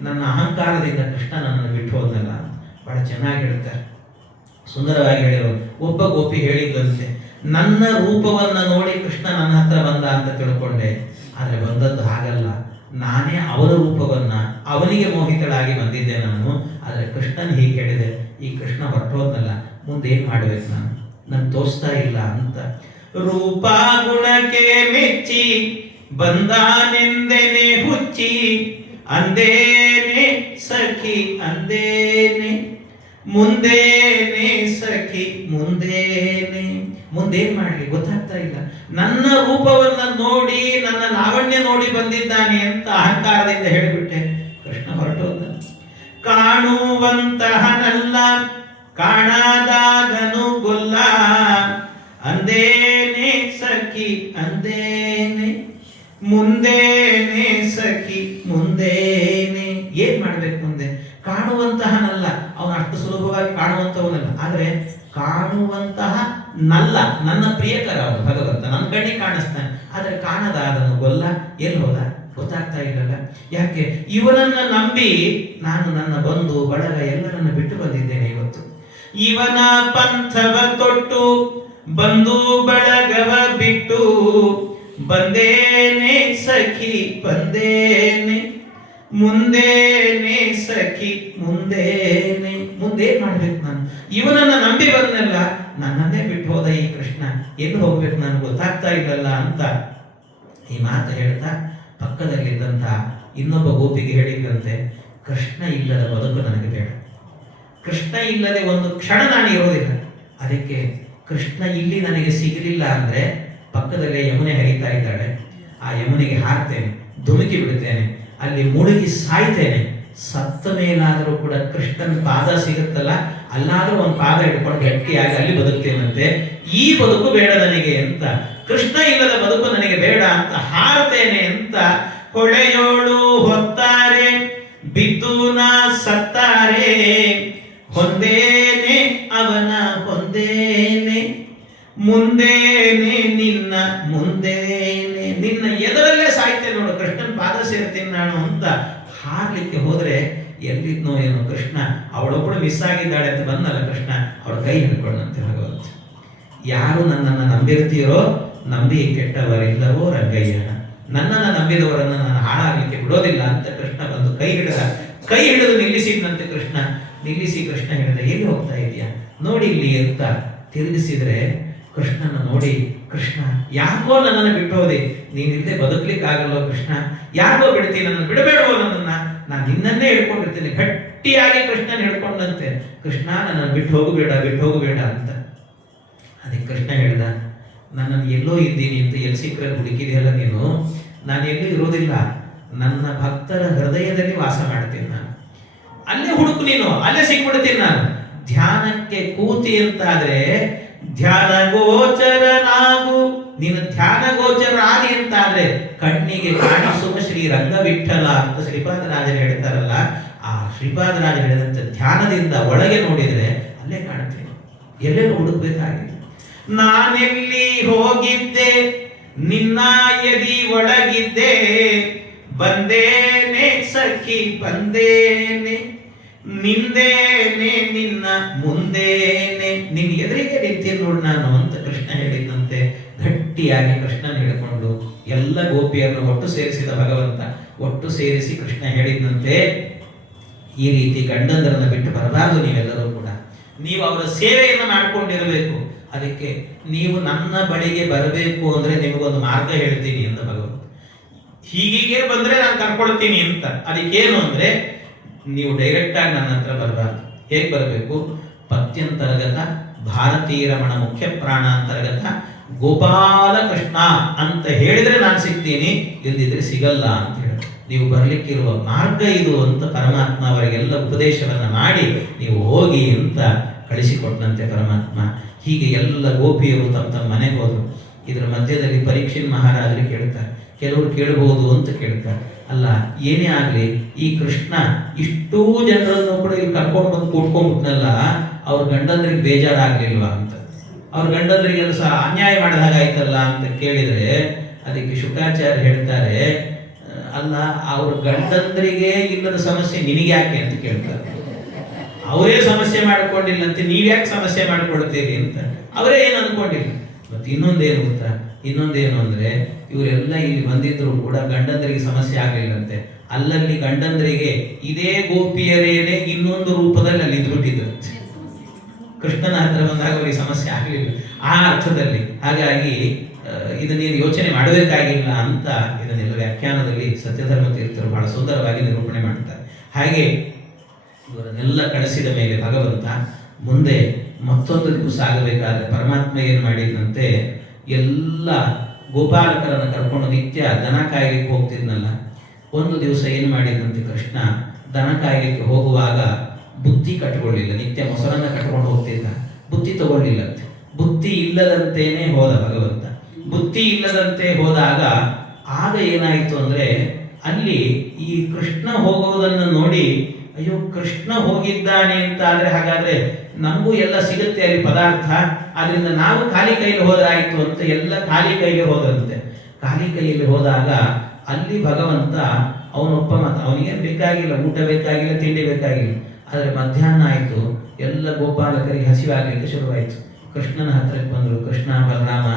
ನನ್ನ ಅಹಂಕಾರದಿಂದ ಕೃಷ್ಣ ನನ್ನನ್ನು ಬಿಟ್ಟು ಹೋದಲ್ಲ. ಬಹಳ ಚೆನ್ನಾಗಿ ಹೇಳ್ತಾರೆ, ಸುಂದರವಾಗಿ ಹೇಳಿರೋರು. ಒಬ್ಬ ಗೋಪಿ ಹೇಳಿದ್ರಂತೆ, ನನ್ನ ರೂಪವನ್ನ ನೋಡಿ ಕೃಷ್ಣ ನನ್ನ ಹತ್ರ ಬಂದ ಅಂತ ತಿಳ್ಕೊಂಡೆ, ಆದ್ರೆ ಬಂದದ್ದು ಹಾಗಲ್ಲ, ನಾನೇ ಅವರ ರೂಪವನ್ನ, ಅವನಿಗೆ ಮೋಹಿತಳಾಗಿ ಬಂದಿದ್ದೆ ನಾನು. ಆದ್ರೆ ಕೃಷ್ಣನ್ ಹೀಗೆ ಹೇಳಿದೆ, ಈ ಕೃಷ್ಣ ಹೊರಟೋದ್ನಲ್ಲ, ಮುಂದೆ ಏನ್ ಮಾಡ್ಬೇಕು ನಾನು ತೋರಿಸ್ತಾ ಇಲ್ಲ ಅಂತ. ರೂಪ ಗುಣಕ್ಕೆ ಮೆಚ್ಚಿ ಬಂದಾನೆಂದೆನೆ ಹುಚ್ಚಿ, ಅಂದೇನೆ ಸಖಿ ಅಂದೇನೆ, ಮುಂದೇನೆ ಸಖಿ ಮುಂದೇನೆ. ಮುಂದೇನ್ ಮಾಡ್ಲಿ ಗೊತ್ತಾಗ್ತಾ ಇಲ್ಲ. ನನ್ನ ರೂಪವನ್ನ ನೋಡಿ, ನನ್ನ ಲಾವಣ್ಯ ನೋಡಿ ಬಂದಿದ್ದಾನೆ ಅಂತ ಅಹಂಕಾರದಿಂದ ಹೇಳಿಬಿಟ್ಟೆ. ಕೃಷ್ಣ ಹೊರಟೋದ. ಕಾಣುವಂತಹನಲ್ಲ ಕಾಣಾದಾಗನು ಗೊಲ್ಲ, ಅಂದೇನೆ ಸಖಿ ಅಂದೇನೆ, ಮುಂದೇನೆ ಸಖಿ ಮುಂದೇನೆ. ಏನ್ ಮಾಡ್ಬೇಕು ಮುಂದೆ? ಕಾಣುವಂತಹನಲ್ಲ, ಅವನು ಅಷ್ಟು ಸುಲಭವಾಗಿ ಕಾಣುವಂತವನಲ್ಲ. ಆದ್ರೆ ಕಾಣುವಂತಹ ನಲ್ಲ, ನನ್ನ ಪ್ರಿಯಕರ ಅವನು ಭಗವಂತ, ನನ್ನ ಕಣ್ಣಿಗೆ ಕಾಣಿಸ್ತಾನೆ. ಆದ್ರೆ ಕಾಣದಾದನು ಗೊಲ್ಲ, ಎಲ್ಲಿ ಹೋದ ಗೊತ್ತಾಗ್ತಾ ಇಲ್ಲಲ್ಲ. ಯಾಕೆ? ಇವನನ್ನ ನಂಬಿ ನಾನು ನನ್ನ ಬಂಧು ಬಳಗ ಎಲ್ಲರನ್ನ ಬಿಟ್ಟು ಬಂದಿದ್ದೇನೆ ಇವತ್ತು. ಇವನ ಪಂಥವ ತೊಟ್ಟು ಬಂಧು ಬಳಗವ ಬಿಟ್ಟು ಬಂದೇನೆ ಸಖಿ ಬಂದೇನೆ, ಮುಂದೇನೆ ಸಖಿ ಮುಂದೇನೆ. ಮುಂದೇನ್ ಮಾಡ್ಬೇಕು ನಾನು? ಇವನನ್ನ ನಂಬಿ ಬಂದಲ್ಲ, ನನ್ನನ್ನೇ ಬಿಟ್ಟು ಹೋದ ಈ ಕೃಷ್ಣ, ಎಲ್ಲಿ ಹೋಗ್ಬೇಕು ನಾನು ಗೊತ್ತಾಗ್ತಾ ಇಲ್ಲಲ್ಲ ಅಂತ ಈ ಮಾತು ಹೇಳ್ತಾ ಪಕ್ಕದಲ್ಲಿದ್ದಂತ ಇನ್ನೊಬ್ಬ ಗೋಪಿಗೆ ಹೇಳಿದ್ದಂತೆ, ಕೃಷ್ಣ ಇಲ್ಲದ ಬದುಕು ನನಗೆ ಬೇಡ, ಕೃಷ್ಣ ಇಲ್ಲದೆ ಒಂದು ಕ್ಷಣ ನಾನು ಇರೋದಿಲ್ಲ. ಅದಕ್ಕೆ ಕೃಷ್ಣ ಇಲ್ಲಿ ನನಗೆ ಸಿಗಲಿಲ್ಲ ಅಂದ್ರೆ ಪಕ್ಕದಲ್ಲೇ ಯಮುನೆ ಹರಿತಾ ಇದ್ದಾಳೆ, ಆ ಯಮುನೆಗೆ ಹಾರ್ತೇನೆ, ಧುಮುಕಿ ಬಿಡುತ್ತೇನೆ, ಅಲ್ಲಿ ಮುಳುಗಿ ಸಾಯ್ತೇನೆ. ಸತ್ತ ಮೇಲಾದರೂ ಕೂಡ ಕೃಷ್ಣನ ಪಾದ ಸಿಗುತ್ತಲ್ಲ, ಅಲ್ಲಾದ್ರೂ ಒಂದು ಪಾದ ಇಟ್ಕೊಂಡು ಗಟ್ಟಿಯಾಗಿ ಅಲ್ಲಿ ಬದುಕ್ತೇನಂತೆ. ಈ ಬದುಕು ಬೇಡ ನನಗೆ ಅಂತ, ಕೃಷ್ಣ ಇಲ್ಲದ ಬದುಕು ನನಗೆ ಬೇಡ ಅಂತ ಹಾರ್ತೇನೆ ಅಂತ. ಹೊಳೆಯೋಳು ಹೊತ್ತಾರೆ ಬಿದ್ದು ನಾ ಸತ್ತಾರೆ, ಹೊಂದೇನೆ ಅವನ ಹೊಂದೇನೆ, ಮುಂದೇನೆ ನಿನ್ನ ಮುಂದೇನೆ, ನಿನ್ನ ಎದರಲ್ಲೇ ಸಾಯ್ತೇನೆ ನೋಡು, ಕೃಷ್ಣನ್ ಪಾದ ಸೇರ್ತೀನಿ ನಾನು ಅಂತ ಹಾರ್ಲಿಕ್ಕೆ ಹೋದ್ರೆ ಎಲ್ಲಿದ್ನೋ ಏನೋ ಕೃಷ್ಣ. ಅವಳೊಬ್ಬಳು ಮಿಸ್ ಆಗಿದ್ದಾಳೆ ಅಂತ ಬಂದಲ್ಲ ಕೃಷ್ಣ, ಅವಳ ಕೈ ಹಿಡ್ಕೊಂಡಂತೆ ಭಗವಂತ. ಯಾರು ನನ್ನನ್ನು ನಂಬಿರ್ತೀರೋ ನಂಬಿ ಕೆಟ್ಟವರಿಲ್ಲವೋ ರಂಗಯ್ಯ, ನನ್ನನ್ನು ನಂಬಿದವರನ್ನು ನಾನು ಹಾಳಾಗಲಿಕ್ಕೆ ಬಿಡೋದಿಲ್ಲ ಅಂತ ಕೃಷ್ಣ ಬಂದು ಕೈ ಹಿಡಿದು ನಿಲ್ಲಿಸಿದಂತೆ ಕೃಷ್ಣ. ನಿಲ್ಲಿಸಿ ಕೃಷ್ಣ ಹೇಳಿದ, ಎಲ್ಲಿ ಹೋಗ್ತಾ ಇದೆಯಾ ನೋಡಿ ಇಲ್ಲಿ ಅಂತ ತಿರುಗಿಸಿದ್ರೆ ಕೃಷ್ಣನ ನೋಡಿ, ಕೃಷ್ಣ ಯಾಕೋ ನನ್ನನ್ನು ಬಿಟ್ಟು ಹೋದೆ, ನೀನಿಲ್ಲದೆ ಬದುಕ್ಲಿಕ್ಕೆ ಆಗಲ್ಲೋ ಕೃಷ್ಣ, ಯಾಕೋ ಬಿಡ್ತೀನಿ, ನನ್ನನ್ನು ಬಿಡಬೇಡವೋ, ನನ್ನನ್ನ ನಾನು ನಿನ್ನನ್ನೇ ಹಿಡ್ಕೊಂಡಿರ್ತೀನಿ. ಗಟ್ಟಿಯಾಗಿ ಕೃಷ್ಣನ ಹಿಡ್ಕೊಂಡಂತೆ, ಕೃಷ್ಣ ನನ್ನನ್ನು ಬಿಟ್ಟು ಹೋಗಬೇಡ ಅಂತ. ಅದಕ್ಕೆ ಕೃಷ್ಣ ಹೇಳಿದ, ನನ್ನನ್ನು ಎಲ್ಲೋ ಇದ್ದೀನಿ ಅಂತ ಎಲ್ಲಿ ಸಿಕ್ಕರೆ ಹುಡುಕಿದೆಯಲ್ಲ ನೀನು, ನಾನು ಎಲ್ಲೂ ಇರೋದಿಲ್ಲ, ನನ್ನ ಭಕ್ತರ ಹೃದಯದಲ್ಲಿ ವಾಸ ಮಾಡ್ತೀನಿ ನಾನು. ಅಲ್ಲೇ ಹುಡುಕು ನೀನು, ಅಲ್ಲೇ ಸಿಕ್ಬಿಡ್ತೀನಿ ನಾನು. ಧ್ಯಾನಕ್ಕೆ ಕೂತಿ ಅಂತಾದ್ರೆ ಧ್ಯಾನ ಗೋಚರನಾಗು, ನೀನು ಧ್ಯಾನ ಗೋಚರ ಆದಿ ಅಂತಾದ್ರೆ ಕಣ್ಣಿಗೆ ಕಾಣಿಸುವ ಶ್ರೀ ರಂಗವಿಠಲ ಅಂತ ಶ್ರೀಪಾದರಾಜರು ಹೇಳ್ತಾರಲ್ಲ, ಆ ಶ್ರೀಪಾದರಾಜರು ಹೇಳಿದಂತೆ ಧ್ಯಾನದಿಂದ ಒಳಗೆ ನೋಡಿದ್ರೆ ಅಲ್ಲೇ ಕಾಣುತ್ತೆ, ಎಲ್ಲೆಲ್ಲೂ ಹುಡುಕ್ಬೇಕಾಗಿದೆ. ನಾನೆಲ್ಲಿ ಹೋಗಿದ್ದೆ ನಿನ್ನ ಎದಿ ಒಳಗಿದ್ದೆ, ಬಂದೇನೆ ಸಖಿ ಬಂದೇನೆ, ನಿಂದೇನೆ ನಿನ್ನ ಮುಂದೇನೆ, ನಿನ್ನ ಎದುರಿಗೆ ನಿಂತೀನಿ ನೋಡು ನಾನು ಅಂತ ಕೃಷ್ಣ ಹೇಳಿದಂತೆ ಗಟ್ಟಿಯಾಗಿ ಕೃಷ್ಣನ ಹೇಳಿಕೊಂಡು ಎಲ್ಲ ಗೋಪಿಯರನ್ನು ಒಟ್ಟು ಸೇರಿಸಿದ ಭಗವಂತ. ಒಟ್ಟು ಸೇರಿಸಿ ಕೃಷ್ಣ ಹೇಳಿದಂತೆ, ಈ ರೀತಿ ಗಂಡಂದರನ್ನ ಬಿಟ್ಟು ಬರಬಾರದು, ನೀವೆಲ್ಲರೂ ಕೂಡ ನೀವು ಅವರ ಸೇವೆಯನ್ನು ಮಾಡಿಕೊಂಡಿರಬೇಕು. ಅದಕ್ಕೆ ನೀವು ನನ್ನ ಬಳಿಗೆ ಬರಬೇಕು ಅಂದ್ರೆ ನಿಮಗೊಂದು ಮಾರ್ಗ ಹೇಳ್ತೀನಿ ಅಂತ ಭಗವಂತ. ಹೀಗೆ ಬಂದ್ರೆ ನಾನು ಕರ್ಕೊಳ್ತೀನಿ ಅಂತ. ಅದಕ್ಕೇನು ಅಂದ್ರೆ ನೀವು ಡೈರೆಕ್ಟ್ ಆಗಿ ನನ್ನ ಹತ್ರ ಬರಬಾರ್ದು. ಹೇಗೆ ಬರಬೇಕು? ಪತ್ಯಂತರ್ಗತ ಭಾರತೀಯ ರಮಣ ಮುಖ್ಯ ಪ್ರಾಣ ಅಂತರ್ಗತ ಗೋಪಾಲ ಕೃಷ್ಣ ಅಂತ ಹೇಳಿದ್ರೆ ನಾನು ಸಿಗ್ತೀನಿ, ಇಲ್ದಿದ್ರೆ ಸಿಗಲ್ಲ ಅಂತ ಹೇಳಿ ನೀವು ಬರ್ಲಿಕ್ಕಿರುವ ಮಾರ್ಗ ಇದು ಅಂತ ಪರಮಾತ್ಮ ಅವರಿಗೆಲ್ಲ ಉಪದೇಶವನ್ನ ಮಾಡಿ ನೀವು ಹೋಗಿ ಅಂತ ಕಳಿಸಿಕೊಟ್ಟಂತೆ ಪರಮಾತ್ಮ. ಹೀಗೆ ಎಲ್ಲ ಗೋಪಿಯರು ತಮ್ಮ ಮನೆಗೆ ಹೋದ್ರು. ಇದರ ಮಧ್ಯದಲ್ಲಿ ಪರೀಕ್ಷಿತ್ ಮಹಾರಾಜರು ಕೇಳ್ತಾರೆ, ಕೆಲವರು ಕೇಳಬಹುದು ಅಂತ ಕೇಳ್ತಾರೆ, ಅಲ್ಲ ಏನೇ ಆಗ್ಲಿ ಈ ಕೃಷ್ಣ ಇಷ್ಟೂ ಜನರನ್ನು ಕೂಡ ಇಲ್ಲಿ ಕರ್ಕೊಂಡು ಬಂದು ಕೂತ್ಕೊಂಡ್ಬಿಟ್ನಲ್ಲ, ಅವ್ರ ಗಂಡಂದ್ರಿಗೆ ಬೇಜಾರಾಗ್ಲಿಲ್ವಾ ಅಂತ, ಅವ್ರ ಗಂಡಂದ್ರಿಗೆಲ್ಲ ಸಹ ಅನ್ಯಾಯ ಮಾಡಿದ ಹಾಗಾಯ್ತಲ್ಲ ಅಂತ ಕೇಳಿದ್ರೆ ಅದಕ್ಕೆ ಶುಕಾಚಾರ್ಯ ಹೇಳ್ತಾರೆ, ಅಲ್ಲ ಅವ್ರ ಗಂಡಂದ್ರಿಗೆ ಇಲ್ಲದ ಸಮಸ್ಯೆ ನಿನಗೆ ಯಾಕೆ ಅಂತ ಕೇಳ್ತಾರೆ. ಅವರೇ ಸಮಸ್ಯೆ ಮಾಡ್ಕೊಂಡಿಲ್ಲಂತೆ, ನೀವ್ಯಾಕೆ ಸಮಸ್ಯೆ ಮಾಡ್ಕೊಳ್ತೀರಿ ಅಂತ ಅವರೇ ಏನು ಅನ್ಕೊಂಡಿಲ್ಲ. ಮತ್ತೆ ಇನ್ನೊಂದೇನು ಗೊತ್ತಾ, ಇನ್ನೊಂದೇನು ಅಂದ್ರೆ ಇವರೆಲ್ಲ ಇಲ್ಲಿ ಬಂದಿದ್ರು ಕೂಡ ಗಂಡಂದರಿಗೆ ಸಮಸ್ಯೆ ಆಗಲಿಲ್ಲಂತೆ. ಅಲ್ಲಲ್ಲಿ ಗಂಡಂದರಿಗೆ ಇದೇ ಗೋಪಿಯರೇನೆ ಇನ್ನೊಂದು ರೂಪದಲ್ಲಿ ಅಲ್ಲಿ ಇದ್ಬಿಟ್ಟಿದ್ರಂತೆ. ಕೃಷ್ಣನ ಹತ್ರ ಬಂದಾಗ ಅವರಿಗೆ ಸಮಸ್ಯೆ ಆಗಲಿಲ್ಲ ಆ ಅರ್ಥದಲ್ಲಿ. ಹಾಗಾಗಿ ಇದನ್ನೇನು ಯೋಚನೆ ಮಾಡಬೇಕಾಗಿಲ್ಲ ಅಂತ ಇದನ್ನೆಲ್ಲ ವ್ಯಾಖ್ಯಾನದಲ್ಲಿ ಸತ್ಯಧರ್ಮ ತೀರ್ಥರು ಬಹಳ ಸುಂದರವಾಗಿ ನಿರೂಪಣೆ ಮಾಡ್ತಾರೆ. ಹಾಗೆ ಇವರನ್ನೆಲ್ಲ ಕಳಿಸಿದ ಮೇಲೆ ಭಗವಂತ ಮುಂದೆ ಮತ್ತೊಂದು ದಿವಸ ಆಗಬೇಕಾದ್ರೆ ಪರಮಾತ್ಮ ಏನು ಮಾಡಿದಂತೆ, ಎಲ್ಲ ಗೋಪಾಲಕರನ್ನು ಕರ್ಕೊಂಡು ನಿತ್ಯ ದನ ಕಾಯಲಿಕ್ಕೆ ಹೋಗ್ತಿದ್ನಲ್ಲ, ಒಂದು ದಿವಸ ಏನು ಮಾಡಿದಂತೆ ಕೃಷ್ಣ ದನ ಕಾಯಲಿಕ್ಕೆ ಹೋಗುವಾಗ ಬುತ್ತಿ ಕಟ್ಕೊಳ್ಳಿಲ್ಲ. ನಿತ್ಯ ಮೊಸರನ್ನ ಕಟ್ಕೊಂಡು ಹೋಗ್ತಿದ್ದ, ಬುತ್ತಿ ತಗೊಳ್ಳಿಲ್ಲಂತೆ. ಬುತ್ತಿ ಇಲ್ಲದಂತೇನೆ ಹೋದ ಭಗವಂತ. ಬುತ್ತಿ ಇಲ್ಲದಂತೆ ಹೋದಾಗ ಆಗ ಏನಾಯಿತು ಅಂದ್ರೆ ಅಲ್ಲಿ ಈ ಕೃಷ್ಣ ಹೋಗುವುದನ್ನು ನೋಡಿ, ಅಯ್ಯೋ ಕೃಷ್ಣ ಹೋಗಿದ್ದಾನೆ ಅಂತ ಆದ್ರೆ ಹಾಗಾದ್ರೆ ನಮಗೂ ಎಲ್ಲ ಸಿಗುತ್ತೆ ಅಲ್ಲಿ ಪದಾರ್ಥ, ಆದ್ರಿಂದ ನಾವು ಖಾಲಿ ಕೈಯಲ್ಲಿ ಹೋದ್ರಾಯ್ತು ಅಂತ ಎಲ್ಲ ಖಾಲಿ ಕೈಗೆ ಹೋದಂತೆ. ಖಾಲಿ ಕೈಯಲ್ಲಿ ಹೋದಾಗ ಅಲ್ಲಿ ಭಗವಂತ ಅವನೊಬ್ಬ ಮಾತ್ರ, ಅವನಿಗೇನು ಬೇಕಾಗಿಲ್ಲ, ಊಟ ಬೇಕಾಗಿಲ್ಲ, ತಿಂಡಿ ಬೇಕಾಗಿಲ್ಲ. ಆದರೆ ಮಧ್ಯಾಹ್ನ ಆಯಿತು, ಎಲ್ಲ ಗೋಪಾಲಕರಿಗೆ ಹಸಿವಾಗಲಿಕ್ಕೆ ಶುರುವಾಯಿತು. ಕೃಷ್ಣನ ಹತ್ರಕ್ಕೆ ಬಂದರು, ಕೃಷ್ಣ ಬಲರಾಮ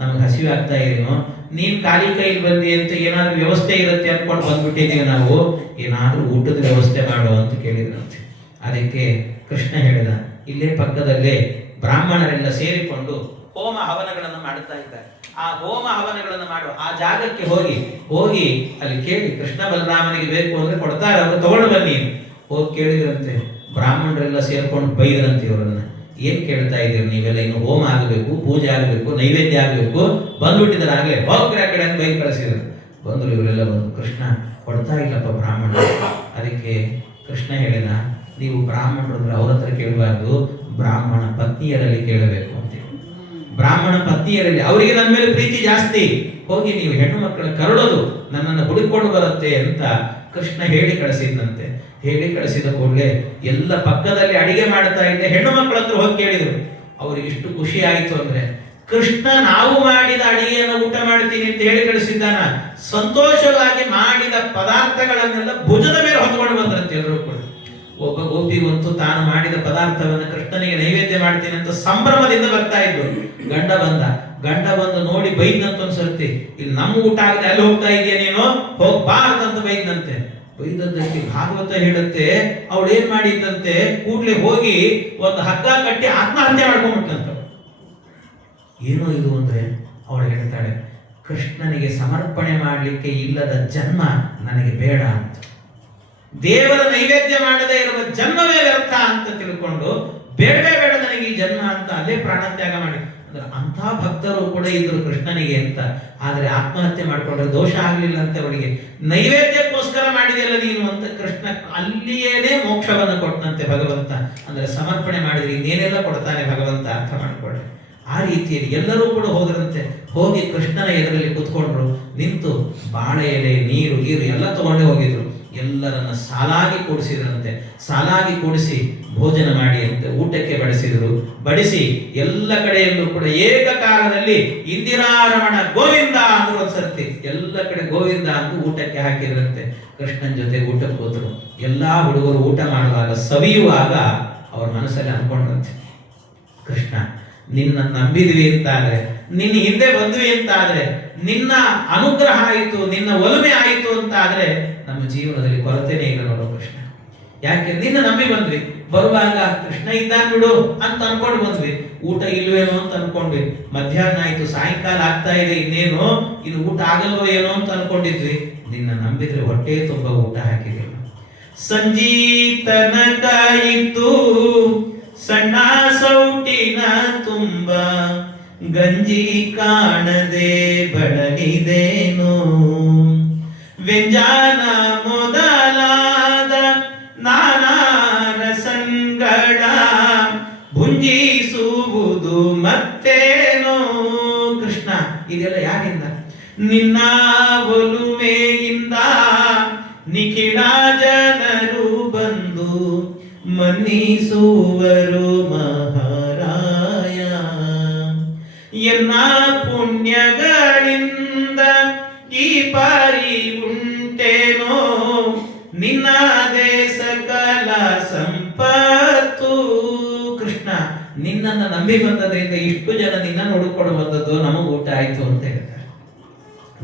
ನಮಗೆ ಹಸಿವಾಗ್ತಾ ಇದೀನೋ, ನೀನು ಖಾಲಿ ಕೈಲಿ ಬಂದಿ ಅಂತ ಏನಾದರೂ ವ್ಯವಸ್ಥೆ ಇರುತ್ತೆ ಅಂದ್ಕೊಂಡು ಬಂದ್ಬಿಟ್ಟಿದ್ದೀವಿ ನಾವು, ಏನಾದರೂ ಊಟದ ವ್ಯವಸ್ಥೆ ಮಾಡು ಅಂತ ಕೇಳಿದ್ರಂತೆ. ಅದಕ್ಕೆ ಕೃಷ್ಣ ಹೇಳಿದ, ಇಲ್ಲೇ ಪಕ್ಕದಲ್ಲೇ ಬ್ರಾಹ್ಮಣರೆಲ್ಲ ಸೇರಿಕೊಂಡು ಹೋಮ ಹವನಗಳನ್ನು ಮಾಡುತ್ತಾ ಇದ್ದಾರೆ. ಆ ಹೋಮ ಹವನಗಳನ್ನು ಮಾಡುವ ಆ ಜಾಗಕ್ಕೆ ಹೋಗಿ ಅಲ್ಲಿ ಕೇಳಿ, ಕೃಷ್ಣ ಬಲರಾಮನಿಗೆ ಬೇಕು ಅಂದ್ರೆ ಕೊಡ್ತಾರೆ, ಅವರು ತಗೊಂಡು ಬನ್ನಿ. ಹೋಗಿ ಕೇಳಿದ್ರಂತೆ. ಬ್ರಾಹ್ಮಣರೆಲ್ಲ ಸೇರ್ಕೊಂಡು ಬೈದ್ರಂತೆ ಇವರನ್ನ, ಏನ್ ಕೇಳ್ತಾ ಇದ್ದೀರಿ ನೀವೆಲ್ಲ, ಇನ್ನು ಹೋಮ ಆಗಬೇಕು, ಪೂಜೆ ಆಗಬೇಕು, ನೈವೇದ್ಯ ಆಗಬೇಕು, ಬಂದ್ಬಿಟ್ಟಿದ್ದಾರೆ ಆಗಲೇ, ಹೋಗ್ರೆ ಆ ಕಡೆ ಅಂತ ಬೈಕ್ ಕಳಿಸಿದ್ರು. ಬಂದರು ಇವರೆಲ್ಲ ಬಂದು, ಕೃಷ್ಣ ಕೊಡ್ತಾ ಇಲ್ಲಪ್ಪ ಬ್ರಾಹ್ಮಣ. ಅದಕ್ಕೆ ಕೃಷ್ಣ ಹೇಳಿದ, ನೀವು ಬ್ರಾಹ್ಮಣರು ಅಂದ್ರೆ ಅವ್ರ ಹತ್ರ ಕೇಳಬಾರ್ದು, ಬ್ರಾಹ್ಮಣ ಪತ್ನಿಯರಲ್ಲಿ ಕೇಳಬೇಕು ಅಂತೇಳಿ. ಬ್ರಾಹ್ಮಣ ಪತ್ನಿಯರಲ್ಲಿ ಅವರಿಗೆ ನನ್ನ ಮೇಲೆ ಪ್ರೀತಿ ಜಾಸ್ತಿ, ಹೋಗಿ ನೀವು ಹೆಣ್ಣು ಮಕ್ಕಳ ಕರಳೋದು ನನ್ನನ್ನು ಹುಡುಕೊಂಡು ಬರುತ್ತೆ ಅಂತ ಕೃಷ್ಣ ಹೇಳಿ ಕಳಿಸಿದಂತೆ. ಹೇಳಿ ಕಳಿಸಿದ ಕೂಡಲೇ ಎಲ್ಲ ಪಕ್ಕದಲ್ಲಿ ಅಡಿಗೆ ಮಾಡ್ತಾ ಇದ್ದೆ ಹೆಣ್ಣು ಮಕ್ಕಳ ಹತ್ರ ಹೋಗಿ ಕೇಳಿದ್ರು. ಅವ್ರಿಗೆ ಇಷ್ಟು ಖುಷಿ ಆಯಿತು ಅಂದ್ರೆ, ಕೃಷ್ಣ ನಾವು ಮಾಡಿದ ಅಡಿಗೆಯನ್ನು ಊಟ ಮಾಡ್ತೀನಿ ಅಂತ ಹೇಳಿ ಕಳಿಸಿದ್ದಾನ, ಸಂತೋಷವಾಗಿ ಮಾಡಿದ ಪದಾರ್ಥಗಳನ್ನೆಲ್ಲ ಭುಜದ ಮೇಲೆ ಹೊತ್ಕೊಂಡು ಬಂದ್ರಂತೆ ಎಲ್ಲರೂ ಕೂಡ. ಒಬ್ಬ ಗೋಪಿಗಂತೂ ತಾನು ಮಾಡಿದ ಪದಾರ್ಥವನ್ನು ಕೃಷ್ಣನಿಗೆ ನೈವೇದ್ಯ ಮಾಡ್ತೀನಿ ಅಂತ ಸಂಭ್ರಮದಿಂದ ಬರ್ತಾ ಇದ್ರು. ಗಂಡ ಬಂದು ನೋಡಿ ಬೈದಂತ ಒಂದ್ಸರ್ತಿ, ಇಲ್ಲಿ ನಮ್ಮ ಊಟ ಆಗದೆ ಅಲ್ಲಿ ಹೋಗ್ತಾ ಇದೆಯಾ ನೀನು, ಹೋಗ್ಬಾರ್ದಂತ ಬೈದಂತೆ. ಬೈದದ್ದಕ್ಕೆ ಭಾಗವತ ಹೇಳುತ್ತೆ, ಅವಳು ಏನ್ ಮಾಡಿದ್ದಂತೆ, ಕೂಡ್ಲೆ ಹೋಗಿ ಒಂದು ಹಗ್ಗ ಕಟ್ಟಿ ಆತ್ಮಹತ್ಯೆ ಮಾಡ್ಕೊಂಡ್ಬಿಟ್ಟಂತ. ಏನೋ ಇದು ಅಂದ್ರೆ ಅವಳು ಹೇಳ್ತಾಳೆ, ಕೃಷ್ಣನಿಗೆ ಸಮರ್ಪಣೆ ಮಾಡಲಿಕ್ಕೆ ಇಲ್ಲದ ಜನ್ಮ ನನಗೆ ಬೇಡ ಅಂತ, ದೇವರ ನೈವೇದ್ಯ ಮಾಡದೇ ಇರುವ ಜನ್ಮವೇ ವ್ಯರ್ಥ ಅಂತ ತಿಳ್ಕೊಂಡು ಬೇಡವೇ ಬೇಡ ನನಗೆ ಈ ಜನ್ಮ ಅಂತ ಅಲ್ಲೇ ಪ್ರಾಣತ್ಯಾಗ ಮಾಡಿ. ಅಂದ್ರೆ ಅಂಥ ಭಕ್ತರು ಕೂಡ ಇದ್ರು ಕೃಷ್ಣನಿಗೆ ಅಂತ. ಆದರೆ ಆತ್ಮಹತ್ಯೆ ಮಾಡಿಕೊಂಡ್ರೆ ದೋಷ ಆಗಲಿಲ್ಲ ಅಂತ ಅವರಿಗೆ. ನೈವೇದ್ಯಕ್ಕೋಸ್ಕರ ಮಾಡಿದೆಯಲ್ಲ ನೀನು ಅಂತ ಕೃಷ್ಣ ಅಲ್ಲಿಯೇನೇ ಮೋಕ್ಷವನ್ನು ಕೊಟ್ಟನಂತೆ ಭಗವಂತ. ಅಂದ್ರೆ ಸಮರ್ಪಣೆ ಮಾಡಿದ್ರೆ ಇನ್ನೇನೆಲ್ಲ ಕೊಡ್ತಾನೆ ಭಗವಂತ, ಅರ್ಥ ಮಾಡಿಕೊಳ್ಳಿ. ಆ ರೀತಿಯಲ್ಲಿ ಎಲ್ಲರೂ ಕೂಡ ಹೋದ್ರಂತೆ. ಹೋಗಿ ಕೃಷ್ಣನ ಎದುರಲ್ಲಿ ಕೂತ್ಕೊಂಡ್ರು. ನಿಂತು ಬಾಳೆ ಎಲೆ, ನೀರು ಗೀರು ಎಲ್ಲ ತಗೊಂಡೇ ಹೋಗಿದ್ರು. ಎಲ್ಲರನ್ನ ಸಾಲಾಗಿ ಕೂಡಿಸಿದ್ರಂತೆ. ಸಾಲಾಗಿ ಕೂಡಿಸಿ ಭೋಜನ ಮಾಡಿ ಅಂತೆ ಊಟಕ್ಕೆ ಬಡಿಸಿದ್ರು. ಬಡಿಸಿ ಎಲ್ಲ ಕಡೆಯಲ್ಲೂ ಕೂಡ ಏಕಕಾಲದಲ್ಲಿ ಇಂದಿರಾರಮಣ ಗೋವಿಂದ ಅಂದ್ರು ಒಂದ್ಸರ್ತಿ. ಎಲ್ಲ ಕಡೆ ಗೋವಿಂದ ಅಂದು ಊಟಕ್ಕೆ ಹಾಕಿದ್ರಂತೆ. ಕೃಷ್ಣನ್ ಜೊತೆ ಊಟಕ್ಕೆ ಹೋದ್ರು. ಎಲ್ಲಾ ಹುಡುಗರು ಊಟ ಮಾಡುವಾಗ ಸವಿಯುವಾಗ ಅವ್ರ ಮನಸ್ಸಲ್ಲಿ ಅನ್ಕೊಂಡ್ರಂತೆ, ಕೃಷ್ಣ ನಿನ್ನ ನಂಬಿದ್ವಿ ಅಂತಾದ್ರೆ, ನಿನ್ನ ಹಿಂದೆ ಬಂದ್ವಿ ಅಂತಾದ್ರೆ, ನಿನ್ನ ಅನುಗ್ರಹ ಆಯಿತು, ನಿನ್ನ ಒಲುಮೆ ಆಯಿತು ಅಂತಾದ್ರೆ ನಮ್ಮ ಜೀವನದಲ್ಲಿ ಕೊರತೆನೇ ಇಲ್ಲ ನೋಡೋ ಕೃಷ್ಣ. ಯಾಕೆ ನಿನ್ನ ನಂಬಿ ಬಂದ್ವಿ. ಬರುವಾಗ ಕೃಷ್ಣ ಇದ್ದಾನ್ ಬಿಡು ಅಂತ ಅನ್ಕೊಂಡು ಬಂದ್ವಿ. ಊಟ ಇಲ್ವೇನೋ ಅಂತ ಅನ್ಕೊಂಡ್ವಿ. ಮಧ್ಯಾಹ್ನ ಆಯ್ತು, ಸಾಯಂಕಾಲ ಆಗ್ತಾ ಇದೆ, ಇನ್ನೇನು ಇದು ಊಟ ಆಗಲ್ವೋ ಏನೋ ಅಂತ ಅನ್ಕೊಂಡಿದ್ವಿ. ನಿನ್ನ ನಂಬಿದ್ರೆ ಹೊಟ್ಟೆ ತುಂಬಾ ಊಟ ಹಾಕಿದ್ವಿ. ಸಂಜೀತನಕ ಇದ್ದು ಸಣ್ಣ ಸೌಟಿನ ತುಂಬ ಗಂಜಿ ಕಾಣದೆ ಬಳಲಿದೇನು. ವ್ಯಂಜನ ಮೊದಲಾದ ನಾನಾ ರಸಂಗಳ ಭುಂಜಿಸುವುದು ಮತ್ತೇನೋ. ಕೃಷ್ಣ ಇದೆಲ್ಲ ಯಾರಿಂದ? ನಿನ್ನ ಒಲುಮೆಯಿಂದ ನಿಖಿಳ ಜನರು ಬಂದು ಮನ್ನಿಸುವರು ಮಹಾರಾಯ. ಎನ್ನ ಪುಣ್ಯಗಳಿಂದ ಈ ಪಾರಿ ಉಂಟೇನೋ ನಿನ್ನ ಸಕಲ ಸಂಪತ್ತು. ಕೃಷ್ಣ ನಿನ್ನನ್ನು ನಂಬಿ ಬಂದದ್ರಿಂದ ಇಷ್ಟು ಜನ ನಿನ್ನ ನೋಡಿಕೊಂಡು ಬಂದದ್ದು, ನಮಗೂ ಊಟ ಆಯ್ತು ಅಂತ ಹೇಳ್ತಾರೆ.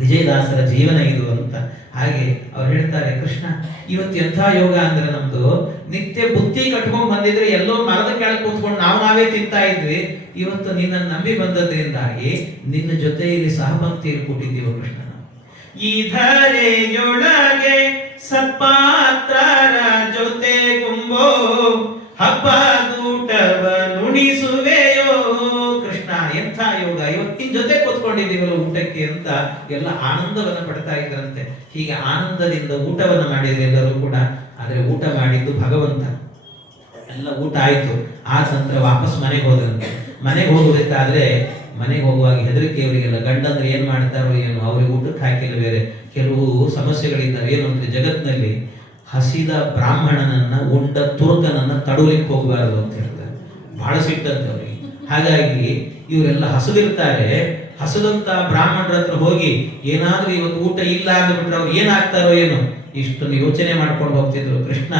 ವಿಜಯದಾಸರ ಜೀವನ ಇದು ಅಂತ. ಹಾಗೆ ಅವ್ರು ಹೇಳ್ತಾರೆ, ಕೃಷ್ಣ ಇವತ್ತು ಎಂಥ ಯೋಗ ಅಂದ್ರೆ ನಮ್ದು. ನಿತ್ಯ ಬುತ್ತಿ ಕಟ್ಕೊಂಡ್ ಬಂದಿದ್ರೆ ಎಲ್ಲೋ ಮರದ ಕೆಳಗೆ ಕೂತ್ಕೊಂಡು ನಾವೇ ತಿಂತಾ ಇದ್ವಿ. ಇವತ್ತು ನಿನ್ನ ನಂಬಿ ಬಂದದ್ರಿಂದಾಗಿ ನಿನ್ನ ಜೊತೆಯಲ್ಲಿ ಸಹಭಕ್ತಿಯಲ್ಲಿ ಕೂಟಿದ್ದೀವ ಕೃಷ್ಣ. ಈ ಧರೆಯೊಳಗೆ ಸತ್ಪಾತ್ರರ ಜೊತೆ ಗುಂಬೋ ಹಬ್ಬದೂಟವ ನುಡಿಸುವೆಯೋ. ಕೃಷ್ಣ ಎಂಥ ಯೋಗ, ಇವತ್ತಿನ ಜೊತೆ ಕೂತ್ಕೊಂಡಿದ್ದೀವಲ್ಲ ಊಟಕ್ಕೆ ಅಂತ ಎಲ್ಲ ಆನಂದವನ್ನು ಪಡ್ತಾ ಇದ್ರಂತೆ. ಹೀಗೆ ಆನಂದದಿಂದ ಊಟವನ್ನು ಮಾಡಿದ್ರು ಎಲ್ಲರೂ ಕೂಡ. ಆದ್ರೆ ಊಟ ಮಾಡಿದ್ದು ಭಗವಂತ. ಎಲ್ಲ ಊಟ ಆಯ್ತು, ಆ ನಂತರ ವಾಪಸ್ ಮನೆಗೆ ಹೋದ್ರಂತೆ. ಮನೆಗೆ ಹೋಗಬೇಕಾದ್ರೆ ಮನೆಗೆ ಹೋಗುವಾಗ ಹೆದರಿಕೆ ಅವರಿಗೆಲ್ಲ. ಗಂಡಂದ್ರೆ ಏನ್ ಮಾಡ್ತಾರೋ ಏನು, ಅವ್ರಿಗೆ ಊಟಕ್ಕೆ ಹಾಕಿಲ್ಲ. ಬೇರೆ ಕೆಲವು ಸಮಸ್ಯೆಗಳಿದ್ದಾವೆ. ಏನು ಅಂದ್ರೆ ಜಗತ್ತಿನಲ್ಲಿ ಹಸಿದ ಬ್ರಾಹ್ಮಣನನ್ನ ಉಂಡ ತುರುಕನನ್ನ ತಡುಲಿಕ್ಕೆ ಹೋಗಬಾರದು ಅಂತ ಹೇಳ್ತಾರೆ. ಬಹಳ ಸಿಟ್ಟಂತೆ ಅವರಿಗೆ. ಹಾಗಾಗಿ ಇವರೆಲ್ಲ ಹಸಿದಿರ್ತಾರೆ. ಹಸದಂತ ಬ್ರಾಹ್ಮಣರ ಹತ್ರ ಹೋಗಿ ಏನಾದ್ರೂ ಇವತ್ತು ಊಟ ಇಲ್ಲ ಅಂದ್ಬಿಟ್ರೆ ಅವ್ರು ಏನಾಗ್ತಾರೋ ಏನು, ಇಷ್ಟನ್ನು ಯೋಚನೆ ಮಾಡ್ಕೊಂಡು ಹೋಗ್ತಿದ್ರು. ಕೃಷ್ಣ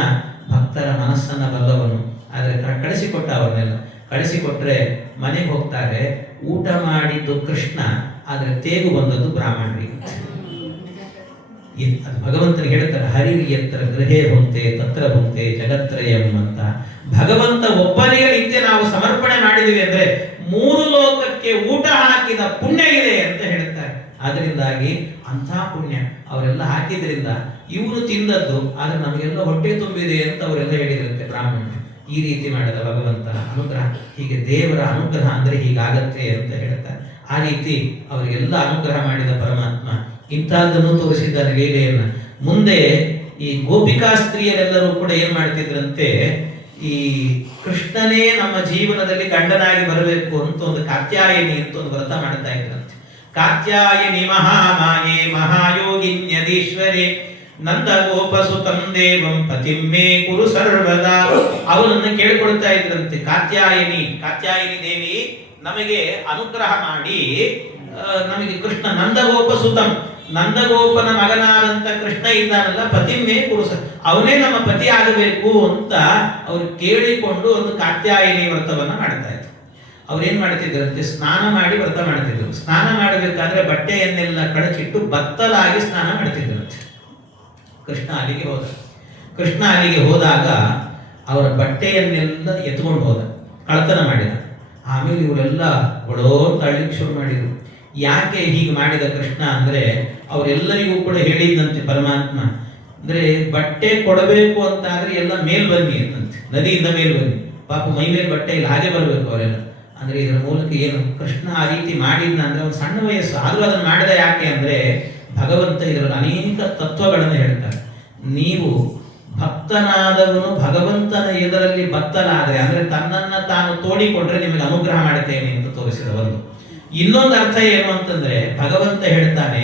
ಭಕ್ತರ ಮನಸ್ಸನ್ನ ಬಲ್ಲವನು. ಆದ್ರೆ ಕಳಿಸಿಕೊಟ್ಟ ಅವ್ರನ್ನೆಲ್ಲ. ಕಳಿಸಿಕೊಟ್ರೆ ಮನೆಗೆ ಹೋಗ್ತಾರೆ. ಊಟ ಮಾಡಿದ್ದು ಕೃಷ್ಣ, ಆದ್ರೆ ತೇಗು ಬಂದದ್ದು ಬ್ರಾಹ್ಮಣರಿಗೆ. ಅದು ಭಗವಂತನಿಗೆ ಹೇಳ್ತಾರೆ, ಹರಿ ಎತ್ತರ ಗೃಹೇ ಭುಂಕ್ತೆ ತತ್ರ ಭುಂಕ್ತೆ ಜಗತ್ರಯಂ ಅಂತ. ಭಗವಂತ ಒಬ್ಬನಿಗೆ ನಿತ್ಯ ನಾವು ಸಮರ್ಪಣೆ ಮಾಡಿದೀವಿ ಅಂದ್ರೆ 3 ಲೋಕಕ್ಕೆ ಊಟ ಹಾಕಿದ ಪುಣ್ಯ ಇದೆ ಅಂತ ಹೇಳ್ತಾರೆ. ಅದರಿಂದಾಗಿ ಅಂಥ ಪುಣ್ಯ ಅವರೆಲ್ಲ ಹಾಕಿದ್ರಿಂದ ಇವರು ತಿಂದದ್ದು, ಆದ್ರೆ ನಮಗೆಲ್ಲ ಹೊಟ್ಟೆ ತುಂಬಿದೆ ಅಂತ ಅವರೆಲ್ಲ ಹೇಳಿದ್ರಂತೆ ಬ್ರಾಹ್ಮಣರು. ಈ ರೀತಿ ಮಾಡಿದ ಭಗವಂತನ ಅನುಗ್ರಹ. ಹೀಗೆ ದೇವರ ಅನುಗ್ರಹ ಅಂದ್ರೆ ಹೀಗಾಗತ್ತೆ ಅಂತ ಹೇಳ್ತಾರೆ. ಆ ರೀತಿ ಅವರಿಗೆಲ್ಲ ಅನುಗ್ರಹ ಮಾಡಿದ ಪರಮಾತ್ಮ ಇಂಥದ್ದನ್ನು ತೋರಿಸಿದ್ದಾನೆ ಲೀಲೆಯನ್ನ. ಮುಂದೆ ಈ ಗೋಪಿಕಾ ಸ್ತ್ರೀಯರೆಲ್ಲರೂ ಕೂಡ ಏನ್ ಮಾಡ್ತಿದ್ರಂತೆ, ಈ ಕೃಷ್ಣನೇ ನಮ್ಮ ಜೀವನದಲ್ಲಿ ಗಂಡನಾಗಿ ಬರಬೇಕು ಅಂತ ಒಂದು ಕಾತ್ಯಾಯನಿ ಅಂತ ಒಂದು ವ್ರತ ಮಾಡ್ತಾ ಇದ್ರಂತೆ. ಕಾತ್ಯಾಯನಿ ಮಹಾಮಾಯೆ ಮಹಾಯೋಗಿನ್ಯದೀಶ್ವರಿ ನಂದ ಗೋಪಸುತಂ ದೇವಂ ಪತಿಮ್ಮೆ ಕುರು ಸರ್ವದಾ. ಅವನನ್ನು ಕೇಳಿಕೊಳ್ತಾ ಇದ್ರಂತೆ. ಕಾತ್ಯಾಯನಿ ದೇವಿ ನಮಗೆ ಅನುಗ್ರಹ ಮಾಡಿ, ನಮಗೆ ಕೃಷ್ಣ ನಂದಗೋಪಸುತಂ, ನಂದಗೋಪನ ಮಗನಾದಂತ ಕೃಷ್ಣ ಇದ್ದಾನಲ್ಲ, ಪತಿಮ್ಮೆ ಪುರುಷ, ಅವನೇ ನಮ್ಮ ಪತಿ ಆಗಬೇಕು ಅಂತ ಅವ್ರು ಕೇಳಿಕೊಂಡು ಒಂದು ಕಾತ್ಯಾಯನಿ ವ್ರತವನ್ನ ಮಾಡ್ತಾ ಇದ್ರು. ಅವ್ರೇನ್ ಮಾಡ್ತಿದ್ರಂತೆ, ಸ್ನಾನ ಮಾಡಿ ವ್ರತ ಮಾಡ್ತಿದ್ರು. ಸ್ನಾನ ಮಾಡಬೇಕಾದ್ರೆ ಬಟ್ಟೆಯನ್ನೆಲ್ಲ ಕಳಚಿಟ್ಟು ಬತ್ತಲಾಗಿ ಸ್ನಾನ ಮಾಡ್ತಿದ್ರಂತೆ. ಕೃಷ್ಣ ಅಲ್ಲಿಗೆ ಹೋದಾಗ ಅವರ ಬಟ್ಟೆಯನ್ನೆಲ್ಲ ಎತ್ಕೊಂಡು ಹೋದ, ಕಳ್ತನ ಮಾಡಿದ. ಆಮೇಲೆ ಇವರೆಲ್ಲ ಒಳೋ ತಳ್ಳಿಕ್ಕೆ ಶುರು ಮಾಡಿದ್ರು. ಯಾಕೆ ಹೀಗೆ ಮಾಡಿದ ಕೃಷ್ಣ ಅಂದ್ರೆ, ಅವರೆಲ್ಲರಿಗೂ ಕೂಡ ಹೇಳಿದಂತೆ ಪರಮಾತ್ಮ, ಅಂದ್ರೆ ಬಟ್ಟೆ ಕೊಡಬೇಕು ಅಂತ ಆದ್ರೆ ಎಲ್ಲ ಮೇಲ್ ಬನ್ನಿ ಅಂತಂತೆ, ನದಿಯಿಂದ ಮೇಲ್ ಬನ್ನಿ. ಪಾಪ ಮೈ ಮೇಲೆ ಬಟ್ಟೆ ಇಲ್ಲ, ಹಾಗೆ ಬರ್ಬೇಕು ಅವರೆಲ್ಲ. ಅಂದ್ರೆ ಇದರ ಮೂಲಕ ಏನು ಕೃಷ್ಣ ಆ ರೀತಿ ಮಾಡಿದ್ನ ಅಂದ್ರೆ ಒಂದು ಸಣ್ಣ ವಯಸ್ಸು ಆದ್ರೂ ಅದನ್ನು ಮಾಡಿದ ಯಾಕೆ ಅಂದ್ರೆ ಭಗವಂತ ಇದರಲ್ಲಿ ಅನೇಕ ತತ್ವಗಳನ್ನು ಹೇಳ್ತಾರೆ. ನೀವು ಭಕ್ತನಾದವನು ಭಗವಂತನ ಎದುರಲ್ಲಿ ಬತ್ತಲಾದರೆ ಅಂದ್ರೆ ತನ್ನನ್ನ ತಾನು ತೋಡಿಕೊಂಡ್ರೆ ನಿಮಗೆ ಅನುಗ್ರಹ ಮಾಡುತ್ತೇನೆ ಅಂತ ತೋರಿಸಿದ ಒಂದು. ಇನ್ನೊಂದು ಅರ್ಥ ಏನು ಅಂತಂದ್ರೆ ಭಗವಂತ ಹೇಳ್ತಾನೆ,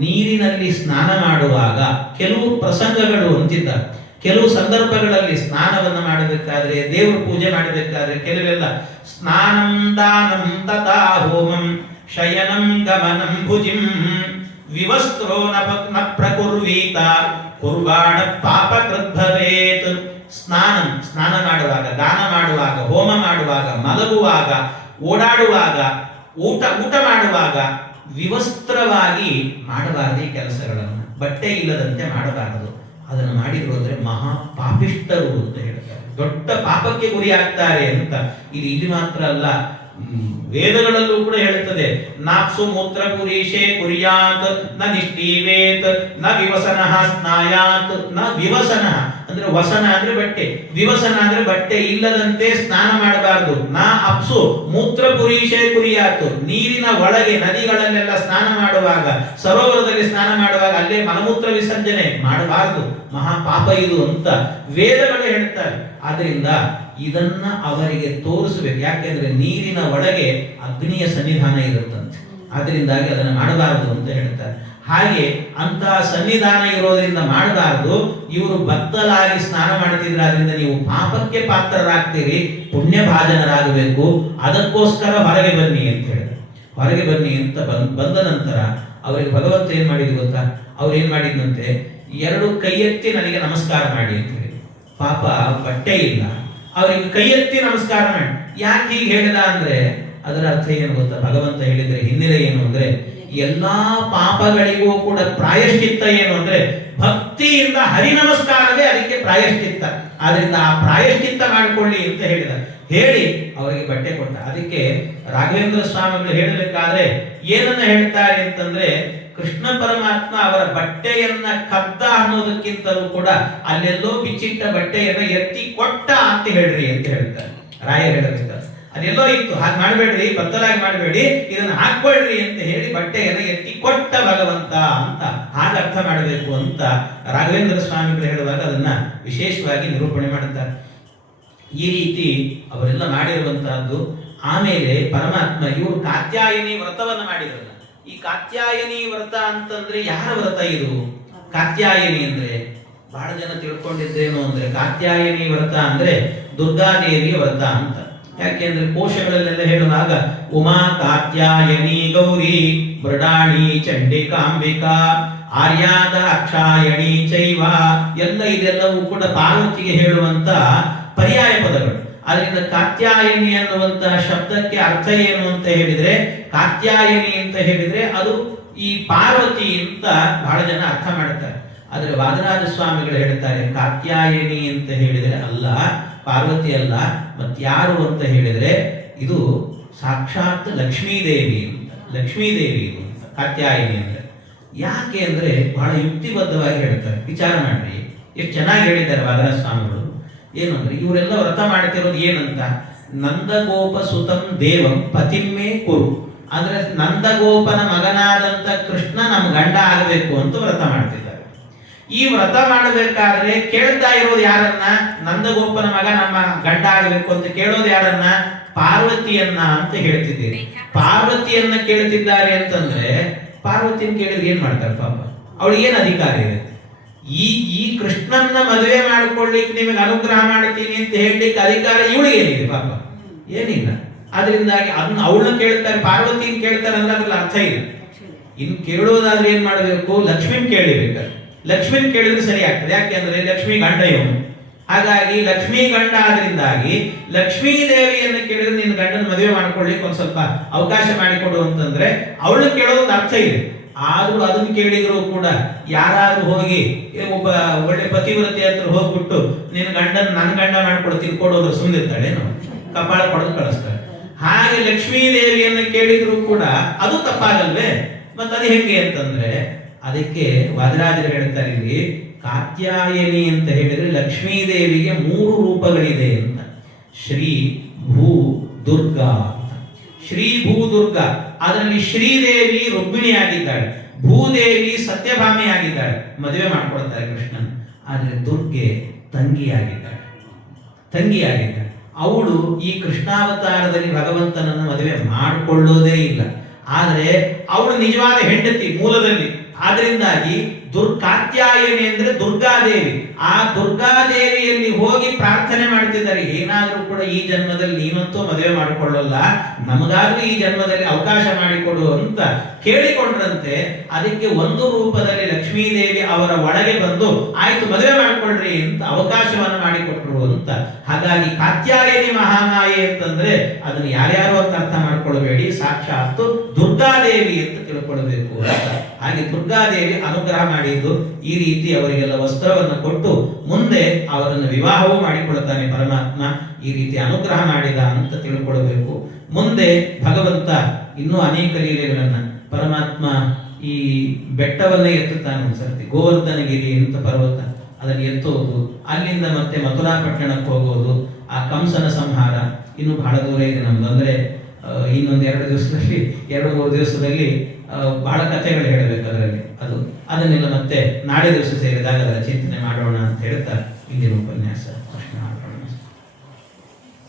ನೀರಿನಲ್ಲಿ ಸ್ನಾನ ಮಾಡುವಾಗ ಕೆಲವು ಪ್ರಸಂಗಗಳು ಅಂತಿದ್ದಾರೆ, ಕೆಲವು ಸಂದರ್ಭಗಳಲ್ಲಿ ಸ್ನಾನವನ್ನು ಮಾಡಬೇಕಾದ್ರೆ, ದೇವರ ಪೂಜೆ ಮಾಡಬೇಕಾದ್ರೆ ಕೆಲವೆಲ್ಲ ಸ್ನಾನಂ ದಾನಂ ತಥಾ ಹೋಮಂ ಶಯನಂ ಗಮನಂ ಭುಜಿಂ ವಿವಸ್ತ್ರೋ ನ ಪ್ರಕುರ್ವೀತ ಕುರ್ವಾಣ ಪಾಪ ಕೃದ್ಭವೇತ್. ಸ್ನಾನ ಮಾಡುವಾಗ, ದಾನ ಮಾಡುವಾಗ, ಹೋಮ ಮಾಡುವಾಗ, ಮಲಗುವಾಗ, ಓಡಾಡುವಾಗ, ಊಟ ಮಾಡುವಾಗ ವಿವಸ್ತ್ರವಾಗಿ ಮಾಡಬಾರದು. ಈ ಕೆಲಸಗಳನ್ನು ಬಟ್ಟೆ ಇಲ್ಲದಂತೆ ಮಾಡಬಾರದು. ಅದನ್ನು ಮಾಡಿದ್ರು ಅಂದ್ರೆ ಮಹಾ ಪಾಪಿಷ್ಟರು ಅಂತ ಹೇಳ್ತಾರೆ, ದೊಡ್ಡ ಪಾಪಕ್ಕೆ ಗುರಿ ಆಗ್ತಾರೆ ಅಂತ. ಇಲ್ಲಿ ಮಾತ್ರ ಅಲ್ಲ, ವೇದಗಳಲ್ಲೂ ಕೂಡ ಹೇಳುತ್ತದೆ, ನಾಪ್ಸು ಮೂತ್ರ ಪುರೀಶೇ ಕುರ್ಯಾತ್ ನ ನಿಷ್ಠೀವೇತ್ ನ ವಿವಸನಃ ಸ್ನಾಯಾತ್ ನ ವಿವಸನಃ ಅಂದ್ರೆ ವಸನ ಅಂದ್ರೆ ಬಟ್ಟೆ, ವಿವಸನ ಅಂದ್ರೆ ಬಟ್ಟೆ ಇಲ್ಲದಂತೆ ಸ್ನಾನ ಮಾಡಬಾರದು. ನಾ ಅಪ್ಸು ಮೂತ್ರ ಪುರೀಶೇ ಕುರಿಯಾತು, ನೀರಿನ ಒಳಗೆ ನದಿಗಳಲ್ಲೆಲ್ಲ ಸ್ನಾನ ಮಾಡುವಾಗ, ಸರೋವರದಲ್ಲಿ ಸ್ನಾನ ಮಾಡುವಾಗ ಅಲ್ಲೇ ಮಲಮೂತ್ರ ವಿಸರ್ಜನೆ ಮಾಡಬಾರದು, ಮಹಾಪಾಪ ಇದು ಅಂತ ವೇದಗಳು ಹೇಳ್ತಾರೆ. ಆದ್ರಿಂದ ಇದನ್ನ ಅವರಿಗೆ ತೋರಿಸಬೇಕು. ಯಾಕೆಂದ್ರೆ ನೀರಿನ ಒಳಗೆ ಅಗ್ನಿಯ ಸನ್ನಿಧಾನ ಇರುತ್ತಂತೆ, ಆದ್ರಿಂದಾಗಿ ಅದನ್ನು ಮಾಡಬಾರದು ಅಂತ ಹೇಳ್ತಾರೆ. ಹಾಗೆ ಅಂತಹ ಸನ್ನಿಧಾನ ಇರೋದ್ರಿಂದ ಮಾಡಬಾರದು. ಇವರು ಬತ್ತಲಾಗಿ ಸ್ನಾನ ಮಾಡ್ತಿದ್ರೆ ಅದರಿಂದ ನೀವು ಪಾಪಕ್ಕೆ ಪಾತ್ರರಾಗ್ತೀರಿ, ಪುಣ್ಯ ಭಾಜನರಾಗಬೇಕು. ಅದಕ್ಕೋಸ್ಕರ ಹೊರಗೆ ಬನ್ನಿ ಅಂತ ಹೇಳಿದ್ರು. ಹೊರಗೆ ಬನ್ನಿ ಅಂತ ಬಂದ ನಂತರ ಅವರಿಗೆ ಭಗವಂತ ಏನ್ ಮಾಡಿದ್ರು ಗೊತ್ತಾ? ಅವ್ರು ಏನ್ ಮಾಡಿದ್ನಂತೆ, 2 ಕೈ ಎತ್ತಿ ನನಗೆ ನಮಸ್ಕಾರ ಮಾಡಿ ಅಂತ ಹೇಳಿ. ಪಾಪ ಬಟ್ಟೆ ಇಲ್ಲ, ಅವರಿಗೆ ಕೈ ಎತ್ತಿ ನಮಸ್ಕಾರ ಮಾಡಿ. ಯಾಕೆ ಹೀಗೆ ಹೇಳಿದ ಅಂದ್ರೆ ಅದರ ಅರ್ಥ ಏನು ಗೊತ್ತಾ? ಭಗವಂತ ಹೇಳಿದ್ರೆ ಹಿನ್ನೆಲೆ ಏನು ಅಂದ್ರೆ, ಎಲ್ಲಾ ಪಾಪಗಳಿಗೂ ಕೂಡ ಪ್ರಾಯಶ್ಚಿತ್ತ ಏನು ಅಂದ್ರೆ ಭಕ್ತಿಯಿಂದ ಹರಿ ನಮಸ್ಕಾರವೇ ಅದಕ್ಕೆ ಪ್ರಾಯಶ್ಚಿತ್ತ. ಆದ್ರಿಂದ ಆ ಪ್ರಾಯಶ್ಚಿತ್ತ ಮಾಡಿಕೊಳ್ಳಿ ಅಂತ ಹೇಳಿದ. ಹೇಳಿ ಅವರಿಗೆ ಬಟ್ಟೆ ಕೊಟ್ಟ. ಅದಕ್ಕೆ ರಾಘವೇಂದ್ರ ಸ್ವಾಮಿಗಳು ಹೇಳಬೇಕಾದ್ರೆ ಏನನ್ನ ಹೇಳ್ತಾರೆ ಅಂತಂದ್ರೆ, ಕೃಷ್ಣ ಪರಮಾತ್ಮ ಅವರ ಬಟ್ಟೆಯನ್ನ ಕದ್ದ ಅನ್ನೋದಕ್ಕಿಂತಲೂ ಕೂಡ ಅಲ್ಲೆಲ್ಲೋ ಬಿಚ್ಚಿಟ್ಟ ಬಟ್ಟೆಯನ್ನ ಎತ್ತಿ ಕೊಟ್ಟ ಅಂತ ಹೇಳ್ರಿ ಅಂತ ಹೇಳ್ತಾರೆ. ರಾಯ ಹೇಳಬೇಕಾದ್ರೆ ಅದೆಲ್ಲೋ ಇತ್ತು, ಹಾಗೆ ಮಾಡಬೇಡ್ರಿ, ಬತ್ತಲಾಗಿ ಮಾಡಬೇಡಿ, ಇದನ್ನ ಹಾಕೊಳ್ರಿ ಅಂತ ಹೇಳಿ ಬಟ್ಟೆಯನ್ನು ಎತ್ತಿ ಕೊಟ್ಟ ಭಗವಂತ ಅಂತ ಹಾಗೆ ಅರ್ಥ ಮಾಡಬೇಕು ಅಂತ ರಾಘವೇಂದ್ರ ಸ್ವಾಮಿಗಳು ಹೇಳುವಾಗ ಅದನ್ನ ವಿಶೇಷವಾಗಿ ನಿರೂಪಣೆ ಮಾಡುತ್ತಾರೆ. ಈ ರೀತಿ ಅವರೆಲ್ಲ ಮಾಡಿರುವಂತಹದ್ದು. ಆಮೇಲೆ ಪರಮಾತ್ಮ ಇವರು ಕಾತ್ಯಾಯನಿ ವ್ರತವನ್ನು ಮಾಡಿದ್ರಲ್ಲ. ಈ ಕಾತ್ಯಾಯನಿ ವ್ರತ ಅಂತಂದ್ರೆ ಯಾರ ವ್ರತ ಇದು? ಕಾತ್ಯಾಯನಿ ಅಂದ್ರೆ ಬಹಳ ಜನ ತಿಳ್ಕೊಂಡಿದ್ದೇನು ಅಂದ್ರೆ, ಕಾತ್ಯಾಯನಿ ವ್ರತ ಅಂದ್ರೆ ದುರ್ಗಾದೇವಿಯ ವ್ರತ ಅಂತ. ಯಾಕೆಂದ್ರೆ ಕೋಶಗಳಲ್ಲೆಲ್ಲ ಹೇಳುವಾಗ ಉಮಾ ಕಾತ್ಯಾಯನಿ ಗೌರಿ ಮೃಡಾಣಿ ಚಂಡಿಕಾಂಬಿಕಾ ಆರ್ಯಾದ ಅಕ್ಷಾಯಣಿ ಚೈವ ಎಲ್ಲ ಇದೆಲ್ಲವೂ ಕೂಡ ಪಾರ್ವತಿಗೆ ಹೇಳುವಂತ ಪರ್ಯಾಯ ಪದಗಳು. ಅದರಿಂದ ಕಾತ್ಯಾಯನಿ ಅನ್ನುವಂತ ಶಬ್ದಕ್ಕೆ ಅರ್ಥ ಏನು ಅಂತ ಹೇಳಿದ್ರೆ, ಕಾತ್ಯಾಯನಿ ಅಂತ ಹೇಳಿದ್ರೆ ಅದು ಈ ಪಾರ್ವತಿ ಅಂತ ಬಹಳ ಜನ ಅರ್ಥ ಮಾಡ್ತಾರೆ. ಆದ್ರೆ ವಾದರಾಜ ಸ್ವಾಮಿಗಳು ಹೇಳ್ತಾರೆ, ಕಾತ್ಯಾಯನಿ ಅಂತ ಹೇಳಿದ್ರೆ ಅಲ್ಲ, ಪಾರ್ವತಿ ಅಲ್ಲ, ಮತ್ಯಾರು ಅಂತ ಹೇಳಿದ್ರೆ ಇದು ಸಾಕ್ಷಾತ್ ಲಕ್ಷ್ಮೀದೇವಿ ಅಂತ. ಲಕ್ಷ್ಮೀದೇವಿ ಇದು ಅಂತ ಕಾತ್ಯಾಯನಿ ಅಂದ್ರೆ. ಯಾಕೆ ಅಂದ್ರೆ ಬಹಳ ಯುಕ್ತಿಬದ್ಧವಾಗಿ ಹೇಳ್ತಾರೆ. ವಿಚಾರ ಮಾಡ್ರಿ, ಎಷ್ಟು ಚೆನ್ನಾಗಿ ಹೇಳಿದ್ದಾರೆ ವಾದರಾಜ ಸ್ವಾಮಿಗಳು. ಏನು ಅಂದ್ರೆ ಇವರೆಲ್ಲ ವ್ರತ ಮಾಡ್ತಿರೋದು ಏನಂತ, ನಂದಗೋಪ ಸುತಂ ದೇವಂ ಪತಿಮ್ಮೆ ಕುರು ಅಂದ್ರೆ ನಂದಗೋಪನ ಮಗನಾದಂತ ಕೃಷ್ಣ ನಮ್ಮ ಗಂಡ ಆಗಬೇಕು ಅಂತ ವ್ರತ ಮಾಡ್ತಿದ್ದಾರೆ. ಈ ವ್ರತ ಮಾಡಬೇಕಾದ್ರೆ ಕೇಳ್ತಾ ಇರೋದು ಯಾರನ್ನ? ನಂದಗೋಪನ ಮಗ ನಮ್ಮ ಗಂಡ ಆಗಬೇಕು ಅಂತ ಕೇಳೋದು ಯಾರನ್ನ? ಪಾರ್ವತಿಯನ್ನ ಅಂತ ಹೇಳ್ತಿದ್ದೀರಿ. ಪಾರ್ವತಿಯನ್ನ ಕೇಳ್ತಿದ್ದಾರೆ ಅಂತಂದ್ರೆ ಪಾರ್ವತಿಯನ್ನು ಕೇಳಿದ್ರೆ ಏನ್ ಮಾಡ್ತಾರೆ ಪಾಪ? ಅವಳಿಗೆ ಏನ್ ಅಧಿಕಾರ ಇದೆ? ಈ ಕೃಷ್ಣನ್ನ ಮದುವೆ ಮಾಡಿಕೊಳ್ಳಿಕ್ಕೆ ನಿಮಗೆ ಅನುಗ್ರಹ ಮಾಡ್ತೀನಿ ಅಂತ ಹೇಳಲಿಕ್ಕೆ ಅಧಿಕಾರ ಇವಳಿಗೆ ಏನಿದೆ ಪಾಪ? ಏನಿಲ್ಲ. ಅದರಿಂದಾಗಿ ಅದನ್ನ ಅವಳನ್ನ ಕೇಳ್ತಾರೆ, ಪಾರ್ವತಿನ ಕೇಳ್ತಾರೆ ಅಂದ್ರೆ ಅದ್ರಲ್ಲಿ ಅರ್ಥ ಇಲ್ಲ. ಇನ್ನು ಕೇಳೋದಾದ್ರೆ ಏನ್ ಮಾಡಬೇಕು? ಲಕ್ಷ್ಮೀನ್ ಕೇಳಿಬೇಕಾದ್ರೆ. ಲಕ್ಷ್ಮೀನ್ ಕೇಳಿದ್ರೆ ಸರಿ ಆಗ್ತದೆ. ಯಾಕೆಂದ್ರೆ ಲಕ್ಷ್ಮೀ ಗಂಡ ಇವನು. ಹಾಗಾಗಿ ಲಕ್ಷ್ಮೀ ಗಂಡ ಆದ್ರಿಂದಾಗಿ ಲಕ್ಷ್ಮೀ ದೇವಿಯನ್ನು ಕೇಳಿದ್ರೆ ನಿನ್ನ ಗಂಡನ ಮದುವೆ ಮಾಡ್ಕೊಳ್ಳಿಕ್ಕೆ ಒಂದ್ ಸ್ವಲ್ಪ ಅವಕಾಶ ಮಾಡಿಕೊಡು ಅಂತಂದ್ರೆ ಅವಳನ್ನ ಕೇಳೋದೊಂದು ಅರ್ಥ ಇದೆ. ಆದ್ರೂ ಅದನ್ನ ಕೇಳಿದ್ರು ಕೂಡ ಯಾರಾದ್ರೂ ಹೋಗಿ ಒಬ್ಬ ಒಳ್ಳೆ ಪತಿವ್ರತೆ ಹತ್ರ ಹೋಗ್ಬಿಟ್ಟು ನಿನ್ನ ಗಂಡನ ನನ್ನ ಗಂಡ ಮಾಡ್ಕೊಡ್ತೀನಿ ಕೊಡೋದ್ರು ಸುಮ್ಮನಿರ್ತಾಳೇನು? ಕಪಾಳ ಪಡೆದು ಕಳಿಸ್ತಾಳೆ. ಹಾಗೆ ಲಕ್ಷ್ಮೀ ದೇವಿಯನ್ನು ಕೇಳಿದ್ರು ಕೂಡ ಅದು ತಪ್ಪಾಗಲ್ವೇ? ಮತ್ತೆ ಅದು ಹೆಂಗೆ ಅಂತಂದ್ರೆ ಅದಕ್ಕೆ ವಾದರಾಜರು ಹೇಳ್ತಾರೆ, ಇಲ್ಲಿ ಕಾತ್ಯಾಯನಿ ಅಂತ ಹೇಳಿದ್ರೆ ಲಕ್ಷ್ಮೀ ದೇವಿಗೆ 3 ರೂಪಗಳಿದೆ ಅಂತ. ಶ್ರೀ ಭೂ ದುರ್ಗಾ. ಶ್ರೀ ಭೂದುರ್ಗ, ಅದರಲ್ಲಿ ಶ್ರೀದೇವಿ ರುಕ್ಮಿಣಿಯಾಗಿದ್ದಾಳೆ, ಭೂದೇವಿ ಸತ್ಯಭಾಮಿಯಾಗಿದ್ದಾಳೆ, ಮದುವೆ ಮಾಡಿಕೊಳ್ತಾರೆ ಕೃಷ್ಣನ್. ಆದರೆ ದುರ್ಗೆ ತಂಗಿಯಾಗಿದ್ದಾಳೆ. ಅವಳು ಈ ಕೃಷ್ಣಾವತಾರದಲ್ಲಿ ಭಗವಂತನನ್ನು ಮದುವೆ ಮಾಡಿಕೊಳ್ಳೋದೇ ಇಲ್ಲ. ಆದರೆ ಅವಳು ನಿಜವಾದ ಹೆಂಡತಿ ಮೂಲದಲ್ಲಿ. ಆದ್ರಿಂದಾಗಿ ಕಾತ್ಯಾಯನಿ ಅಂದ್ರೆ ದುರ್ಗಾದೇವಿ. ಆ ದುರ್ಗಾದೇವಿಯಲ್ಲಿ ಹೋಗಿ ಪ್ರಾರ್ಥನೆ ಮಾಡ್ತಿದ್ದಾರೆ, ಏನಾದರೂ ಕೂಡ ಈ ಜನ್ಮದಲ್ಲಿ ನೀನಂತೂ ಮದುವೆ ಮಾಡಿಕೊಳ್ಳಲ್ಲ, ನಮಗಾದ್ರೂ ಈ ಜನ್ಮದಲ್ಲಿ ಅವಕಾಶ ಮಾಡಿಕೊಡು ಅಂತ ಕೇಳಿಕೊಂಡ್ರಂತೆ. ಅದಕ್ಕೆ ಒಂದು ರೂಪದಲ್ಲಿ ಲಕ್ಷ್ಮೀದೇವಿ ಅವರ ಒಳಗೆ ಬಂದು ಆಯ್ತು ಮದುವೆ ಮಾಡಿಕೊಳ್ರಿ ಅಂತ ಅವಕಾಶವನ್ನು ಮಾಡಿಕೊಟ್ರು ಅಂತ. ಹಾಗಾಗಿ ಕಾತ್ಯಾಯನಿ ಮಹಾಮಾಯೆ ಅಂತಂದ್ರೆ ಅದನ್ನು ಯಾರ್ಯಾರು ಅಂತ ಅರ್ಥ ಮಾಡ್ಕೊಳ್ಬೇಡಿ, ಸಾಕ್ಷಾತ್ ದುರ್ಗಾದೇವಿ ಅಂತ ತಿಳ್ಕೊಳ್ಬೇಕು ಅಂತ. ಹಾಗೆ ದುರ್ಗಾದೇವಿ ಅನುಗ್ರಹ ಮಾಡಿದ್ದು ಈ ರೀತಿ ಅವರಿಗೆಲ್ಲ ವಸ್ತ್ರವನ್ನು ಕೊಟ್ಟು ಮುಂದೆ ಅವರನ್ನು ವಿವಾಹವೂ ಮಾಡಿಕೊಳ್ತಾನೆ ಪರಮಾತ್ಮ. ಈ ರೀತಿ ಅನುಗ್ರಹ ಮಾಡಿದ ಅಂತ ತಿಳ್ಕೊಳ್ಬೇಕು. ಮುಂದೆ ಭಗವಂತ ಇನ್ನೂ ಅನೇಕ ಲೀಲೆಗಳನ್ನ ಪರಮಾತ್ಮ ಈ ಬೆಟ್ಟವನ್ನೇ ಎತ್ತುತ್ತಾನೆ. ಒಂದ್ಸರ್ತಿ ಗೋವರ್ಧನಗಿರಿ ಅಂತ ಪರ್ವತ, ಅದನ್ನು ಎತ್ತುವುದು, ಅಲ್ಲಿಂದ ಮತ್ತೆ ಮಥುರಾ ಪಟ್ಟಣಕ್ಕೆ ಹೋಗೋದು, ಆ ಕಂಸನ ಸಂಹಾರ ಇನ್ನು ಬಹಳ ದೂರ ಇದೆ ನಮ್ದು. ಅಂದ್ರೆ ಇನ್ನೊಂದು 2-3 ದಿವಸದಲ್ಲಿ ಬಹಳ ಕಥೆಗಳು ಹೇಳಬೇಕು ಅದರಲ್ಲಿ. ಅದನ್ನೆಲ್ಲ ಮತ್ತೆ ನಾಳೆ ದಿವಸ ಸೇರಿದಾಗ ಅದರ ಚಿಂತನೆ ಮಾಡೋಣ ಅಂತ ಹೇಳ್ತಾ ಇಂದಿನ ಉಪನ್ಯಾಸ ಕೃಷ್ಣ.